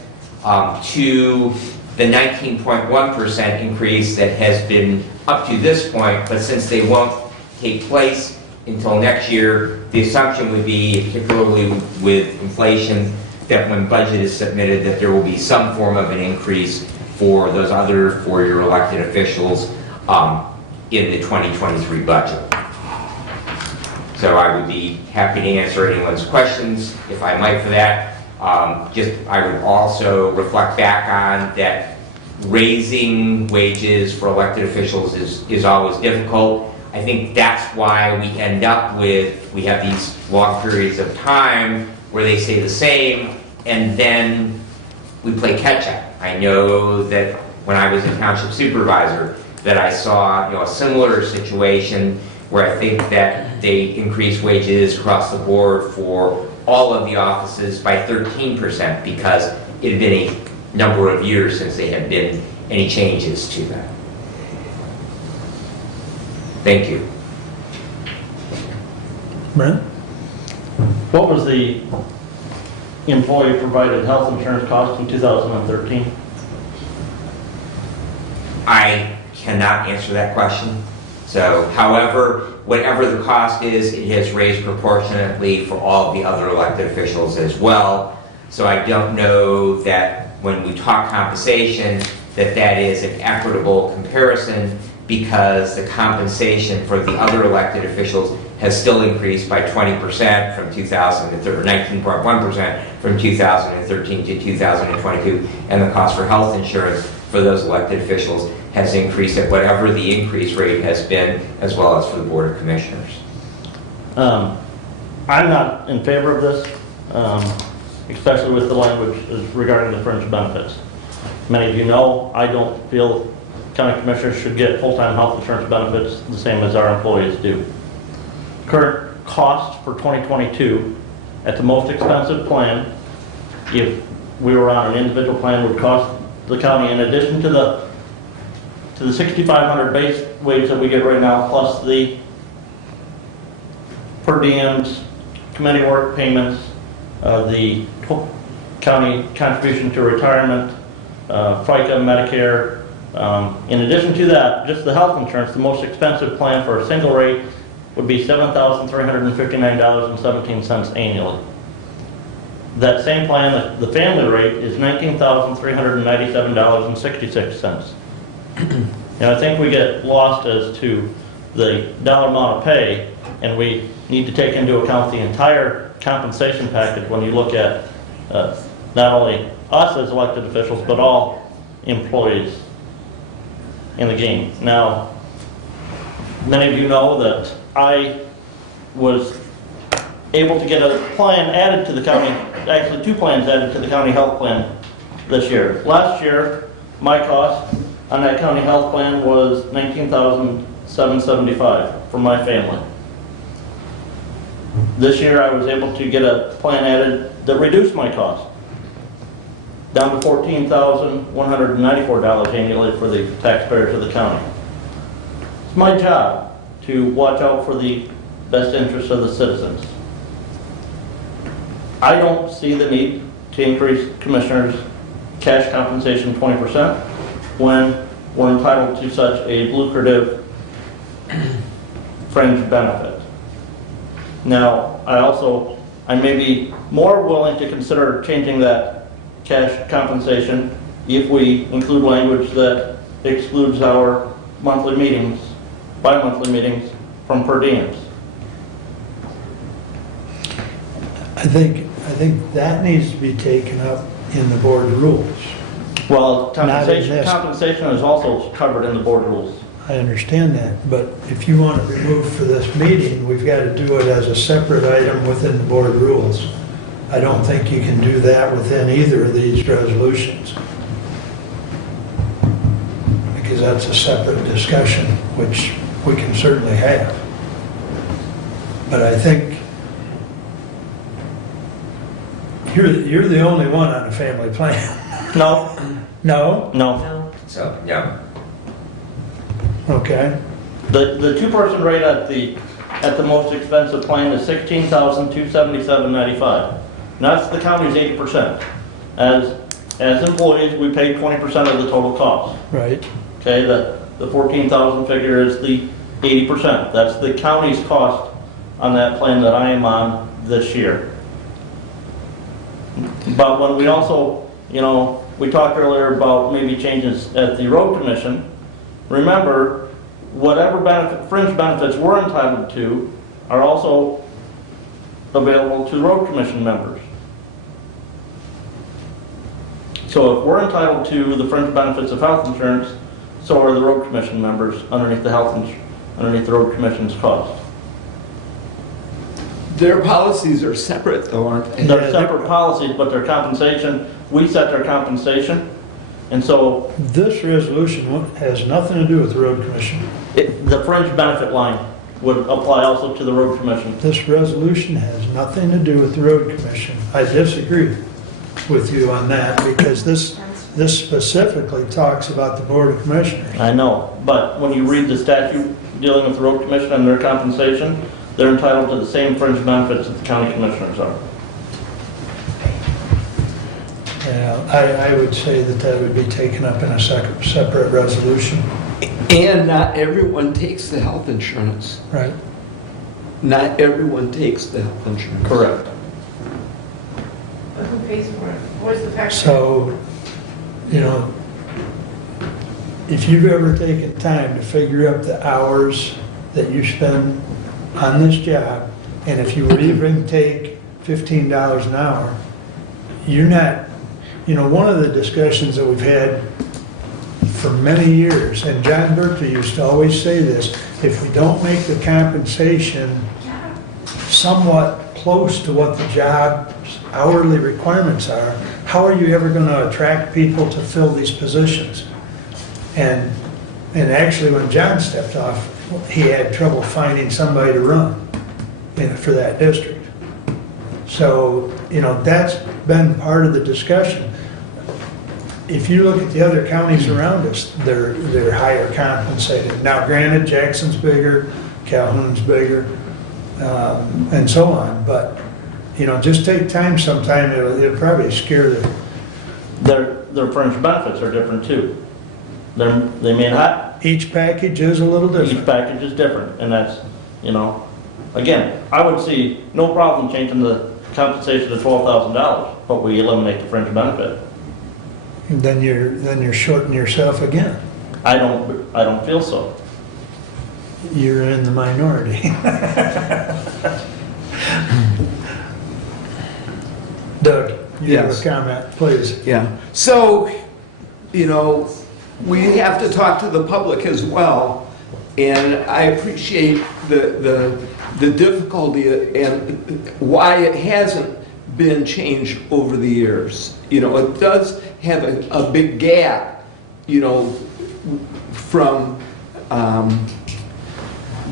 to the 19.1% increase that has been up to this point, but since they won't take place until next year, the assumption would be, particularly with inflation, that when budget is submitted, that there will be some form of an increase for those other 4-year elected officials in the 2023 budget. So I would be happy to answer anyone's questions, if I might, for that. I would also reflect back on that raising wages for elected officials is always difficult. I think that's why we end up with, we have these long periods of time where they stay the same, and then we play catch up. I know that when I was a township supervisor, that I saw a similar situation where I think that they increased wages across the board for all of the offices by 13% because it had been a number of years since there had been any changes to that. Thank you. Brent? What was the employee-provided health insurance cost in 2013? I cannot answer that question. So, however, whatever the cost is, it has raised proportionately for all the other elected officials as well. So I don't know that when we talk compensation, that is an equitable comparison, because the compensation for the other elected officials has still increased by 20% from 19.1% from 2013 to 2022, and the cost for health insurance for those elected officials has increased at whatever the increase rate has been, as well as for the Board of Commissioners. I'm not in favor of this, especially with the language regarding the fringe benefits. Many of you know, I don't feel county commissioners should get full-time health insurance benefits the same as our employees do. Current cost for 2022 at the most expensive plan, if we were on an individual plan, would cost the county, in addition to the $6,500 base wage that we get right now, plus the per diems, committee work payments, the county contribution to retirement, FICA, Medicare. In addition to that, just the health insurance, the most expensive plan for a single rate would be $7,359.17 annually. That same plan, the family rate, is $19,397.66. And I think we get lost as to the dollar amount of pay, and we need to take into account the entire compensation package when you look at not only us as elected officials, but all employees in the game. Now, many of you know that I was able to get a plan added to the county, actually 2 plans added to the county health plan this year. Last year, my cost on that county health plan was $19,775 for my family. This year I was able to get a plan added that reduced my cost down to $14,194 annually for the taxpayers of the county. It's my job to watch out for the best interests of the citizens. I don't see the need to increase commissioners' cash compensation 20% when we're entitled to such a lucrative fringe benefit. Now, I may be more willing to consider changing that cash compensation if we include language that excludes our monthly meetings, bi-monthly meetings from per diems. I think that needs to be taken up in the board rules. Well, Not in this. compensation is also covered in the board rules. I understand that, but if you want it removed for this meeting, we've got to do it as a separate item within the board rules. I don't think you can do that within either of these resolutions. Because that's a separate discussion, which we can certainly have. But I think you're the only one on a family plan. No, No? no. So, yeah. Okay. The two-person rate at the most expensive plan is $16,277.95. And that's the county's 80%. As employees, we pay 20% of the total cost. Right. Okay, the 14,000 figure is the 80%. That's the county's cost on that plan that I am on this year. But when we also, we talked earlier about maybe changes at the road commission. Remember, whatever fringe benefits we're entitled to are also available to road commission members. So if we're entitled to the fringe benefits of health insurance, so are the road commission members underneath the road commission's cost. Their policies are separate though, aren't they? They're separate policies, but their compensation, we set their compensation. And so This resolution has nothing to do with the road commission. the fringe benefit line would apply also to the road commission. This resolution has nothing to do with the road commission. I disagree with you on that because this specifically talks about the board of commissioners. I know, but when you read the statute dealing with the road commission and their compensation, they're entitled to the same fringe benefits that the county commissioners are. Yeah, I would say that would be taken up in a separate resolution. And not everyone takes the health insurance. Right. Not everyone takes the health insurance. Correct. But who pays for it? Where's the tax? So, if you've ever taken time to figure up the hours that you spend on this job, and if you were to even take $15 an hour, you're not, one of the discussions that we've had for many years, and John Berkeley used to always say this, if we don't make the compensation somewhat close to what the job's hourly requirements are, how are you ever going to attract people to fill these positions? And actually, when John stepped off, he had trouble finding somebody to run for that district. So, that's been part of the discussion. If you look at the other counties around us, they're higher compensated. Now, granted, Jackson's bigger, Calhoun's bigger, and so on. But, just take time sometime. It'll probably scare them. Their fringe benefits are different too. They may not. Each package is a little different. Each package is different, and that's, again, I would see no problem changing the compensation to $12,000, but we eliminate the fringe benefit. Then you're shorting yourself again. I don't feel so. You're in the minority. Doug, you have a comment, please. Yeah. So, we have to talk to the public as well, and I appreciate the difficulty and why it hasn't been changed over the years. It does have a big gap, from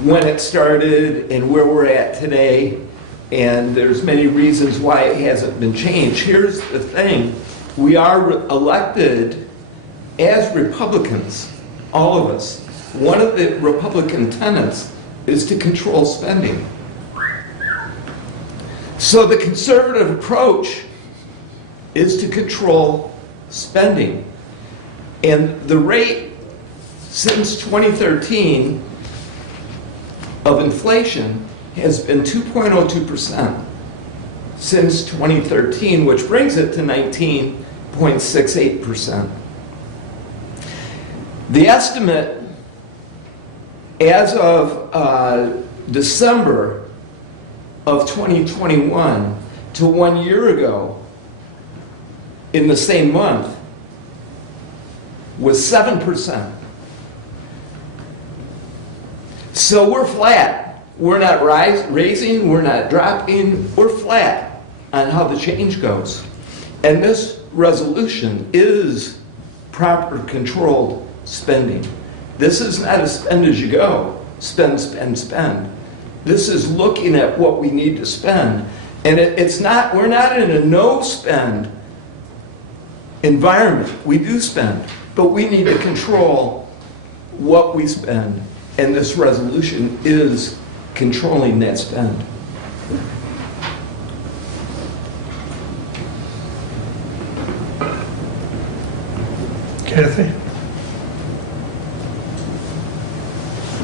when it started and where we're at today, and there's many reasons why it hasn't been changed. Here's the thing, we are elected as Republicans, all of us. One of the Republican tenets is to control spending. So the conservative approach is to control spending. And the rate since 2013 of inflation has been 2.02% since 2013, which brings it to 19.68%. The estimate as of December of 2021 to 1 year ago in the same month was 7%. So we're flat. We're not raising, we're not dropping, we're flat on how the change goes. And this resolution is proper controlled spending. This is not a spend as you go, spend, spend, spend. This is looking at what we need to spend. And we're not in a no spend environment. We do spend, but we need to control what we spend. And this resolution is controlling that spend. Kathy?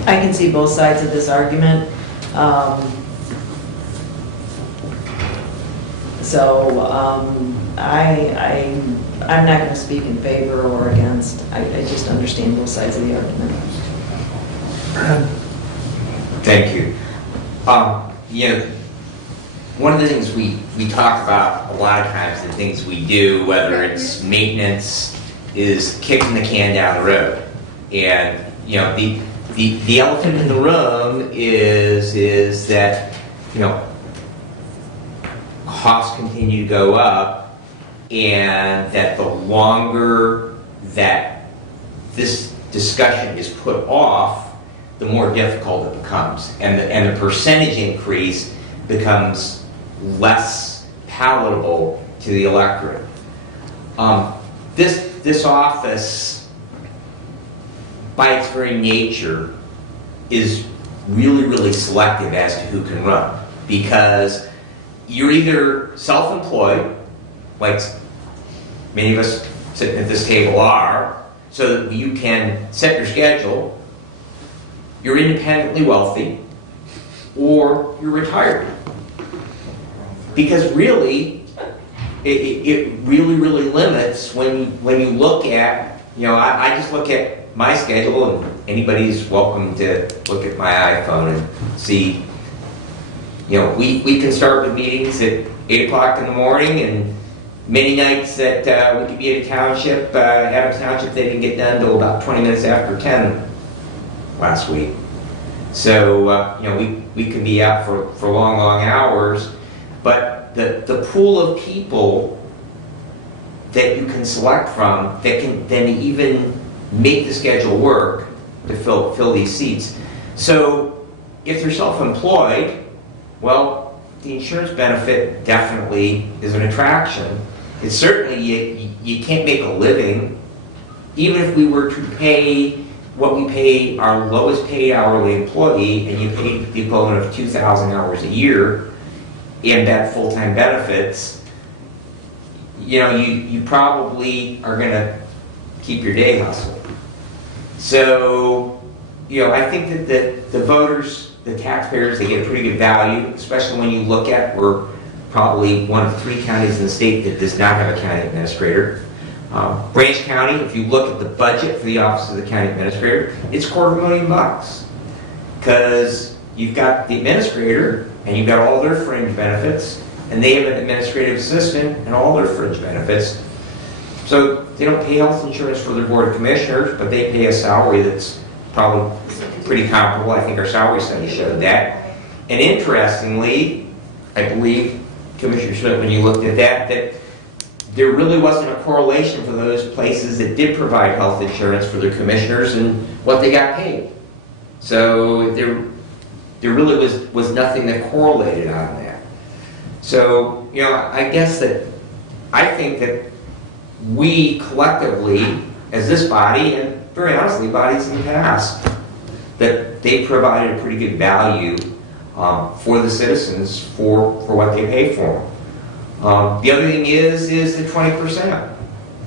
I can see both sides of this argument. I'm not going to speak in favor or against. I just understand both sides of the argument. Thank you. One of the things we talk about a lot of times, the things we do, whether it's maintenance, is kicking the can down the road. And, the elephant in the room is that, costs continue to go up, and that the longer that this discussion is put off, the more difficult it becomes, and the percentage increase becomes less palatable to the electorate. This office, by its very nature, is really, really selective as to who can run, because you're either self-employed, like many of us sitting at this table are, so that you can set your schedule, you're independently wealthy, or you're retired. Because really, it really, really limits when you look at, I just look at my schedule, and anybody's welcome to look at my iPhone and see, we can start with meetings at 8 o'clock in the morning, and many nights that we could be at a township, Adams Township, they didn't get done until about 20 minutes after 10 last week. So, we can be out for long, long hours, but the pool of people that you can select from that can then even make the schedule work to fill these seats. So, if they're self-employed, well, the insurance benefit definitely is an attraction. It's certainly, you can't make a living, even if we were to pay what we pay our lowest paid hourly employee, and you pay the equivalent of 2,000 hours a year, and that full-time benefits, you probably are going to keep your day hustle. So, I think that the voters, the taxpayers, they get a pretty good value, especially when you look at, we're probably one of 3 counties in the state that does not have a county administrator. Branch County, if you look at the budget for the Office of the County Administrator, it's $250,000. Because you've got the administrator, and you've got all their fringe benefits, and they have an administrative assistant and all their fringe benefits. So they don't pay health insurance for their Board of Commissioners, but they pay a salary that's probably pretty comparable. I think our salary study showed that. And interestingly, I believe, Commissioner Schmidt, when you looked at that there really wasn't a correlation for those places that did provide health insurance for their commissioners and what they got paid. So there really was nothing that correlated on that. So, I guess that I think that we collectively, as this body, and very honestly, bodies in the past, that they provided a pretty good value for the citizens for what they pay for them. The other thing is the 20%.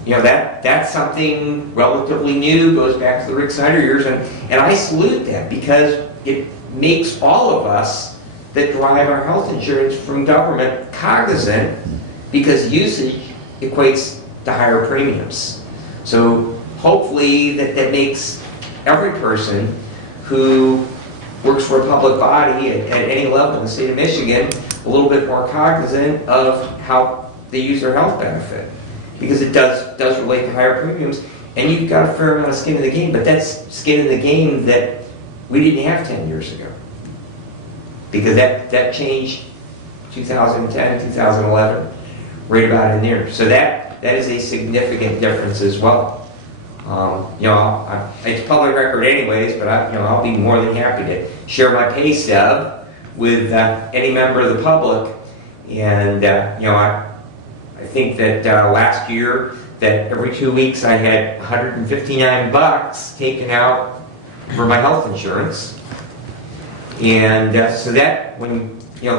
That's something relatively new, goes back to the Rick Snyder years, and I salute that because it makes all of us that drive our health insurance from government cognizant, because usage equates to higher premiums. So hopefully that makes every person who works for a public body at any level in the state of Michigan a little bit more cognizant of how they use their health benefit, because it does relate to higher premiums, and you've got a fair amount of skin in the game, but that's skin in the game that we didn't have 10 years ago, because that changed 2010, 2011, right about in there. So that is a significant difference as well. It's public record anyways, but I'll be more than happy to share my pay stub with any member of the public. And I think that last year, that every 2 weeks I had $159 taken out for my health insurance, and so that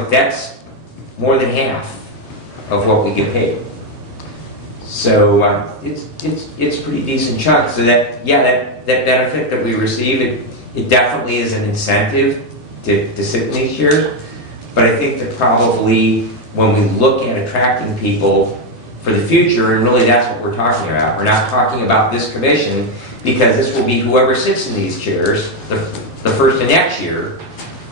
that's more than half of what we get paid. So it's a pretty decent chunk. So that benefit that we receive, it definitely is an incentive to sit in these chairs. But I think that probably when we look at attracting people for the future, and really that's what we're talking about. We're not talking about this commission, because this will be whoever sits in these chairs the first of next year.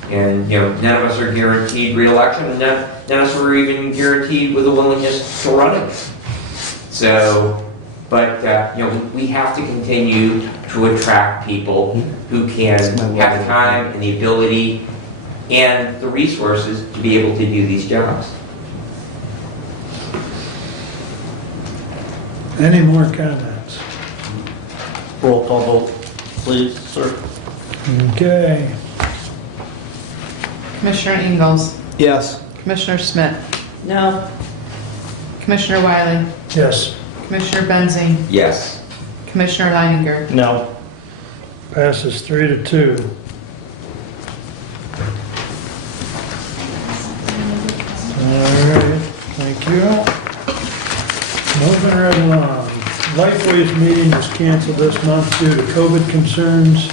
And none of us are guaranteed re-election, and none of us are even guaranteed with a willingness to run again. So, but we have to continue to attract people who can have the time and the ability and the resources to be able to do these jobs. Any more comments? Roll call vote, please, sir. Okay. Commissioner Ingalls? Yes. Commissioner Schmidt? No. Commissioner Wiley? Yes. Commissioner Benzing? Yes. Commissioner Leininger? No. Passes 3-2. All right, thank you. Moving right along. Lifeways meeting was canceled this month due to COVID concerns.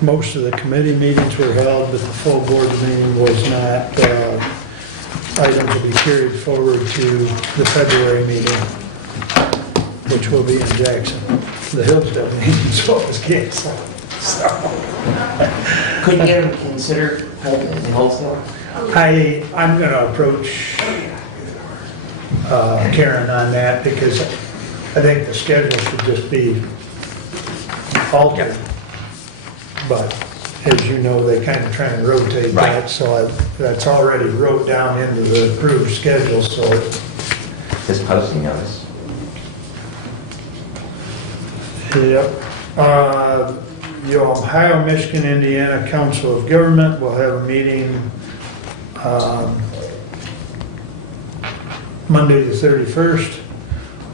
Most of the committee meetings were held, but the full board meeting was not. Items will be carried forward to the February meeting, which will be in Jackson. The Hillsdale meeting, so it was canceled. So. Couldn't get them considered in Hillsdale? I'm going to approach Karen on that, because I think the schedule should just be altered. But as you know, they kind of try and rotate that, so that's already wrote down into the approved schedule, so. Just posting notice. Yep. The Ohio, Michigan, Indiana Council of Government will have a meeting Monday the 31st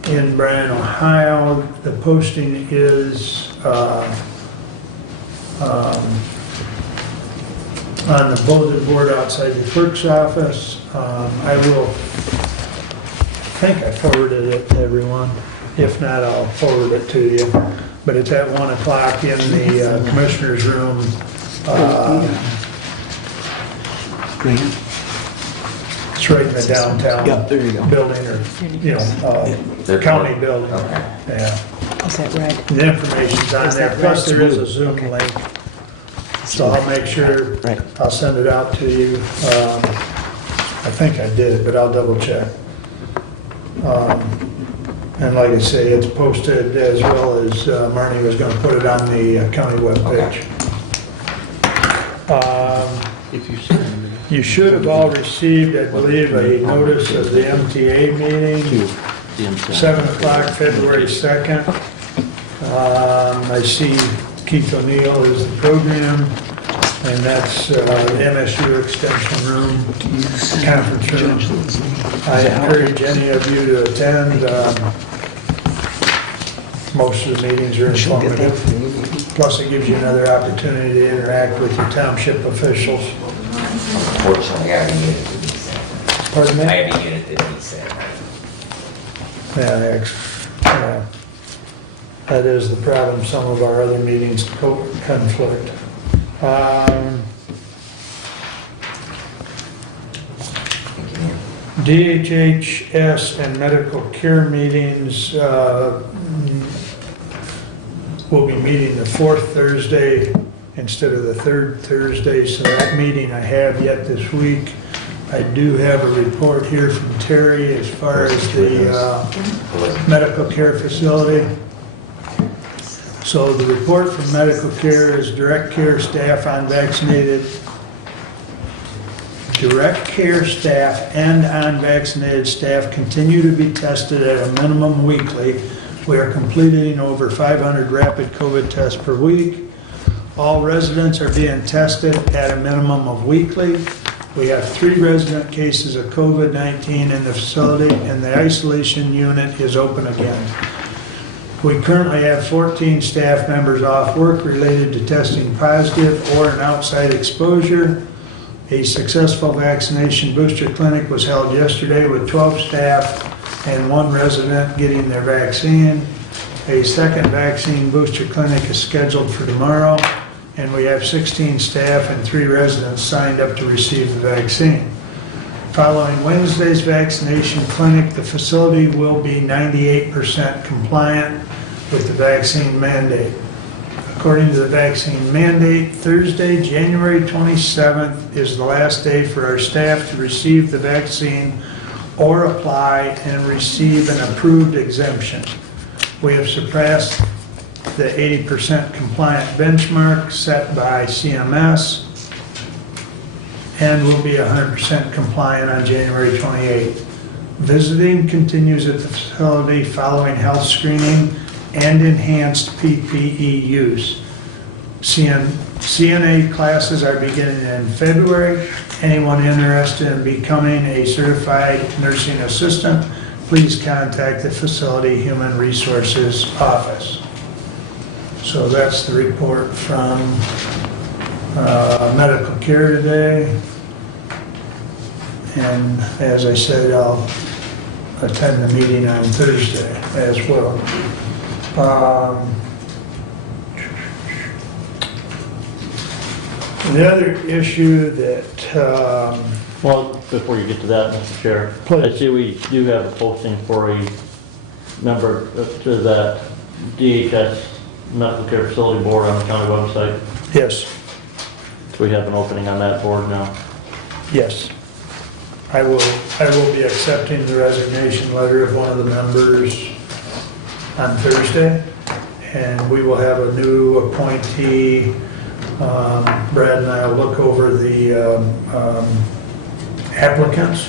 in Bryan, Ohio. The posting is on the bulletin board outside the clerk's office. I think I forwarded it to everyone. If not, I'll forward it to you. But it's at 1 o'clock in the commissioner's room. It's right in the downtown building, or county building. Yeah. Is that right? The information's on there, plus there is a Zoom link. So I'll make sure, I'll send it out to you. I think I did it, but I'll double check. And like I say, it's posted as well as Marnie was going to put it on the county webpage. You should have all received, I believe, a notice of the MTA meeting, 7 o'clock, February 2nd. I see Keith O'Neill is the program, and that's the MSU Extension Room, conference room. I encourage any of you to attend. Most of the meetings are informative. Plus, it gives you another opportunity to interact with your township officials. Unfortunately, I have a unit that needs that. Pardon me? I have a unit that needs that. Yeah, that is the problem. Some of our other meetings conflict. DHHS and medical care meetings, we'll be meeting the fourth Thursday instead of the third Thursday, so that meeting I have yet this week. I do have a report here from Terry as far as the medical care facility. So the report from medical care is direct care staff unvaccinated. Direct care staff and unvaccinated staff continue to be tested at a minimum weekly. We are completing over 500 rapid COVID tests per week. All residents are being tested at a minimum of weekly. We have 3 resident cases of COVID-19 in the facility, and the isolation unit is open again. We currently have 14 staff members off work related to testing positive or an outside exposure. A successful vaccination booster clinic was held yesterday with 12 staff and 1 resident getting their vaccine. A second vaccine booster clinic is scheduled for tomorrow, and we have 16 staff and 3 residents signed up to receive the vaccine. Following Wednesday's vaccination clinic, the facility will be 98% compliant with the vaccine mandate. According to the vaccine mandate, Thursday, January 27th is the last day for our staff to receive the vaccine or apply and receive an approved exemption. We have surpassed the 80% compliant benchmark set by CMS and will be 100% compliant on January 28th. Visiting continues at the facility following health screening and enhanced PPE use. CNA classes are beginning in February. Anyone interested in becoming a certified nursing assistant, please contact the facility human resources office. So that's the report from medical care today. And as I said, I'll attend the meeting on Thursday as well. The other issue that, Well, before you get to that, Mr. Chair, I see we do have a posting for a member to that DHS Medical Care Facility Board on the county website. yes, We have an opening on that board now. yes. I will be accepting the resignation letter of one of the members on Thursday, and we will have a new appointee. Brad and I will look over the applicants,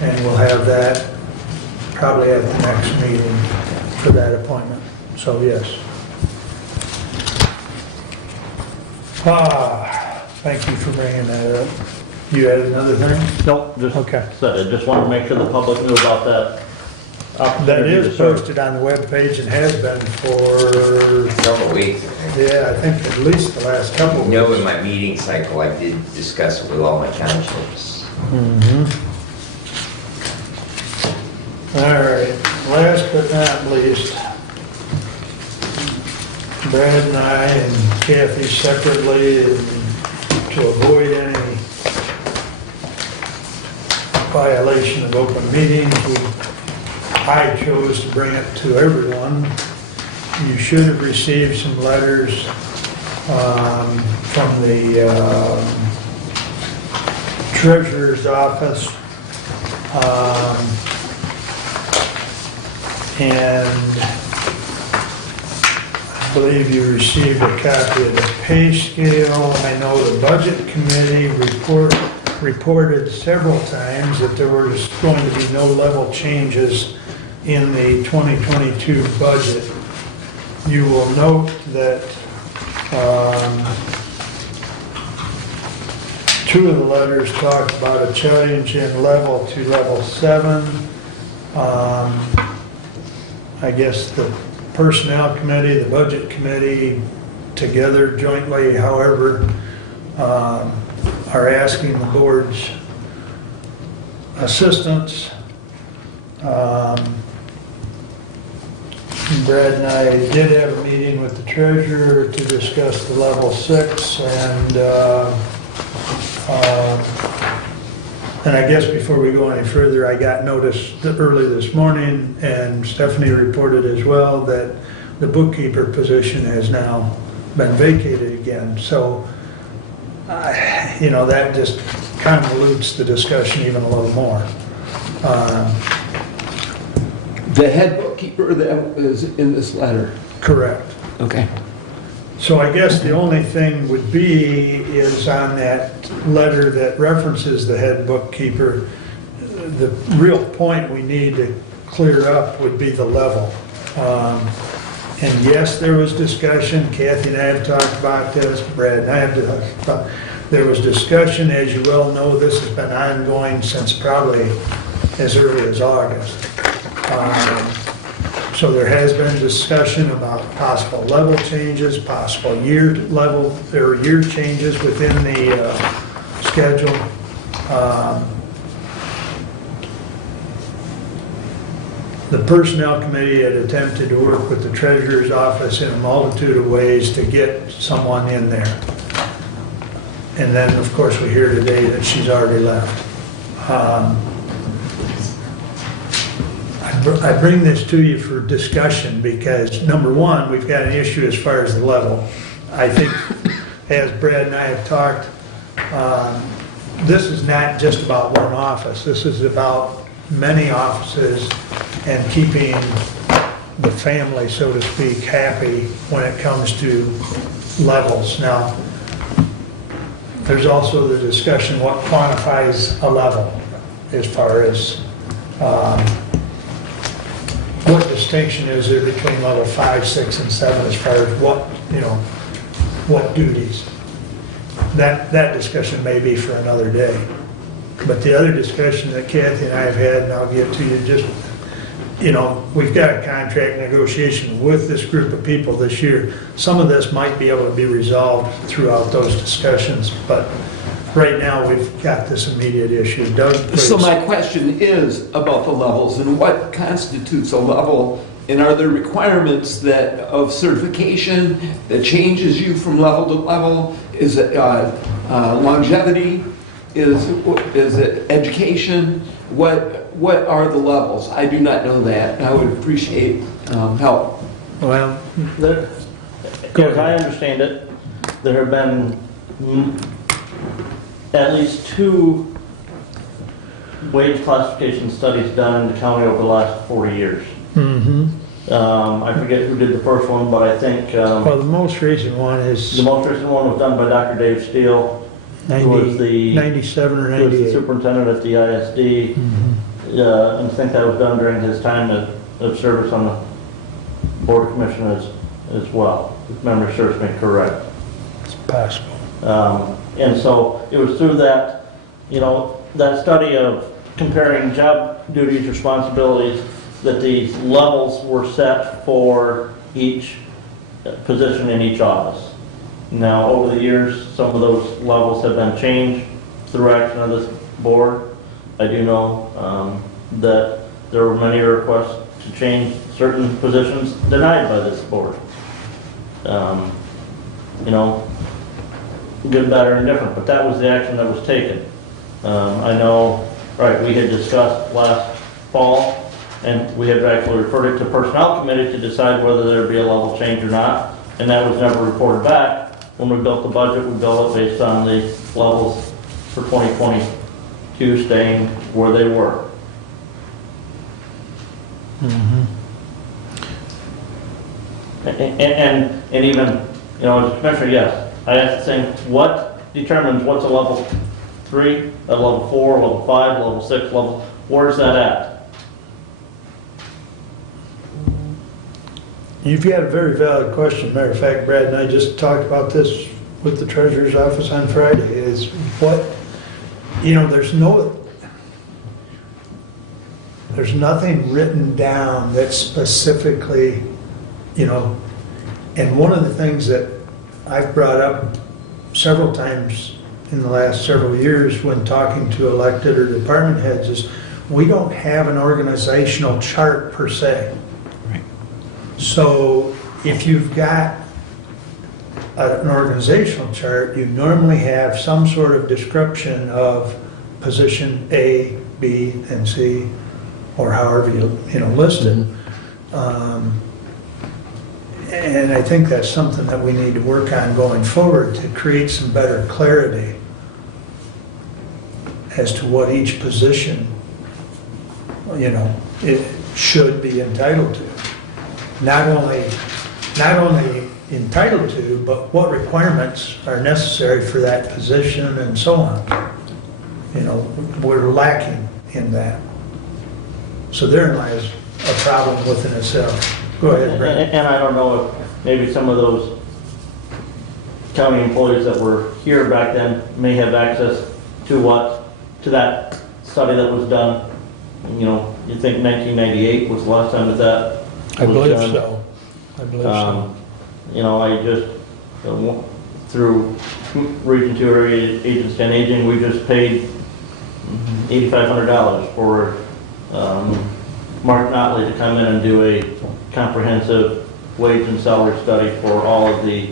and we'll have that probably at the next meeting for that appointment. So, yes. Thank you for bringing that up. You had another thing? Nope, just, Okay. I just wanted to make sure the public knew about that. That is posted on the webpage and has been for, Several weeks. yeah, I think at least the last couple of You know, weeks. in my meeting cycle, I did discuss it with all my townships. All right, last but not least, Brad and I and Kathy separately, and to avoid any violation of open meetings, I chose to bring it to everyone. You should have received some letters from the treasurer's office. And I believe you received a copy of the pay scale. I know the budget committee reported several times that there was going to be no level changes in the 2022 budget. You will note that 2 of the letters talked about a change in level to level 7. I guess the personnel committee, the budget committee, together jointly, however, are asking the board's assistance. Brad and I did have a meeting with the treasurer to discuss the level 6, and And I guess before we go any further, I got notice early this morning, and Stephanie reported as well, that the bookkeeper position has now been vacated again. So, you know, that just convolutes the discussion even a little more. The head bookkeeper that is in this letter. Correct. Okay. So I guess the only thing would be is on that letter that references the head bookkeeper, the real point we need to clear up would be the level. And yes, there was discussion, Kathy and I have talked about this, Brad and I have talked about, there was discussion, as you well know, this has been ongoing since probably as early as August. So there has been discussion about possible level changes, possible year level, or year changes within the schedule. The Personnel Committee had attempted to work with the Treasurer's Office in a multitude of ways to get someone in there. And then, of course, we hear today that she's already left. I bring this to you for discussion because, number one, we've got an issue as far as the level. I think, as Brad and I have talked, this is not just about one office. This is about many offices and keeping the family, so to speak, happy when it comes to levels. Now, there's also the discussion what quantifies a level as far as what distinction is there between level 5, 6, and 7 as far as what, you know, what duties. That discussion may be for another day. But the other discussion that Kathy and I have had, and I'll get to you, just, you know, we've got a contract negotiation with this group of people this year. Some of this might be able to be resolved throughout those discussions, but right now we've got this immediate issue. Doug, please. So my question is about the levels and what constitutes a level, and are there requirements that of certification that changes you from level to level? Is it longevity? Is it education? What are the levels? I do not know that, and I would appreciate help. Well, As I understand it, there have been at least 2 wage classification studies done in the county over the last 40 years. I forget who did the first one, but I think... well, the most recent one is... The most recent one was done by Dr. Dave Steele, who was the... 97 or 98. Who was the superintendent at the ISD. And I think that was done during his time of service on the Board of Commissioners as well, if memory serves me correct. It's possible. And so it was through that, you know, that study of comparing job duties, responsibilities, that these levels were set for each position in each office. Now, over the years, some of those levels have been changed through action of this board. I do know that there were many requests to change certain positions denied by this board. You know, good, bad, or indifferent, but that was the action that was taken. I know, right, we had discussed last fall, and we had actually referred it to Personnel Committee to decide whether there'd be a level change or not, and that was never reported back. When we built the budget, we built it based on the levels for 2022 staying where they were. And even, you know, as a commissioner, yes, I asked the same, what determines what's a level 3, a level 4, level 5, level 6, level, where's that at? You've got a very valid question. Matter of fact, Brad and I just talked about this with the Treasurer's Office on Friday, is what, you know, there's nothing written down that specifically, you know, and one of the things that I've brought up several times in the last several years when talking to elected or department heads is we don't have an organizational chart per se. So if you've got an organizational chart, you normally have some sort of description of position A, B, and C, or however you know, listed. And I think that's something that we need to work on going forward to create some better clarity as to what each position, you know, it should be entitled to. Not only entitled to, but what requirements are necessary for that position and so on. You know, we're lacking in that. So therein lies a problem within itself. Go ahead, Brent. And I don't know if maybe some of those county employees that were here back then may have access to that study that was done. You know, you think 1998 was the last time that I was believe done. so. I believe so. You know, I just, through Region 2 Area Agents on Aging, we just paid $8,500 for Mark Notley to come in and do a comprehensive wage and salary study for all of the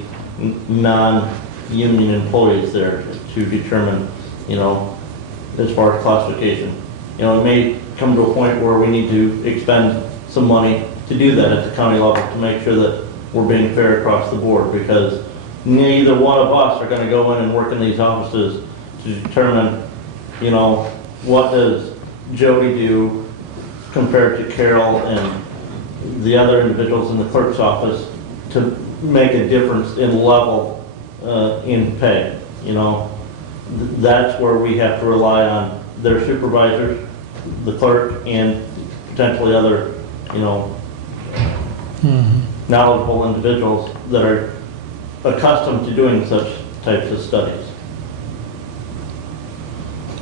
non-union employees there to determine, you know, as far as classification. You know, it may come to a point where we need to expend some money to do that at the county level to make sure that we're being fair across the board, because neither one of us are going to go in and work in these offices to determine, you know, what does Jody do compared to Carol and the other individuals in the clerk's office to make a difference in level in pay. You know, that's where we have to rely on their supervisors, the clerk, and potentially other, you know, knowledgeable individuals that are accustomed to doing such types of studies.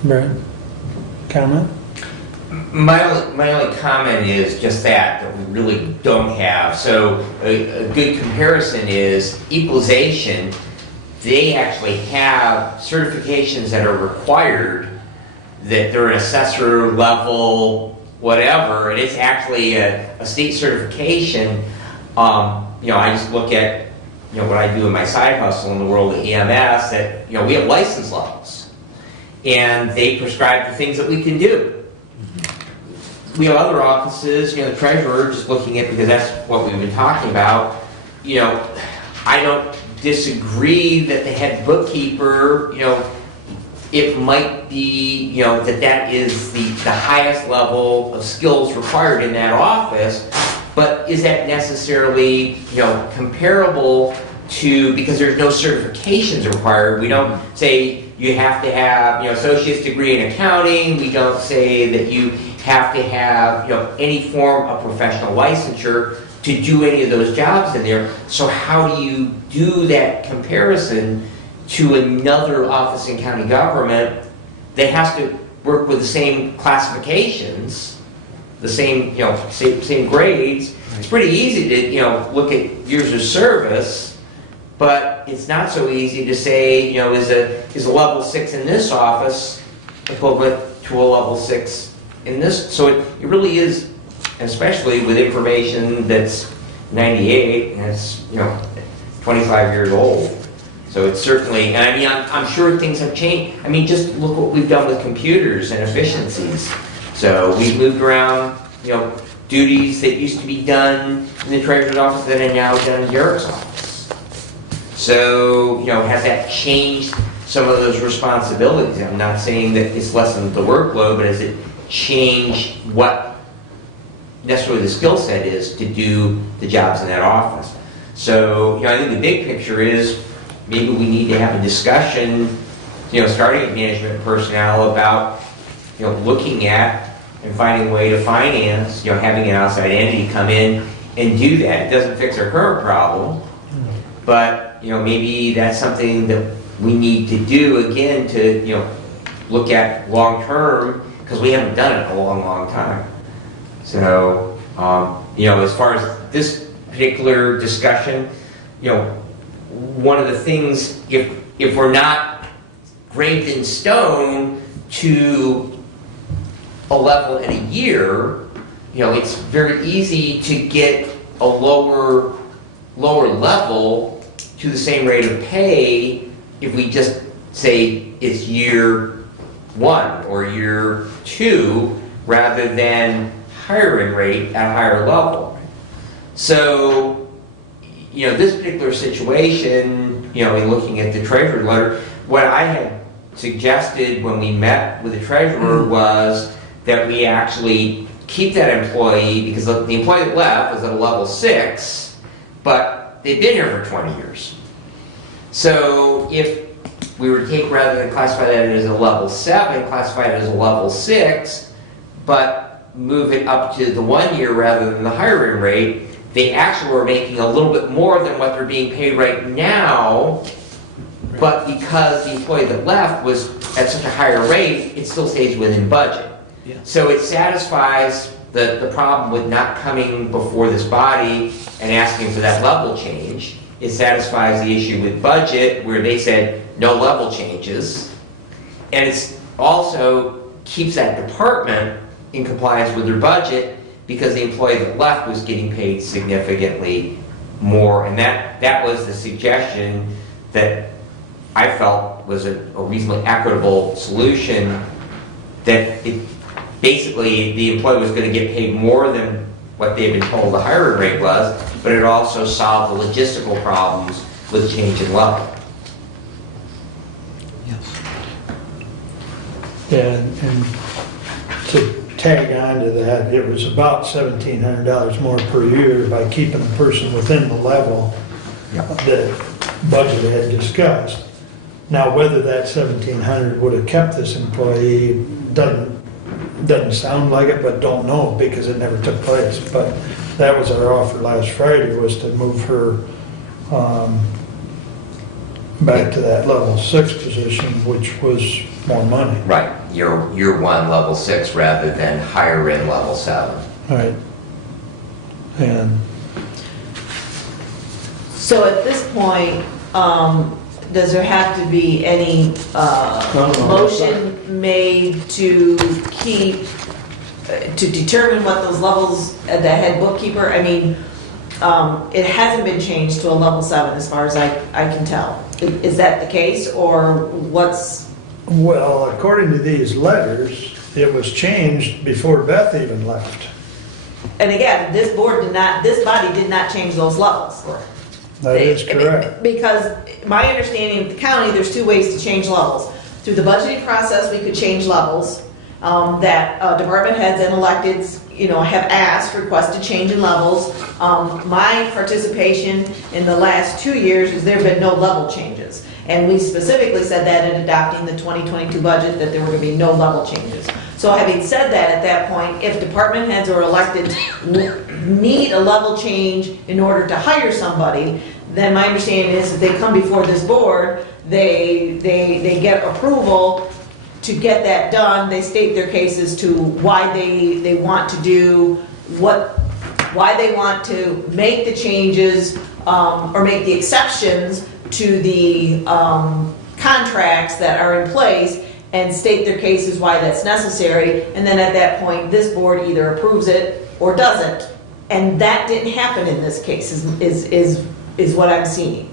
Brent, comment? My only comment is just that we really don't have. So a good comparison is equalization. They actually have certifications that are required, that they're an assessor level, whatever, and it's actually a state certification. You know, I just look at, you know, what I do in my side hustle in the world of EMS, that, you know, we have license levels, and they prescribe the things that we can do. We have other offices, you know, the treasurer, just looking at, because that's what we've been talking about, you know, I don't disagree that the head bookkeeper, you know, it might be, you know, that is the highest level of skills required in that office, but is that necessarily, you know, comparable to, because there's no certifications required. We don't say you have to have, you know, associate's degree in accounting. We don't say that you have to have, you know, any form of professional licensure to do any of those jobs in there. So how do you do that comparison to another office in county government that has to work with the same classifications, the same, you know, same grades? It's pretty easy to, you know, look at years of service, but it's not so easy to say, you know, is a level 6 in this office equivalent to a level 6 in this? So it really is, especially with information that's 98 and it's, you know, 25 years old. So it's certainly, and I mean, I'm sure things have changed. I mean, just look what we've done with computers and efficiencies. So we've moved around, you know, duties that used to be done in the treasurer's office that are now done in Derek's office. So, you know, has that changed some of those responsibilities? I'm not saying that it's lessened the workload, but has it changed what necessarily the skill set is to do the jobs in that office? So, you know, I think the big picture is maybe we need to have a discussion, you know, starting at management personnel about, you know, looking at and finding a way to finance, you know, having an outside entity come in and do that. It doesn't fix our current problem, but, you know, maybe that's something that we need to do again to, you know, look at long term, because we haven't done it in a long, long time. So, you know, as far as this particular discussion, you know, one of the things, if we're not graved in stone to a level in a year, you know, it's very easy to get a lower level to the same rate of pay if we just say it's year 1 or year 2 rather than hiring rate at a higher level. So, this particular situation, in looking at the treasurer letter, what I had suggested when we met with the treasurer was that we actually keep that employee, because the employee that left was at a level 6, but they've been here for 20 years. So if we were to take, rather than classify that as a level 7, classify it as a level 6, but move it up to the 1 year rather than the hiring rate, they actually were making a little bit more than what they're being paid right now, but because the employee that left was at such a higher rate, it still stays within budget. Yeah. So it satisfies the problem with not coming before this body and asking for that level change. It satisfies the issue with budget, where they said no level changes. And it's also keeps that department in compliance with their budget, because the employee that left was getting paid significantly more. And that was the suggestion that I felt was a reasonably equitable solution, that basically the employee was going to get paid more than what they've been told the hiring rate was, but it also solved the logistical problems with change in level. And to tag on to that, it was about $1,700 more per year by keeping the person within the level that budget had discussed. Now, whether that $1,700 would have kept this employee doesn't sound like it, but don't know, because it never took place. But that was our offer last Friday, was to move her back to that level 6 position, which was more money. Right, year 1 level 6 rather than higher end level 7. Right. And So at this point, does there have to be any motion made to keep, to determine what those levels, the head bookkeeper? I mean, it hasn't been changed to a level 7 as far as I can tell. Is that the case, or what's? well, according to these letters, it was changed before Beth even left. And again, this body did not change those levels. That is correct. Because my understanding of the county, there's 2 ways to change levels. Through the budgeting process, we could change levels. That department heads and electeds, have asked, requested change in levels. My participation in the last 2 years is there have been no level changes. And we specifically said that in adopting the 2022 budget, that there were going to be no level changes. So having said that, at that point, if department heads or electeds need a level change in order to hire somebody, then my understanding is that they come before this board, they get approval to get that done. They state their cases to why they want to do why they want to make the changes or make the exceptions to the contracts that are in place, and state their cases why that's necessary. And then at that point, this board either approves it or doesn't. And that didn't happen in this case, is what I'm seeing.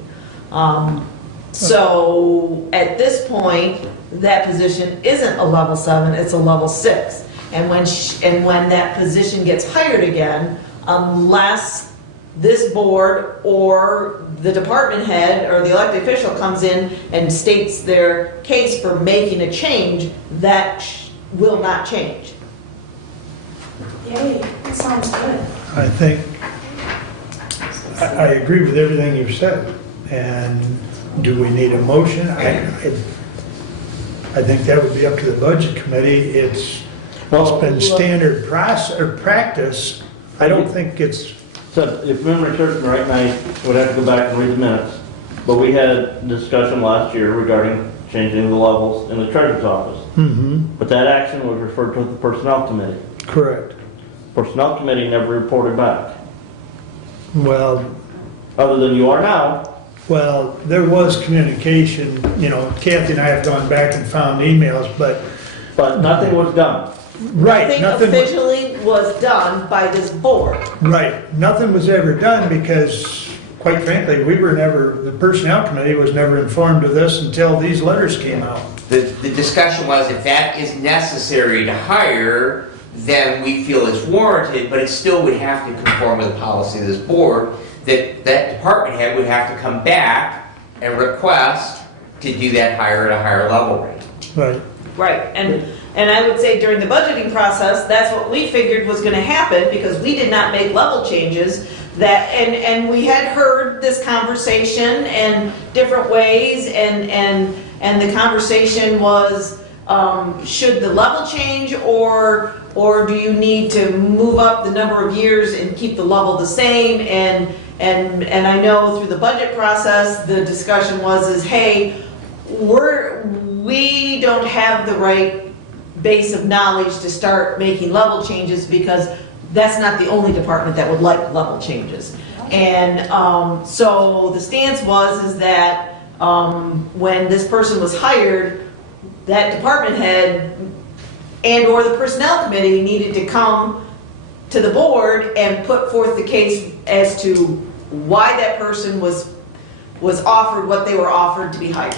So at this point, that position isn't a level 7, it's a level 6. And when that position gets hired again, unless this board or the department head or the elected official comes in and states their case for making a change, that will not change. Yay, that sounds good. I think, I agree with everything you've said. And do we need a motion? I think that would be up to the budget committee. It's been standard process or practice. I don't think it's. So if memory serves me right, and I would have to go back and read the minutes, but we had a discussion last year regarding changing the levels in the treasurer's office. Mm-hmm. But that action was referred to the personnel committee. Correct. Personnel committee never reported back, Well, other than you are now. well, there was communication, Kathy and I have gone back and found emails, but. But nothing was done. Right. Nothing Nothing officially was done by this board. Right. Nothing was ever done because, quite frankly, the personnel committee was never informed of this until these letters came out. the discussion was if that is necessary to hire, then we feel it's warranted, but it still would have to conform with the policy of this board, that department head would have to come back and request to do that hire at a higher level rate. Right. Right, and I would say during the budgeting process, that's what we figured was gonna happen, because we did not make level changes, and we had heard this conversation in different ways, and the conversation was, should the level change, or do you need to move up the number of years and keep the level the same? And I know through the budget process, the discussion was, hey, we don't have the right base of knowledge to start making level changes, because that's not the only department that would like level changes. And so the stance was that when this person was hired, that department head and or the personnel committee needed to come to the board and put forth the case as to why that person was offered what they were offered to be hired.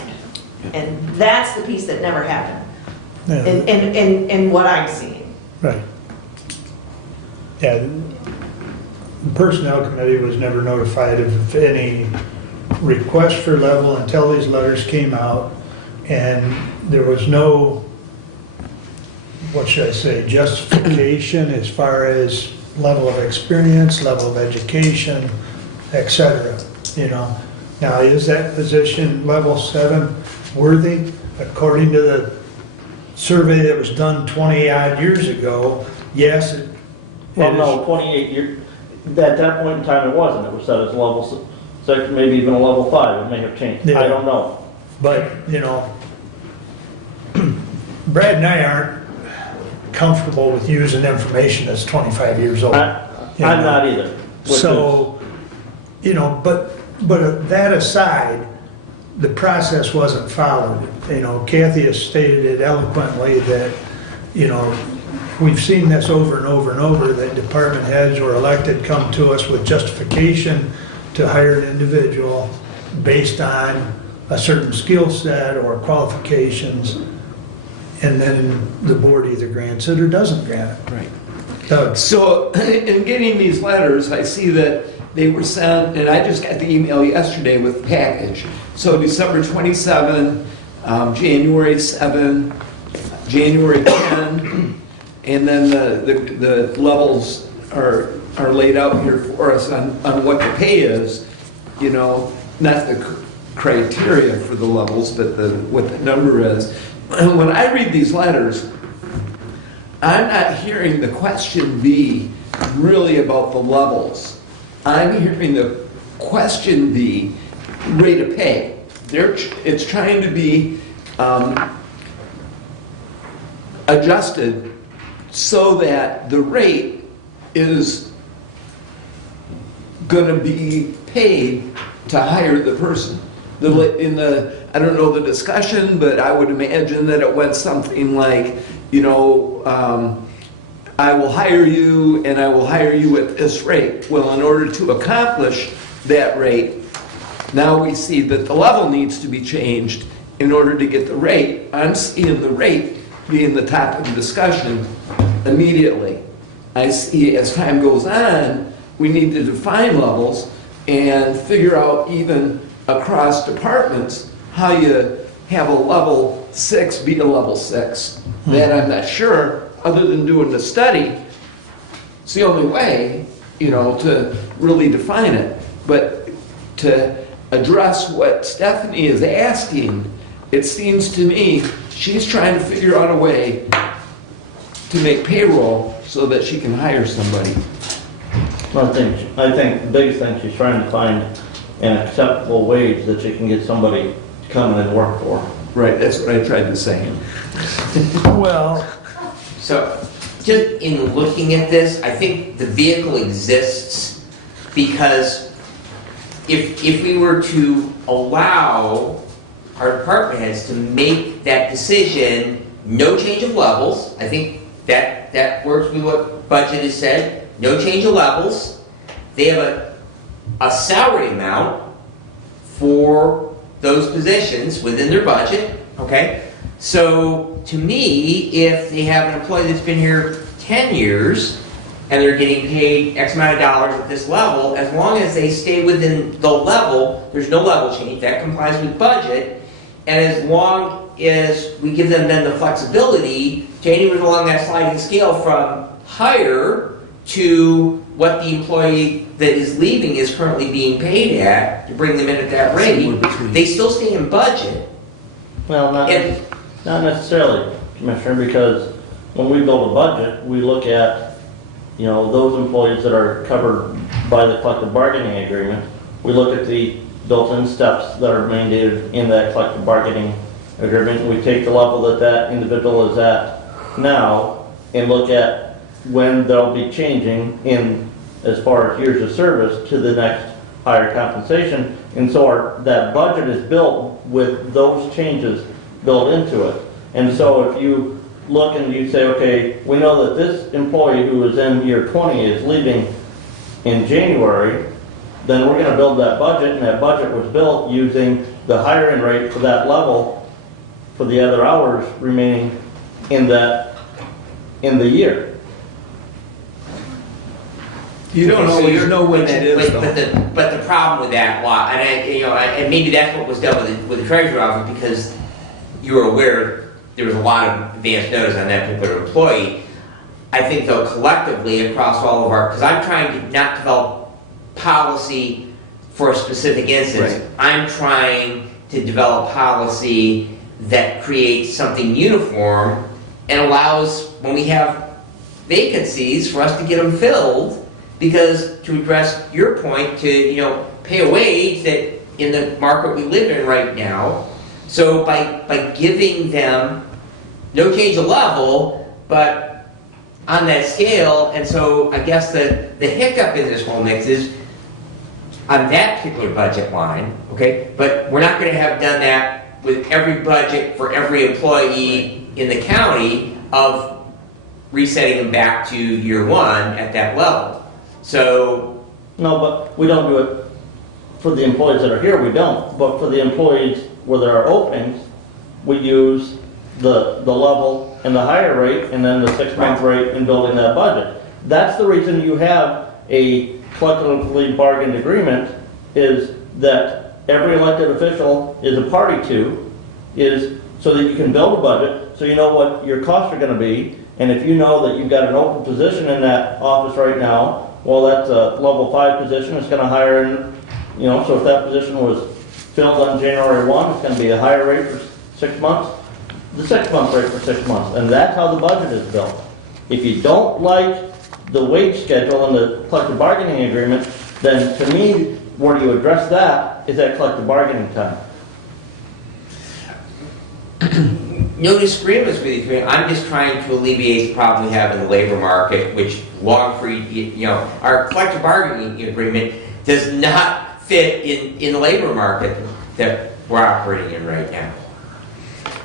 And that's the piece that never happened, Yeah. in what I'm seeing. Right. Yeah, the personnel committee was never notified of any request for level until these letters came out, and there was no, what should I say, justification as far as level of experience, level of education, et cetera, you know. Now, is that position level 7 worthy? According to the survey that was done 20-odd years ago, yes, it Well, is. no, 28 years, at that point in time it wasn't, it was set as level 6, maybe even a level 5, it may have changed, Yeah. I don't know. But, you know, Brad and I aren't comfortable with using information that's 25 years old. I'm not either. which So, you know, but that aside, the process wasn't followed. You know, Kathy has stated it eloquently that, you know, we've seen this over and over and over, that department heads or elected come to us with justification to hire an individual based on a certain skill set or qualifications, and then the board either grants it or doesn't grant it. Right. Doug? So, in getting these letters, I see that they were sent, and I just got the email yesterday with the package. So December 27, January 7, January 10, and then the levels are laid out here for us on what the pay is, you know, not the criteria for the levels, but what the number is. And when I read these letters, I'm not hearing the question be really about the levels. I'm hearing the question be rate of pay. It's trying to be adjusted so that the rate is going to be paid to hire the person. I don't know the discussion, but I would imagine that it went something like, you know, I will hire you and I will hire you at this rate. Well, in order to accomplish that rate, now we see that the level needs to be changed in order to get the rate. I'm seeing the rate being the top of the discussion immediately. I see as time goes on, we need to define levels and figure out even across departments how you have a level 6 be a level 6. That I'm not sure, other than doing the study. It's the only way, you know, to really define it. But to address what Stephanie is asking, it seems to me she's trying to figure out a way to make payroll so that she can hire somebody. I think the biggest thing, she's trying to find an acceptable wage that she can get somebody to come in and work for. Right, that's what I tried to say. Well, So, just in looking at this, I think the vehicle exists because if we were to allow our department heads to make that decision, no change of levels, I think that works with what budget has said, no change of levels. They have a salary amount for those positions within their budget, okay? So to me, if they have an employee that's been here 10 years and they're getting paid X amount of dollars at this level, as long as they stay within the level, there's no level change, that complies with budget, and as long as we give them then the flexibility to anywhere along that sliding scale from higher to what the employee that is leaving is currently being paid at, to bring them in at that rate, they still stay in budget. Well, not necessarily, Commissioner, because when we build a budget, we look at, you know, those employees that are covered by the collective bargaining agreement. We look at the built-in steps that are mandated in that collective bargaining agreement. We take the level that that individual is at now and look at when they'll be changing in as far as years of service to the next higher compensation. And so that budget is built with those changes built into it. And so if you look and you say, okay, we know that this employee who is in year 20 is leaving in January, then we're going to build that budget, and that budget was built using the hiring rate for that level for the other hours remaining in the year. You don't always know when that is, though. But the problem with that, and maybe that's what was done with the Treasury Office, because you were aware there was a lot of advance notice on that particular employee. I think though collectively across all of our, because I'm trying to not develop policy for a specific instance. Right. I'm trying to develop policy that creates something uniform and allows, when we have vacancies, for us to get them filled. Because to address your point, to pay a wage that in the market we live in right now. So by giving them no change of level, but on that scale, and so I guess the hiccup in this whole mix is on that particular budget line, okay? But we're not going to have done that with every budget for every employee in the county of resetting them back to year one at that level. So No, but we don't do it for the employees that are here, we don't. But for the employees where there are openings, we use the level and the higher rate and then the 6-month rate in building that budget. That's the reason you have a collectively bargained agreement, is that every elected official is a party to, is so that you can build a budget, so you know what your costs are going to be. And if you know that you've got an open position in that office right now, well, that's a level 5 position, it's going to hire in, so if that position was filled on January 1, it's going to be a higher rate for 6 months, the 6-month rate for 6 months, and that's how the budget is built. If you don't like the wage schedule and the collective bargaining agreement, then to me, where do you address that is at collective bargaining time. no disagreements with you. I'm just trying to alleviate the problem we have in the labor market, which our collective bargaining agreement does not fit in the labor market that we're operating in right now.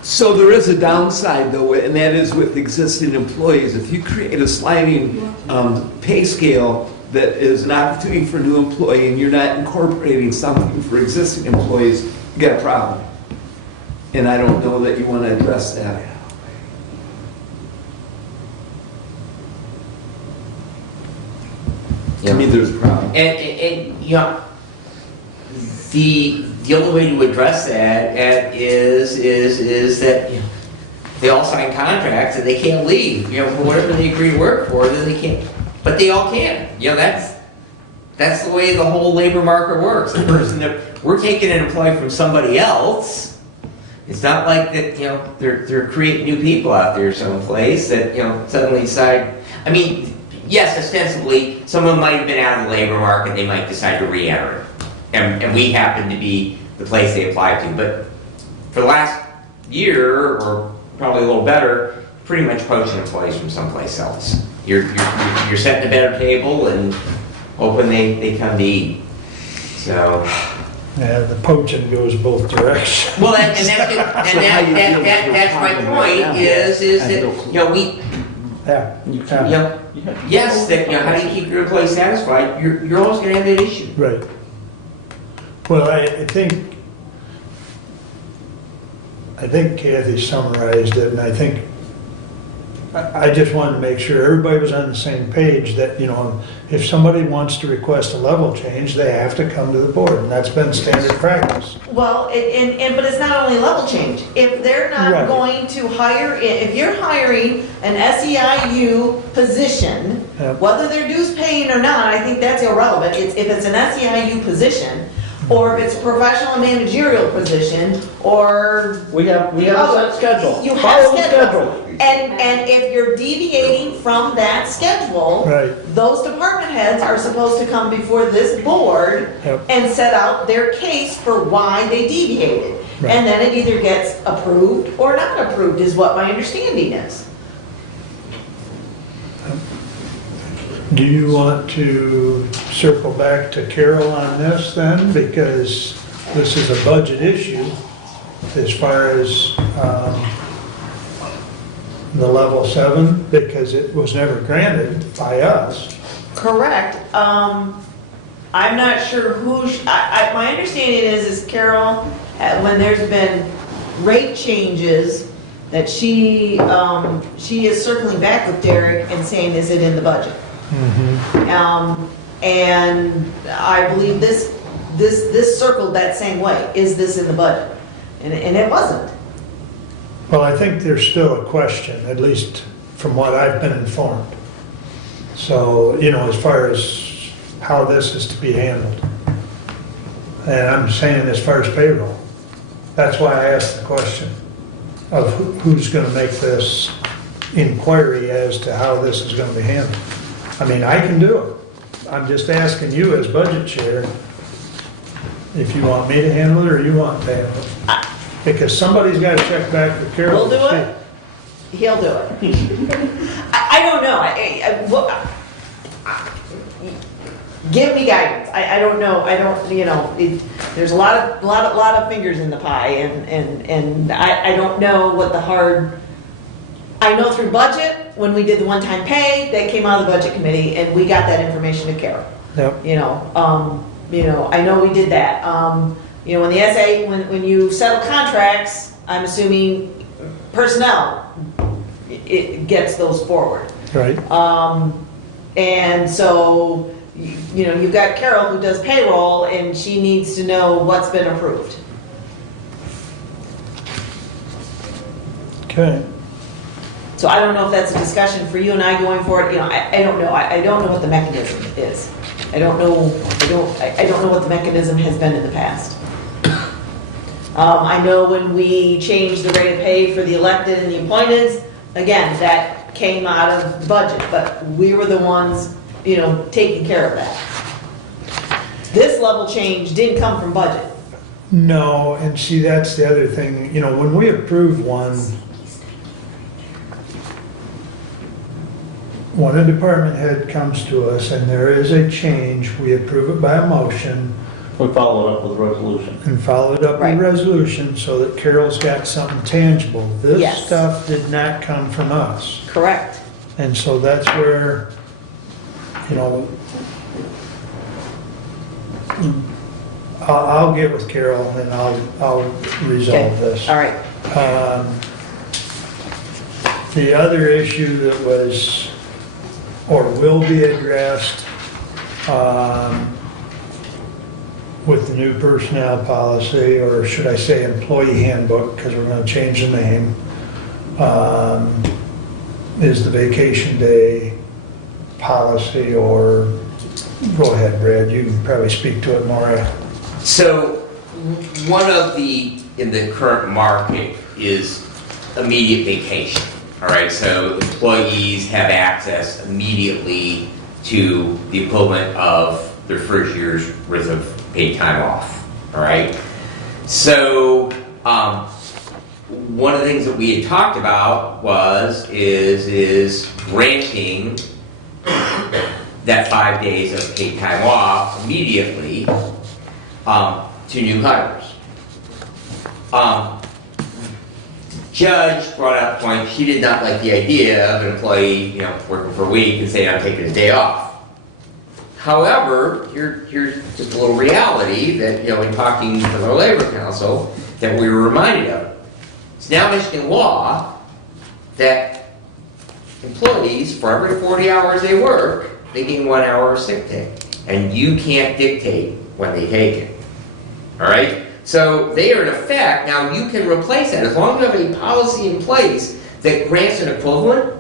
So there is a downside, though, and that is with existing employees. If you create a sliding pay scale that is an opportunity for a new employee and you're not incorporating something for existing employees, you got a problem. And I don't know that you want to address that. To me, there's a problem. And the only way to address that is that they all sign contracts and they can't leave. For whatever they agree to work for, then they can't. But they all can. That's the way the whole labor market works. The person that we're taking an employee from somebody else. It's not like that. They're creating new people out there someplace that suddenly decide. I mean, yes, ostensibly, someone might have been out of the labor market. They might decide to re-enter it. And we happen to be the place they apply to. But for the last year, or probably a little better, pretty much poaching employees from someplace else. You're setting a better table and hoping they come to eat. So. Yeah, the poaching goes both directions. Well, that's my point. Is that we. Yes, that how do you keep your employees satisfied? You're always going to have that issue. Right. Well, I think I think Kathy summarized it, and I think, I just wanted to make sure everybody was on the same page, that, if somebody wants to request a level change, they have to come to the board, and that's been standard practice. Well, but it's not only level change. If they're not Right. going to hire, if you're hiring an SEIU position, Yep. whether they're dues paying or not, I think that's irrelevant. If it's an SEIU position, or if it's a professional and managerial position, or. We have a set schedule. You have Follow the schedule. And if you're deviating from that schedule, Right. those department heads are supposed to come before this board Yep. and set out their case for why they deviated. Right. And then it either gets approved or not approved, is what my understanding is. Do you want to circle back to Carol on this then? Because this is a budget issue as far as the level 7, because it was never granted by us. Correct. I'm not sure who, my understanding is Carol, when there's been rate changes, that she is circling back with Derek and saying, is it in the budget? And I believe this circled that same way. Is this in the budget? And it wasn't. Well, I think there's still a question, at least from what I've been informed. So, as far as how this is to be handled. And I'm saying as far as payroll. That's why I asked the question of who's going to make this inquiry as to how this is going to be handled. I mean, I can do it. I'm just asking you as budget chair if you want me to handle it or you want to handle it. Because somebody's got to check back with Carol. We'll do to it. He'll do it. I don't know. Give me guidance. I don't know. There's a lot of fingers in the pie, and I don't know what the hard. I know through budget, when we did the one-time pay, that came out of the budget committee, and we got that information to Carol. Yep. I know we did that. When the SA, when you settle contracts, I'm assuming personnel, it gets those forward. Right. And so, you've got Carol who does payroll, and she needs to know what's been approved. Okay. So I don't know if that's a discussion for you and I going forward. I don't know. I don't know what the mechanism is. I don't know what the mechanism has been in the past. I know when we changed the rate of pay for the elected and the appointed, again, that came out of the budget, but we were the ones, taking care of that. This level change didn't come from budget. No, and see, that's the other thing, when we approve one, when a department head comes to us and there is a change, we approve it by a motion We follow it up with a resolution. and follow it up with Right. a resolution so that Carol's got something tangible. This Yes. stuff did not come from us. Correct. And so that's where, I'll get with Carol and I'll resolve Okay. this. All right. The other issue that was, or will be addressed with the new personnel policy, or should I say employee handbook, because we're going to change the name, is the vacation day policy, or, go ahead, Brad, you can probably speak to it more. So, one of in the current market is immediate vacation. All right, so employees have access immediately to the equivalent of their first year's worth of paid time off. All right, so one of the things that we had talked about is granting that 5 days of paid time off immediately to new hires. Judge brought up the point, she did not like the idea of an employee, working for a week and saying, I'm taking a day off. However, here's just a little reality that, in talking to the Labor Council, that we were reminded of. It's now Michigan law that employees, for every 40 hours they work, they gain 1 hour of sick day. And you can't dictate when they take it. All right? So they are in effect, now you can replace that. As long as you have a policy in place that grants an equivalent,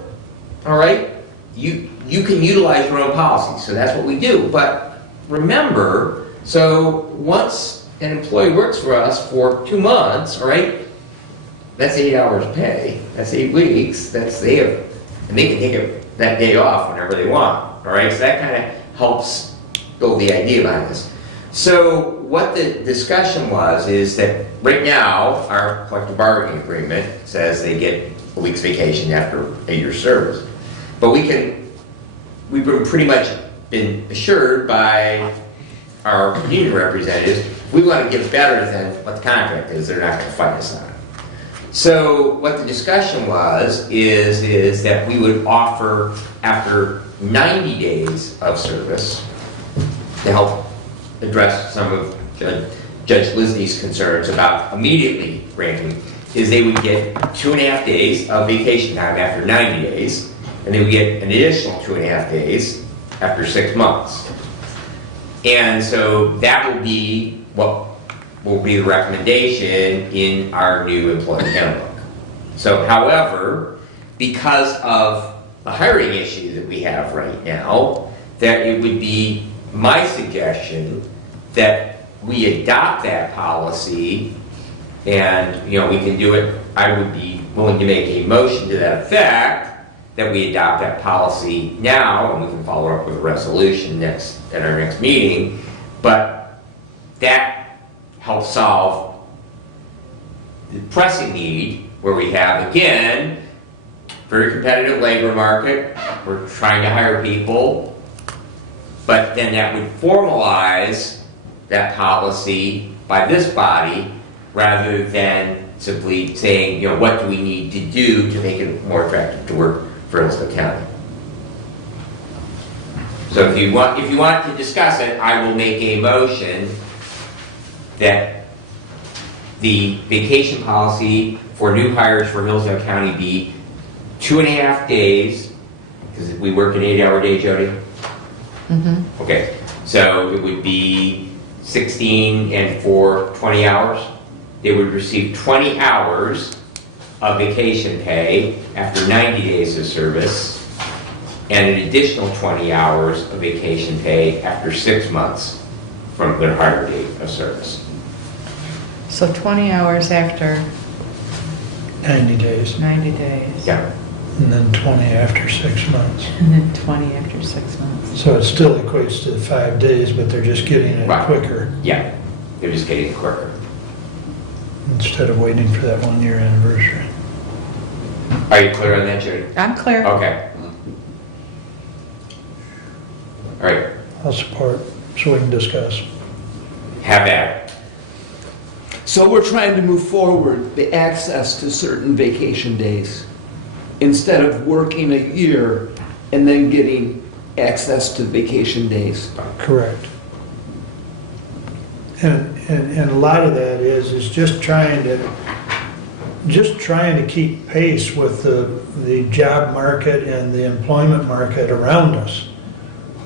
all right, you can utilize your own policy. So that's what we do. But remember, so once an employee works for us for 2 months, all right, that's 8 hours pay. That's 8 weeks. That's they can take that day off whenever they want. All right, so that kind of helps build the idea behind this. So what the discussion was is that right now our collective bargaining agreement says they get a week's vacation after a year's service, but we've been pretty much been assured by our union representatives we want to get better than what the contract is. They're not going to fight us on it. So what the discussion was is that we would offer after 90 days of service to help address some of Judge Lisney's concerns about immediately granting, is they would get 2.5 days of vacation time after 90 days, and they would get an additional 2.5 days after 6 months. And so that will be what will be the recommendation in our new employee handbook. So, however, because of the hiring issue that we have right now, that it would be my suggestion that we adopt that policy, and we can do it. I would be willing to make a motion to that effect that we adopt that policy now, and we can follow up with a resolution at our next meeting. But that helps solve the pressing need where we have, again, very competitive labor market. We're trying to hire people, but then that would formalize that policy by this body rather than simply saying, what do we need to do to make it more attractive to work for Hillsdale County. So if you want to discuss it, I will make a motion that the vacation policy for new hires for Hillsdale County be 2.5 days, because we work an 8-hour day, Jody? Mm-hmm. Okay, so it would be 16 and 4, 20 hours. They would receive 20 hours of vacation pay after 90 days of service, and an additional 20 hours of vacation pay after 6 months from their hire date of service. So 20 hours after 90 days. 90 days. Yeah. And then 20 after 6 months. And then 20 after 6 months. So it still equates to 5 days, but they're just getting it Right. quicker Yeah, they're just getting it quicker. instead of waiting for that 1-year anniversary. Are you clear on that, Jody? I'm clear. Okay. All right, I'll support, so we can discuss. have at it. So we're trying to move forward the access to certain vacation days instead of working a year and then getting access to vacation days. Correct. And a lot of that is just trying to keep pace with the job market and the employment market around us.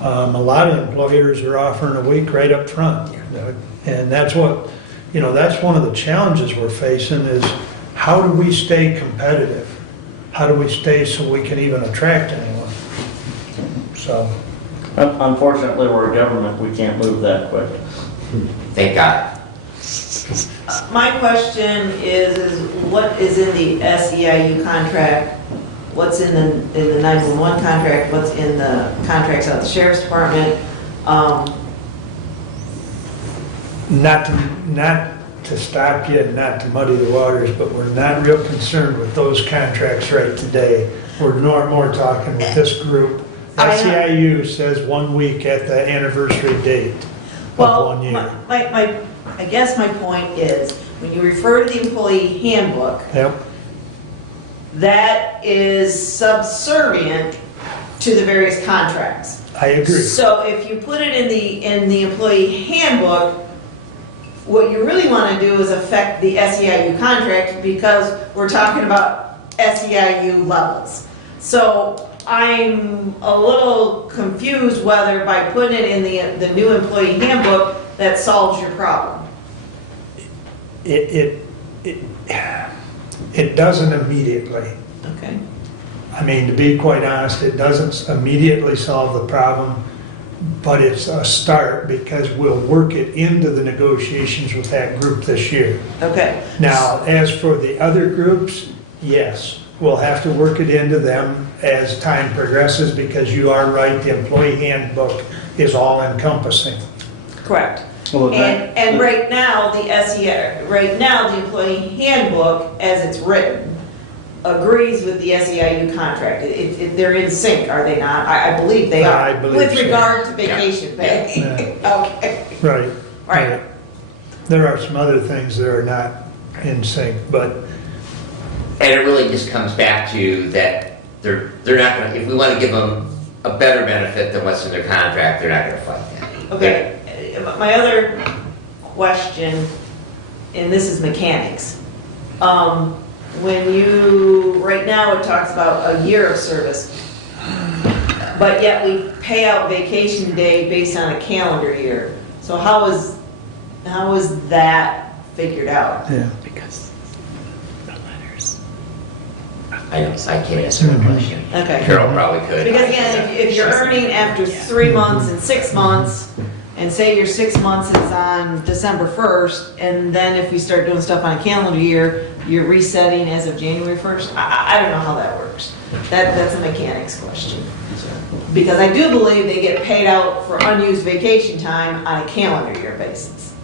A lot of employers are offering a week right up front. And that's what, that's one of the challenges we're facing is how do we stay competitive? How do we stay so we can even attract anyone? So. Unfortunately, we're a government, we can't move that quick. Thank God. My question is what is in the SEIU contract? What's in the 911 contract? What's in the contracts out of the Sheriff's Department? Not to stop you and not to muddy the waters, but we're not real concerned with those contracts right today. We're more talking with this group. SEIU says 1 week at the anniversary date of 1 year. I guess my point is, when you refer to the employee handbook, Yep, that is subservient to the various contracts. I agree. So if you put it in the employee handbook, what you really want to do is affect the SEIU contract because we're talking about SEIU levels. So I'm a little confused whether by putting it in the new employee handbook, that solves your problem. It doesn't immediately. Okay. I mean, to be quite honest, it doesn't immediately solve the problem, but it's a start because we'll work it into the negotiations with that group this year. Okay. Now, as for the other groups, yes, we'll have to work it into them as time progresses because you are right, the employee handbook is all encompassing. Correct. Well, And right now, the employee handbook, as it's written, agrees with the SEIU contract. They're in sync, are they not? I believe they are. I believe with so. regard to vacation pay. Okay. Right. Right. There are some other things that are not in sync, but And it really just comes back to that they're not gonna, if we wanna give them a better benefit than what's in their contract, they're not gonna fight that. Okay. My other question, and this is mechanics. When you, right now it talks about a year of service, but yet we pay out vacation day based on a calendar year. So how is that figured out? yeah. Because the letters. I can't answer the question. Okay. Carol probably could. Because again, if you're earning after 3 months and 6 months, and say your 6 months is on December 1st, and then if we start doing stuff on a calendar year, you're resetting as of January 1st? I don't know how that works. That's a mechanics question. Because I do believe they get paid out for unused vacation time on a calendar year basis.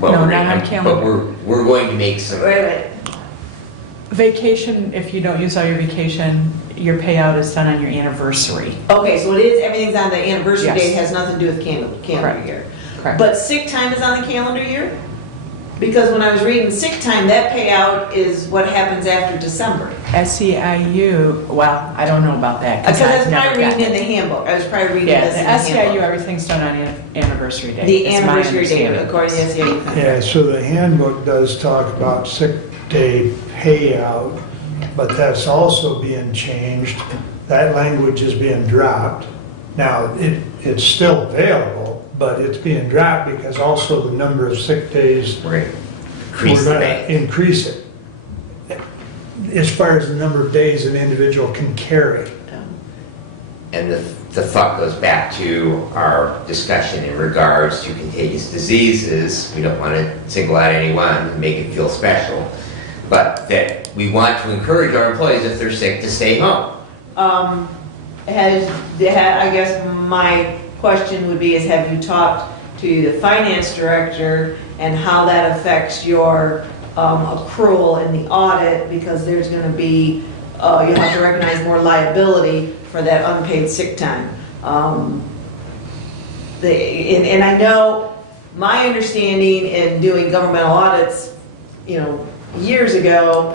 Well, No, we're not on gonna- calendar. But we're going to make some, Wait a minute. Vacation, if you don't use all your vacation, your payout is done on your anniversary. Okay, so it is, everything's on the anniversary Yes. date, has nothing to do with calendar Correct. year. Correct. But sick time is on the calendar year? Because when I was reading sick time, that payout is what happens after December. SEIU, well, I don't know about that. Because I was I've never probably reading gotten in the handbook, I was probably reading Yeah, this in the the SEIU, handbook. everything's done on anniversary day. The is my anniversary date, understanding. according to the SEIU Yeah, contract. so the handbook does talk about sick day payout, but that's also being changed. That language is being dropped. Now, it's still available, but it's being dropped because also the number of sick days, we're gonna increase the we're bank. gonna increase it. As far as the number of days an individual can carry. And the thought goes back to our discussion in regards to contagious diseases. We don't want to single out anyone and make it feel special, but that we want to encourage our employees, if they're sick, to stay home. I guess my question would be is have you talked to the finance director and how that affects your accrual in the audit? Because there's going to be, you'll have to recognize more liability for that unpaid sick time. And I know my understanding in doing governmental audits, years ago,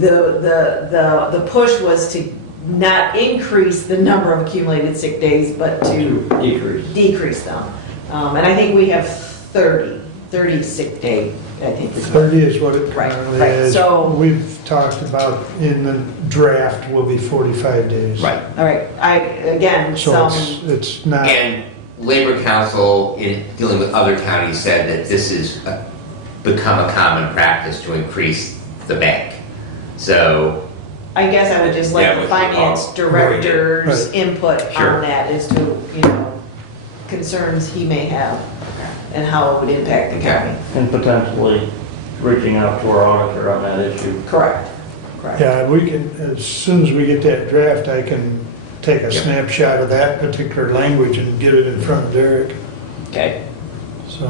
the push was to not increase the number of accumulated sick days, but to decrease them. And I think we have 30 sick day, I think. is what- 30 is what it Right, currently right. is. So- We've talked about in the draft will be 45 days. Right. All right, again, So some, it's not, And Labor Council, in dealing with other counties, said that this has become a common practice to increase the bank. So, I guess I would just like Yeah, the with finance all- director's Right. input Sure. on that as to, concerns he may have and how it would impact the county. And potentially reaching out to our auditor on that issue. Correct. yeah, we can, as soon as we get that draft, I can take a Yep. snapshot of that particular language and get it in front of Derek, Okay. so.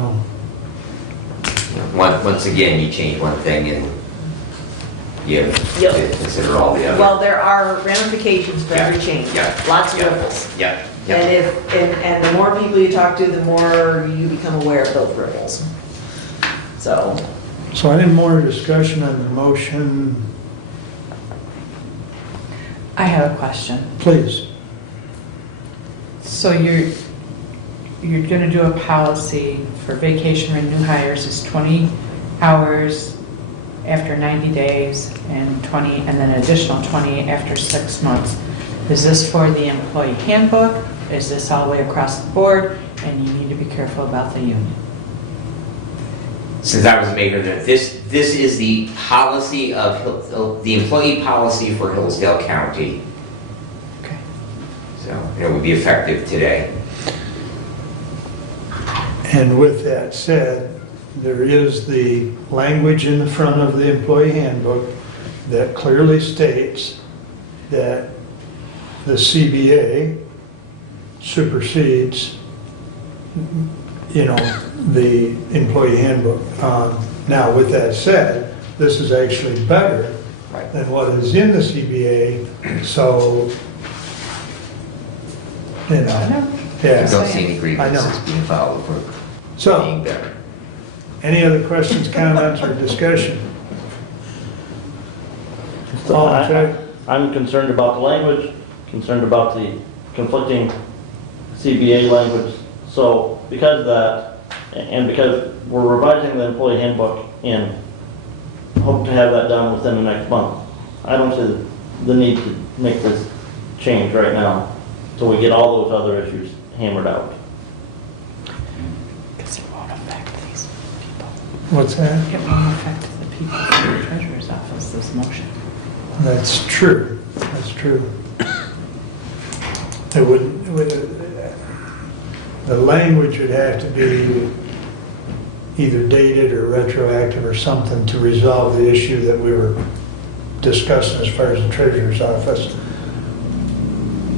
once again, you change one thing and you have Yep. to consider all the other. Well, there are ramifications for every change. Yeah. Lots of Yeah. ripples. Yeah, And yeah. and the more people you talk to, the more you become aware of those ripples. So, So any more discussion on the motion, I have a question. please? So you're gonna do a policy for vacation and new hires is 20 hours after 90 days and 20, and then an additional 20 after 6 months. Is this for the employee handbook? Is this all the way across the board? And you need to be careful about the union. Since I was a mayor, that this is the policy of, the employee policy for Hillsdale County. Okay. So it would be effective today. And with that said, there is the language in the front of the employee handbook that clearly states that the CBA supersedes, the employee handbook. Now, with that said, this is actually better than what is in the CBA, so, I yeah. I don't see any grievances being filed for So, being better. any other questions, comments, or discussion? All in favor? I'm concerned about the language, concerned about the conflicting CBA language. So because of that, and because we're revising the employee handbook and hope to have that done within the next month, I don't see the need to make this change right now till we get all those other issues hammered out. Because it won't affect these people. What's that? It won't affect the people in the treasurer's office, this motion. That's true, that's true. It would, the language would have to be either dated or retroactive or something to resolve the issue that we were discussing as far as the treasurer's office.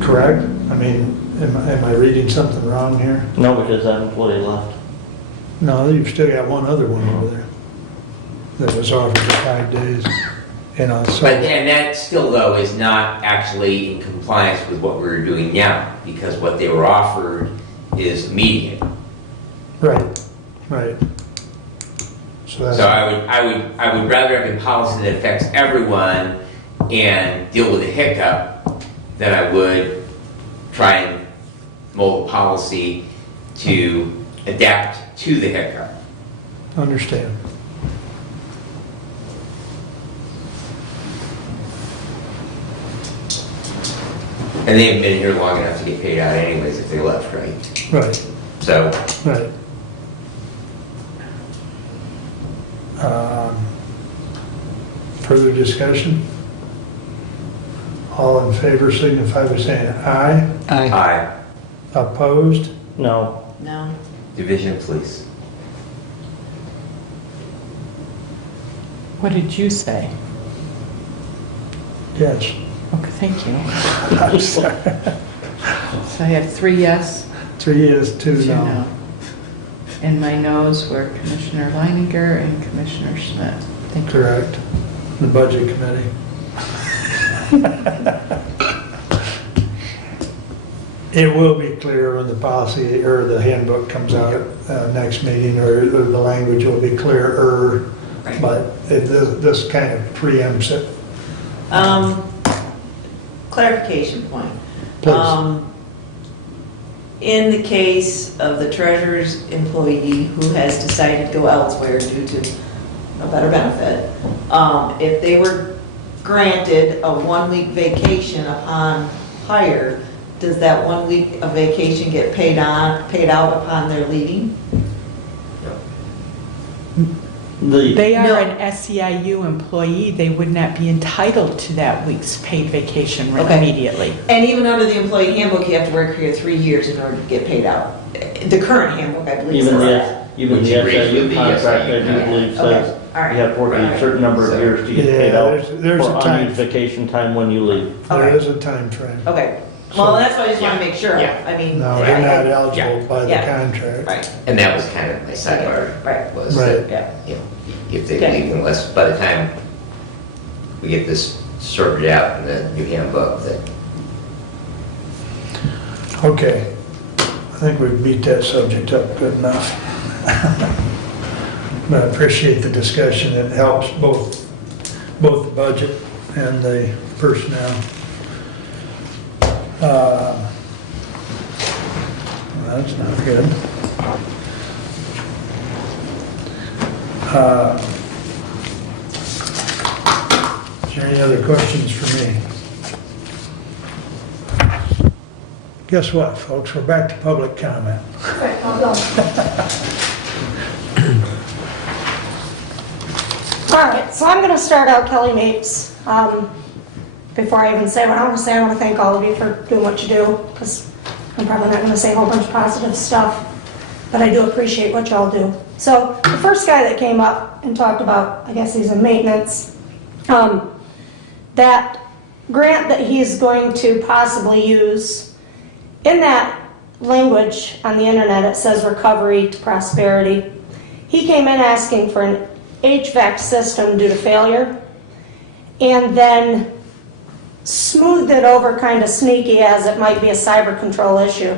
Correct? I mean, am I reading something wrong here? No, because that employee left. No, you've still got one other one over there that was offered for 5 days. So. And that still, though, is not actually in compliance with what we're doing now, because what they were offered is immediate. Right. So I would rather have a policy that affects everyone and deal with a hiccup than I would try and mold a policy to adapt to the hiccup. Understand. And they haven't been here long enough to get paid out anyways if they left, right? Right. So. Right. Further discussion? All in favor signify by saying aye. Aye. Opposed? No. No. Division, please. What did you say? Yes. Okay, thank you. I'm sorry. So I have 3 yes, 3 yes, 2 2 no. no. And my no's were Commissioner Leininger and Commissioner Schmidt. Thank you. Correct. The Budget Committee. It will be clear when the policy or the handbook comes out next meeting, or the language will be clearer, but this kind of preempts it. Clarification point. Please. In the case of the treasurer's employee who has decided to go elsewhere due to a better benefit, if they were granted a 1-week vacation upon hire, does that 1 week of vacation get paid out upon their leaving? They are No. an SEIU employee, they would not be entitled to that week's paid vacation Okay. immediately. And even under the employee handbook, you have to work here 3 years in order to get paid out. The current handbook, I believe, says that. Even the SIU contract, I do believe, says Okay, all right. you have to work a certain number of years to get paid Yeah, out there's for a time. unused vacation time when you leave. There is a time frame. Okay, well, that's why I just want to make sure. Yeah. I mean. No, I- they're not I- eligible by the Yeah. contract. Right, And that was kind of my sidebar. Right. Was Right. that, yeah. you know, if they Okay. leave, unless by the time we get this sorted out in the new handbook, that. Okay. I think we've beat that subject up good enough. But I appreciate the discussion. It helps both the budget and the personnel. That's not good. Is there any other questions for me? Guess what, folks? We're back to public comment. Okay, I'll go. All right, so I'm going to start out, Kelly Mapes. Before I even say what I want to say, I want to thank all of you for doing what you do, because I'm probably not going to say a whole bunch of positive stuff, but I do appreciate what y'all do. So the first guy that came up and talked about, I guess he's in maintenance, that grant that he's going to possibly use, in that language on the internet it says recovery to prosperity. He came in asking for an HVAC system due to failure, and then smoothed it over kind of sneaky as it might be a cyber control issue.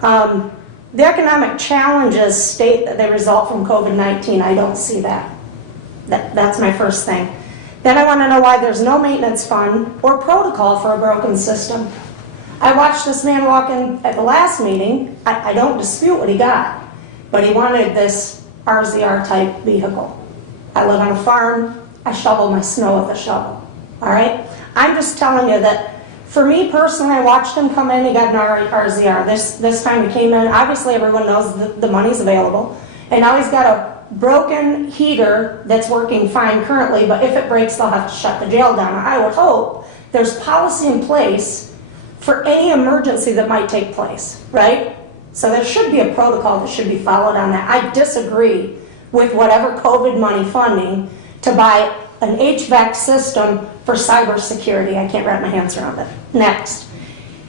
The economic challenges state that they result from COVID-19. I don't see that. That's my first thing. Then I want to know why there's no maintenance fund or protocol for a broken system. I watched this man walk in at the last meeting. I don't dispute what he got, but he wanted this RZR type vehicle. I live on a farm. I shovel my snow with a shovel. All right? I'm just telling you that for me personally, I watched him come in. He got an RZR. This time he came in. Obviously, everyone knows that the money's available. And now he's got a broken heater that's working fine currently, but if it breaks, they'll have to shut the jail down. I would hope there's policy in place for any emergency that might take place, right? So there should be a protocol that should be followed on that. I disagree with whatever COVID money funding to buy an HVAC system for cybersecurity. I can't wrap my hands around it. Next,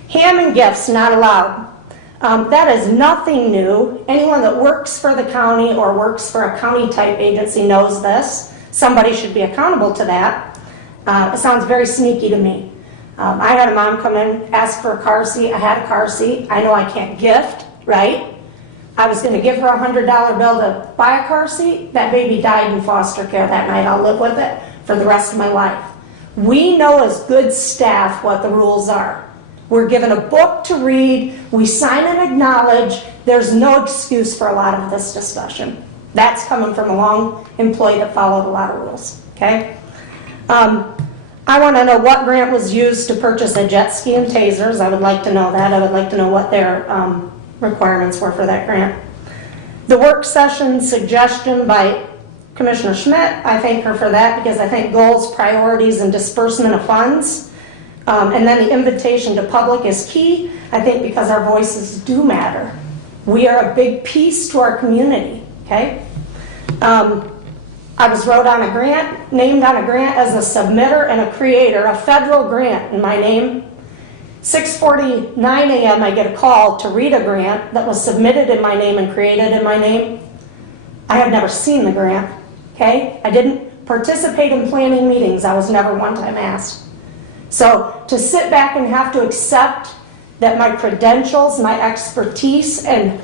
ham and gifts not allowed. That is nothing new. Anyone that works for the county or works for a county type agency knows this. Somebody should be accountable to that. It sounds very sneaky to me. I had a mom come in, ask for a car seat. I had a car seat. I know I can't gift, right? I was going to give her a $100 bill to buy a car seat. That baby died in foster care that night. I'll live with it for the rest of my life. We know as good staff what the rules are. We're given a book to read. We sign and acknowledge. There's no excuse for a lot of this discussion. That's coming from a long employee that followed a lot of rules, okay? I want to know what grant was used to purchase a jet ski and tasers. I would like to know that. I would like to know what their requirements were for that grant. The work session suggestion by Commissioner Schmidt, I thank her for that because I think goals, priorities, and disbursement of funds. And then the invitation to public is key, I think, because our voices do matter. We are a big piece to our community, okay? I was named on a grant as a submitter and a creator, a federal grant in my name. 6:49 a.m. I get a call to read a grant that was submitted in my name and created in my name. I have never seen the grant, okay? I didn't participate in planning meetings. I was never one time asked. So to sit back and have to accept that my credentials, my expertise, and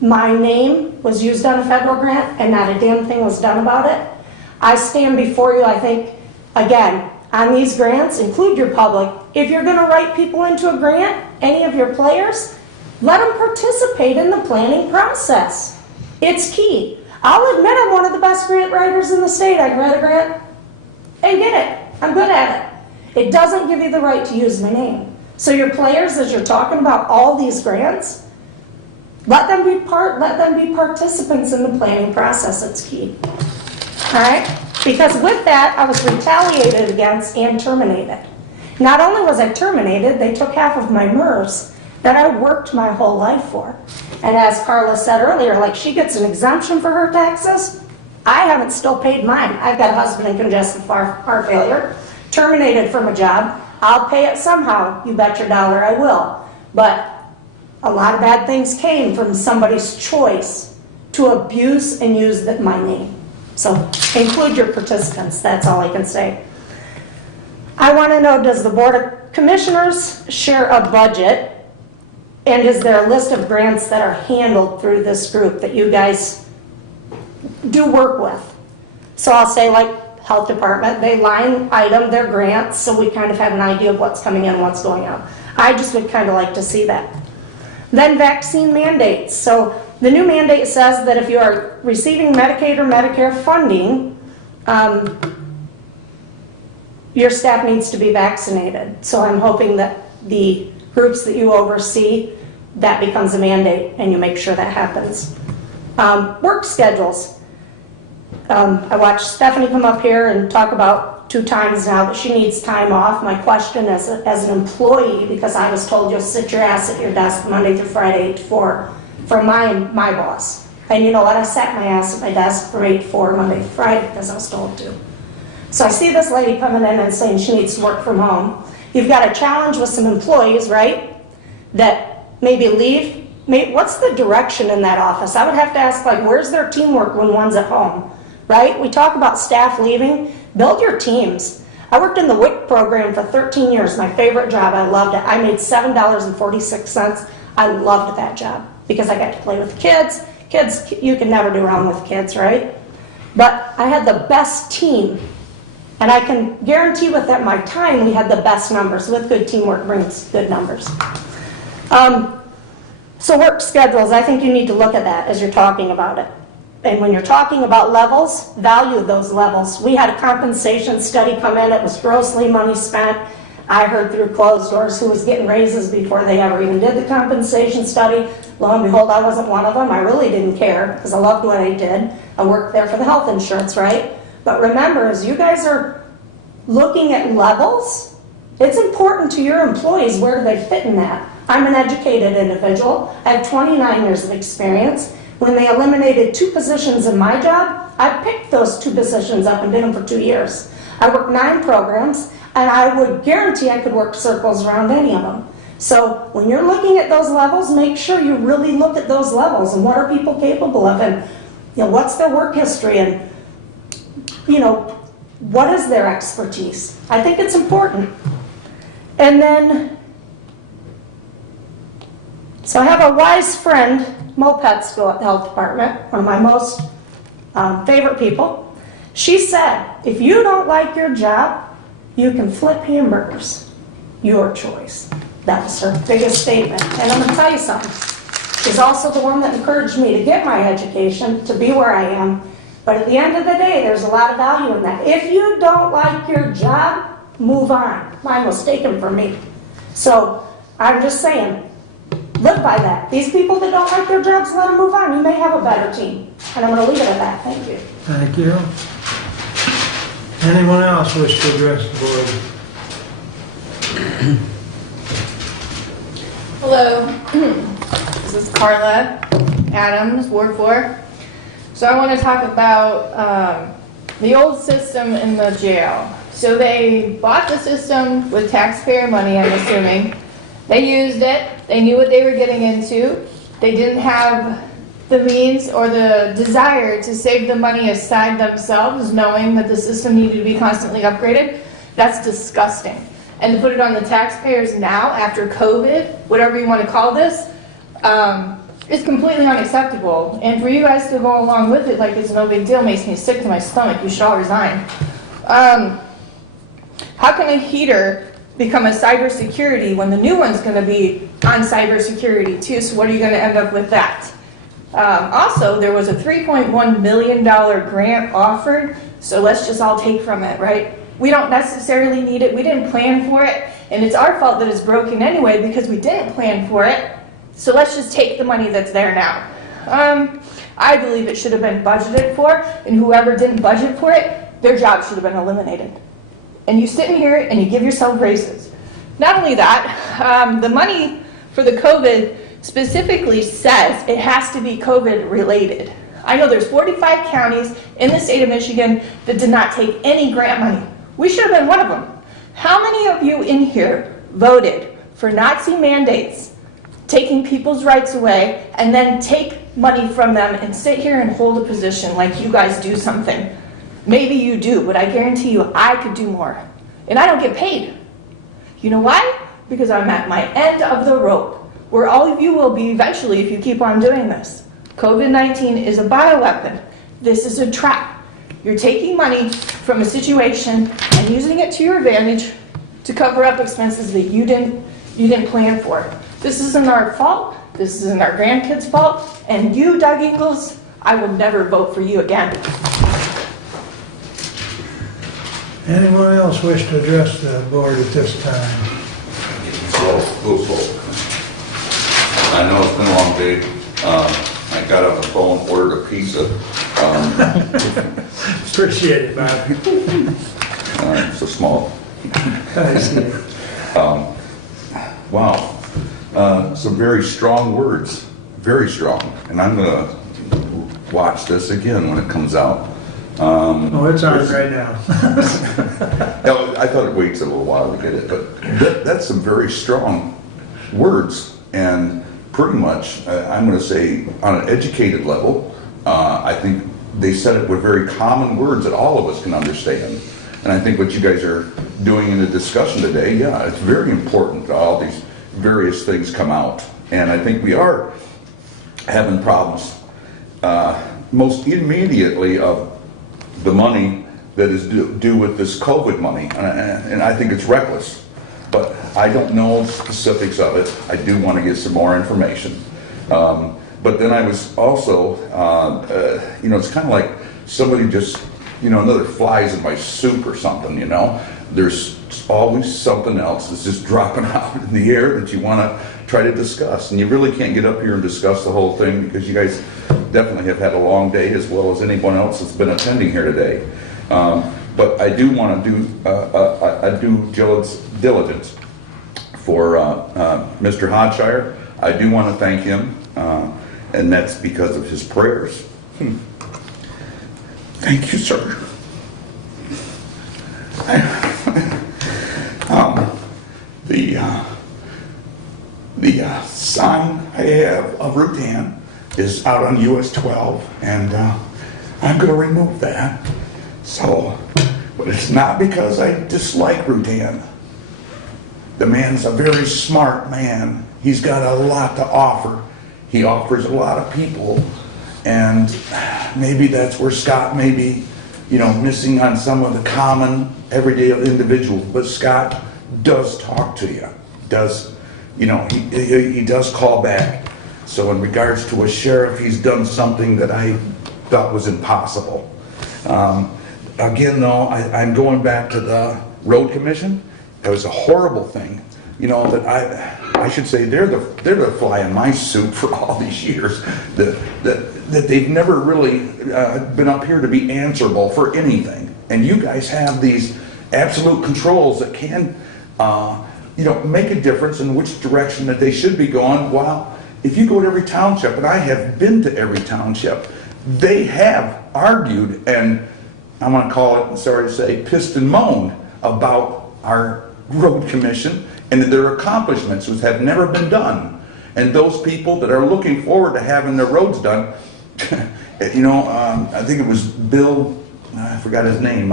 my name was used on a federal grant and not a damn thing was done about it, I stand before you, I think, again, on these grants, include your public. If you're going to write people into a grant, any of your players, let them participate in the planning process. It's key. I'll admit I'm one of the best grant writers in the state. I read a grant and get it. I'm good at it. It doesn't give you the right to use my name. So your players, as you're talking about all these grants, let them be participants in the planning process. It's key. All right? Because with that, I was retaliated against and terminated. Not only was I terminated, they took half of my MERS that I worked my whole life for. And as Carla said earlier, like she gets an exemption for her taxes, I haven't still paid mine. I've got a husband in congestive heart failure, terminated from a job. I'll pay it somehow. You bet your dollar I will. But a lot of bad things came from somebody's choice to abuse and use my name. So include your participants. That's all I can say. I want to know, does the Board of Commissioners share a budget? And is there a list of grants that are handled through this group that you guys do work with? So I'll say like Health Department, they line item their grants so we kind of have an idea of what's coming in, what's going out. I just would kind of like to see that. Then vaccine mandates. So the new mandate says that if you are receiving Medicaid or Medicare funding, your staff needs to be vaccinated. So I'm hoping that the groups that you oversee, that becomes a mandate and you make sure that happens. Work schedules. I watched Stephanie come up here and talk about 2 times now that she needs time off. My question as an employee, because I was told you'll sit your ass at your desk Monday through Friday 8 to 4 from my boss. And you know what? I sat my ass at my desk from 8 to 4 Monday through Friday because I was told to. So I see this lady coming in and saying she needs to work from home. You've got a challenge with some employees, right, that maybe leave. What's the direction in that office? I would have to ask, like, where's their teamwork when one's at home, right? We talk about staff leaving. Build your teams. I worked in the WIC program for 13 years, my favorite job. I loved it. I made $7.46. I loved that job because I got to play with kids. Kids, you can never do wrong with kids, right? But I had the best team. And I can guarantee with that my time we had the best numbers. With good teamwork brings good numbers. So work schedules, I think you need to look at that as you're talking about it. And when you're talking about levels, value those levels. We had a compensation study come in. It was grossly money spent. I heard through closed doors who was getting raises before they ever even did the compensation study. Lo and behold, I wasn't one of them. I really didn't care because I loved what I did. I worked there for the health insurance, right? But remember, as you guys are looking at levels, it's important to your employees, where do they fit in that? I'm an educated individual. I have 29 years of experience. When they eliminated 2 positions in my job, I picked those 2 positions up and did them for 2 years. I worked 9 programs, and I would guarantee I could work circles around any of them. So when you're looking at those levels, make sure you really look at those levels and what are people capable of, and what's their work history, and what is their expertise? I think it's important. And then, so I have a wise friend, Mo Petskill at the health department, one of my most favorite people. She said, if you don't like your job, you can flip hamburgers. Your choice. That was her biggest statement. And I'm going to tell you something. She's also the one that encouraged me to get my education, to be where I am. But at the end of the day, there's a lot of value in that. If you don't like your job, move on. Mine was taken from me. So I'm just saying, live by that. These people that don't like their jobs, let them move on. You may have a better team. And I'm going to leave it at that. Thank you. Thank you. Anyone else wish to address the board? Hello, this is Carla Adams, Ward 4. So I want to talk about the old system in the jail. So they bought the system with taxpayer money, I'm assuming. They used it, they knew what they were getting into. They didn't have the means or the desire to save the money aside themselves, knowing that the system needed to be constantly upgraded. That's disgusting. And to put it on the taxpayers now, after COVID, whatever you want to call this, is completely unacceptable. And for you guys to go along with it like it's no big deal makes me sick to my stomach. You should all resign. How can a heater become a cybersecurity when the new one's going to be on cybersecurity too? So what are you going to end up with that? Also, there was a $3.1 million grant offered, so let's just all take from it, right? We don't necessarily need it, we didn't plan for it, and it's our fault that it's broken anyway because we didn't plan for it, so let's just take the money that's there now. I believe it should have been budgeted for, and whoever didn't budget for it, their job should have been eliminated. And you sit in here and you give yourself raises. Not only that, the money for the COVID specifically says it has to be COVID related. I know there's 45 counties in the state of Michigan that did not take any grant money. We should have been one of them. How many of you in here voted for Nazi mandates, taking people's rights away, and then take money from them and sit here and hold a position like you guys do something? Maybe you do, but I guarantee you I could do more. And I don't get paid. You know why? Because I'm at my end of the rope, where all of you will be eventually if you keep on doing this. COVID-19 is a bioweapon. This is a trap. You're taking money from a situation and using it to your advantage to cover up expenses that you didn't plan for. This isn't our fault. This isn't our grandkids' fault. And you, Doug Ingles, I will never vote for you again. Anyone else wish to address the board at this time? Slow, a little slow. I know it's been a long day. I got on the phone, ordered a pizza. Appreciate it, Bob. So small. I see. Wow. Some very strong words, very strong. And I'm gonna watch this again when it comes out. Oh, it's on right now. No, I thought it waits a little while to get it, but that's some very strong words. And pretty much, I'm gonna say, on an educated level, I think they said it with very common words that all of us can understand. And I think what you guys are doing in the discussion today, yeah, it's very important that all these various things come out. And I think we are having problems most immediately of the money that is due with this COVID money. And I think it's reckless. But I don't know specifics of it. I do want to get some more information. But then I was also, it's kind of like somebody just, another flies in my soup or something, There's always something else that's just dropping out in the air that you want to try to discuss. And you really can't get up here and discuss the whole thing because you guys definitely have had a long day as well as anyone else that's been attending here today. But I do want to do a due diligence for Mr. Hodshire. I do want to thank him, and that's because of his prayers. Thank you, sir. The sign I have of Rutan is out on US 12, and I'm going to remove that. So, but it's not because I dislike Rutan. The man's a very smart man. He's got a lot to offer. He offers a lot of people, and maybe that's where Scott may be, missing on some of the common everyday individuals. But Scott does talk to you. He does call back. So in regards to a sheriff, he's done something that I thought was impossible. Again, though, I'm going back to the road commission. It was a horrible thing. That I should say they're the fly in my soup for all these years. That they've never really been up here to be answerable for anything. And you guys have these absolute controls that can, make a difference in which direction that they should be going. Well, if you go to every township, and I have been to every township, they have argued, and I'm going to call it, sorry to say, pissed and moaned about our road commission and their accomplishments, which have never been done. And those people that are looking forward to having their roads done, I think it was Bill, I forgot his name,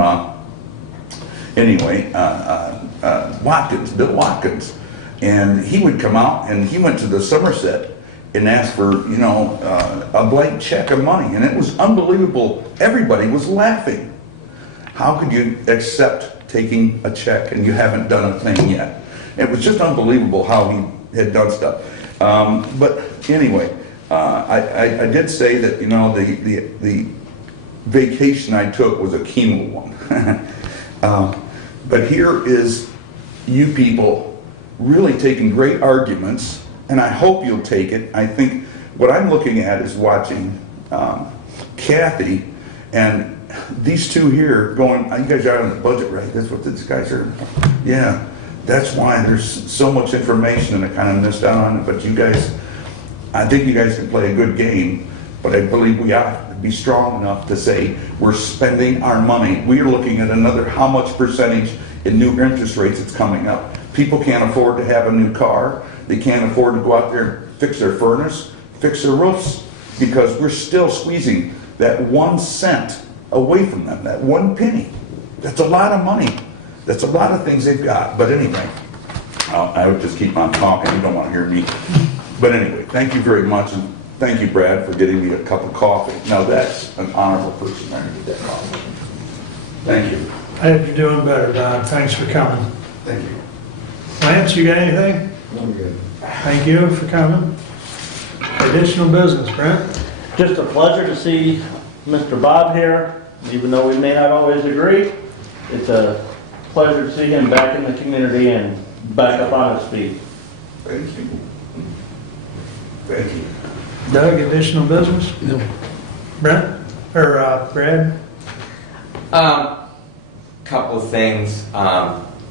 Bill Watkins. And he would come out, and he went to the Somerset and asked for, a blank check of money. And it was unbelievable. Everybody was laughing. How could you accept taking a check and you haven't done a thing yet? It was just unbelievable how he had done stuff. But anyway, I did say that, the vacation I took was a chemo one. But here is you people really taking great arguments, and I hope you'll take it. I think what I'm looking at is watching Kathy and these two here going, you guys are on the budget, right? That's what these guys are. Yeah, that's why there's so much information and I kind of missed out on it. But you guys, I think you guys can play a good game, but I believe we have to be strong enough to say we're spending our money. We are looking at another how much percentage in new interest rates that's coming up. People can't afford to have a new car. They can't afford to go out there and fix their furnace, fix their roofs, because we're still squeezing that 1 cent away from them, that 1 penny. That's a lot of money. That's a lot of things they've got. But anyway, I would just keep on talking. You don't want to hear me. But anyway, thank you very much. And thank you, Brad, for getting me a cup of coffee. Now that's an honorable person there to get that coffee. Thank you. I hope you're doing better, Don. Thanks for coming. Thank you. Lance, you got anything? I'm good. Thank you for coming. Additional business, Brent? Just a pleasure to see Mr. Bob here, even though we may not always agree. It's a pleasure to see him back in the community and back up on his feet. Thank you. Thank you. Doug, additional business? No. Brent, or Brad? Couple of things.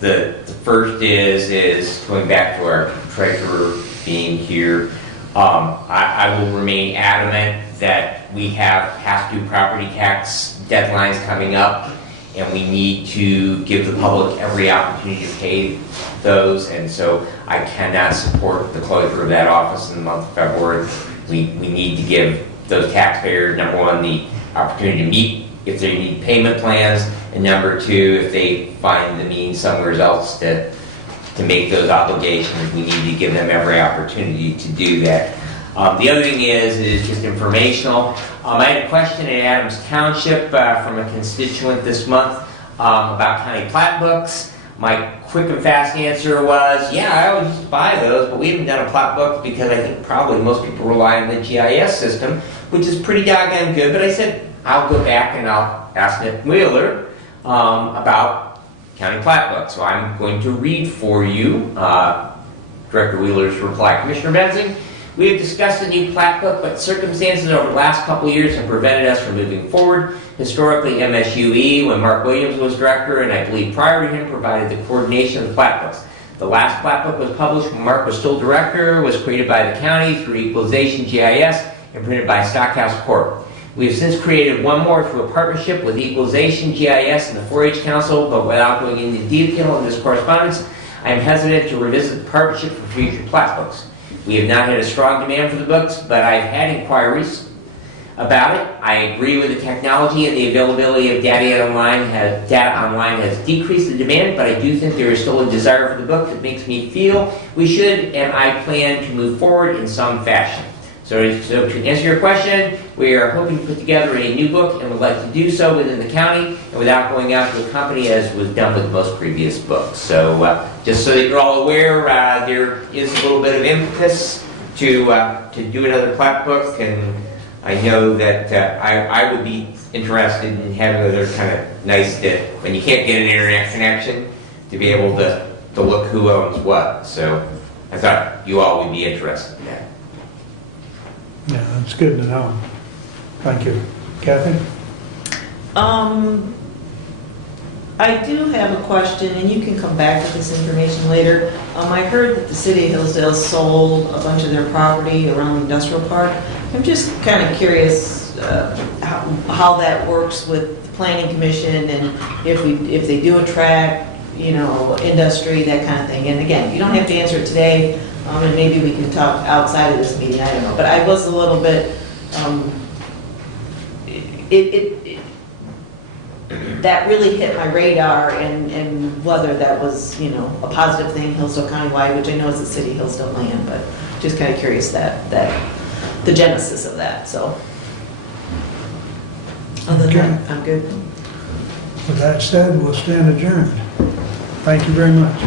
The first is going back to our treasurer being here. I will remain adamant that we have past due property tax deadlines coming up, and we need to give the public every opportunity to pay those, and so I cannot support the closure of that office in the month of February. We need to give those taxpayers, number one, the opportunity to meet if they need payment plans, and number two, if they find the means somewhere else to make those obligations, we need to give them every opportunity to do that. The other thing is just informational. I had a question in Adams Township from a constituent this month about county plat books. My quick and fast answer was, yeah, I always used to buy those, but we haven't done a plat book because I think probably most people rely on the GIS system, which is pretty doggone good. But I said, I'll go back and I'll ask Nick Wheeler about county plat book. So I'm going to read for you Director Wheeler's reply. Commissioner Benzing, we have discussed a new plat book, but circumstances over the last couple of years have prevented us from moving forward. Historically, MSUE, when Mark Williams was director, and I believe prior to him, provided the coordination of the plat books. The last plat book was published when Mark was still director, was created by the county through Equalization GIS, and printed by Stockhouse Corp. We have since created one more through a partnership with Equalization GIS and the 4-H Council, but without going into detail in this correspondence, I am hesitant to revisit the partnership for future plat books. We have not had a strong demand for the books, but I've had inquiries about it. I agree with the technology and the availability of data online has decreased the demand, but I do think there is still a desire for the book that makes me feel we should, and I plan to move forward in some fashion. So to answer your question, we are hoping to put together a new book and would like to do so within the county and without going out to a company as was done with most previous books. So just so that you're all aware, there is a little bit of impetus to do another plat book, and I know that I would be interested in having another kind of nice, when you can't get an internet connection, to be able to look who owns what. So I thought you all would be interested in that. Yeah, that's good to know. Thank you. Kathy? I do have a question, and you can come back with this information later. I heard that the city of Hillsdale sold a bunch of their property around the industrial park. I'm just kind of curious how that works with the planning commission, and if they do attract, industry, that kind of thing. And again, you don't have to answer it today, and maybe we can talk outside of this meeting, I don't know. But I was a little bit, that really hit my radar, and whether that was, a positive thing, Hillsdale County-wide, which I know is the city of Hillsdale land, but just kind of curious that the genesis of that, so. Other than that, I'm good. With that said, we'll stand adjourned. Thank you very much.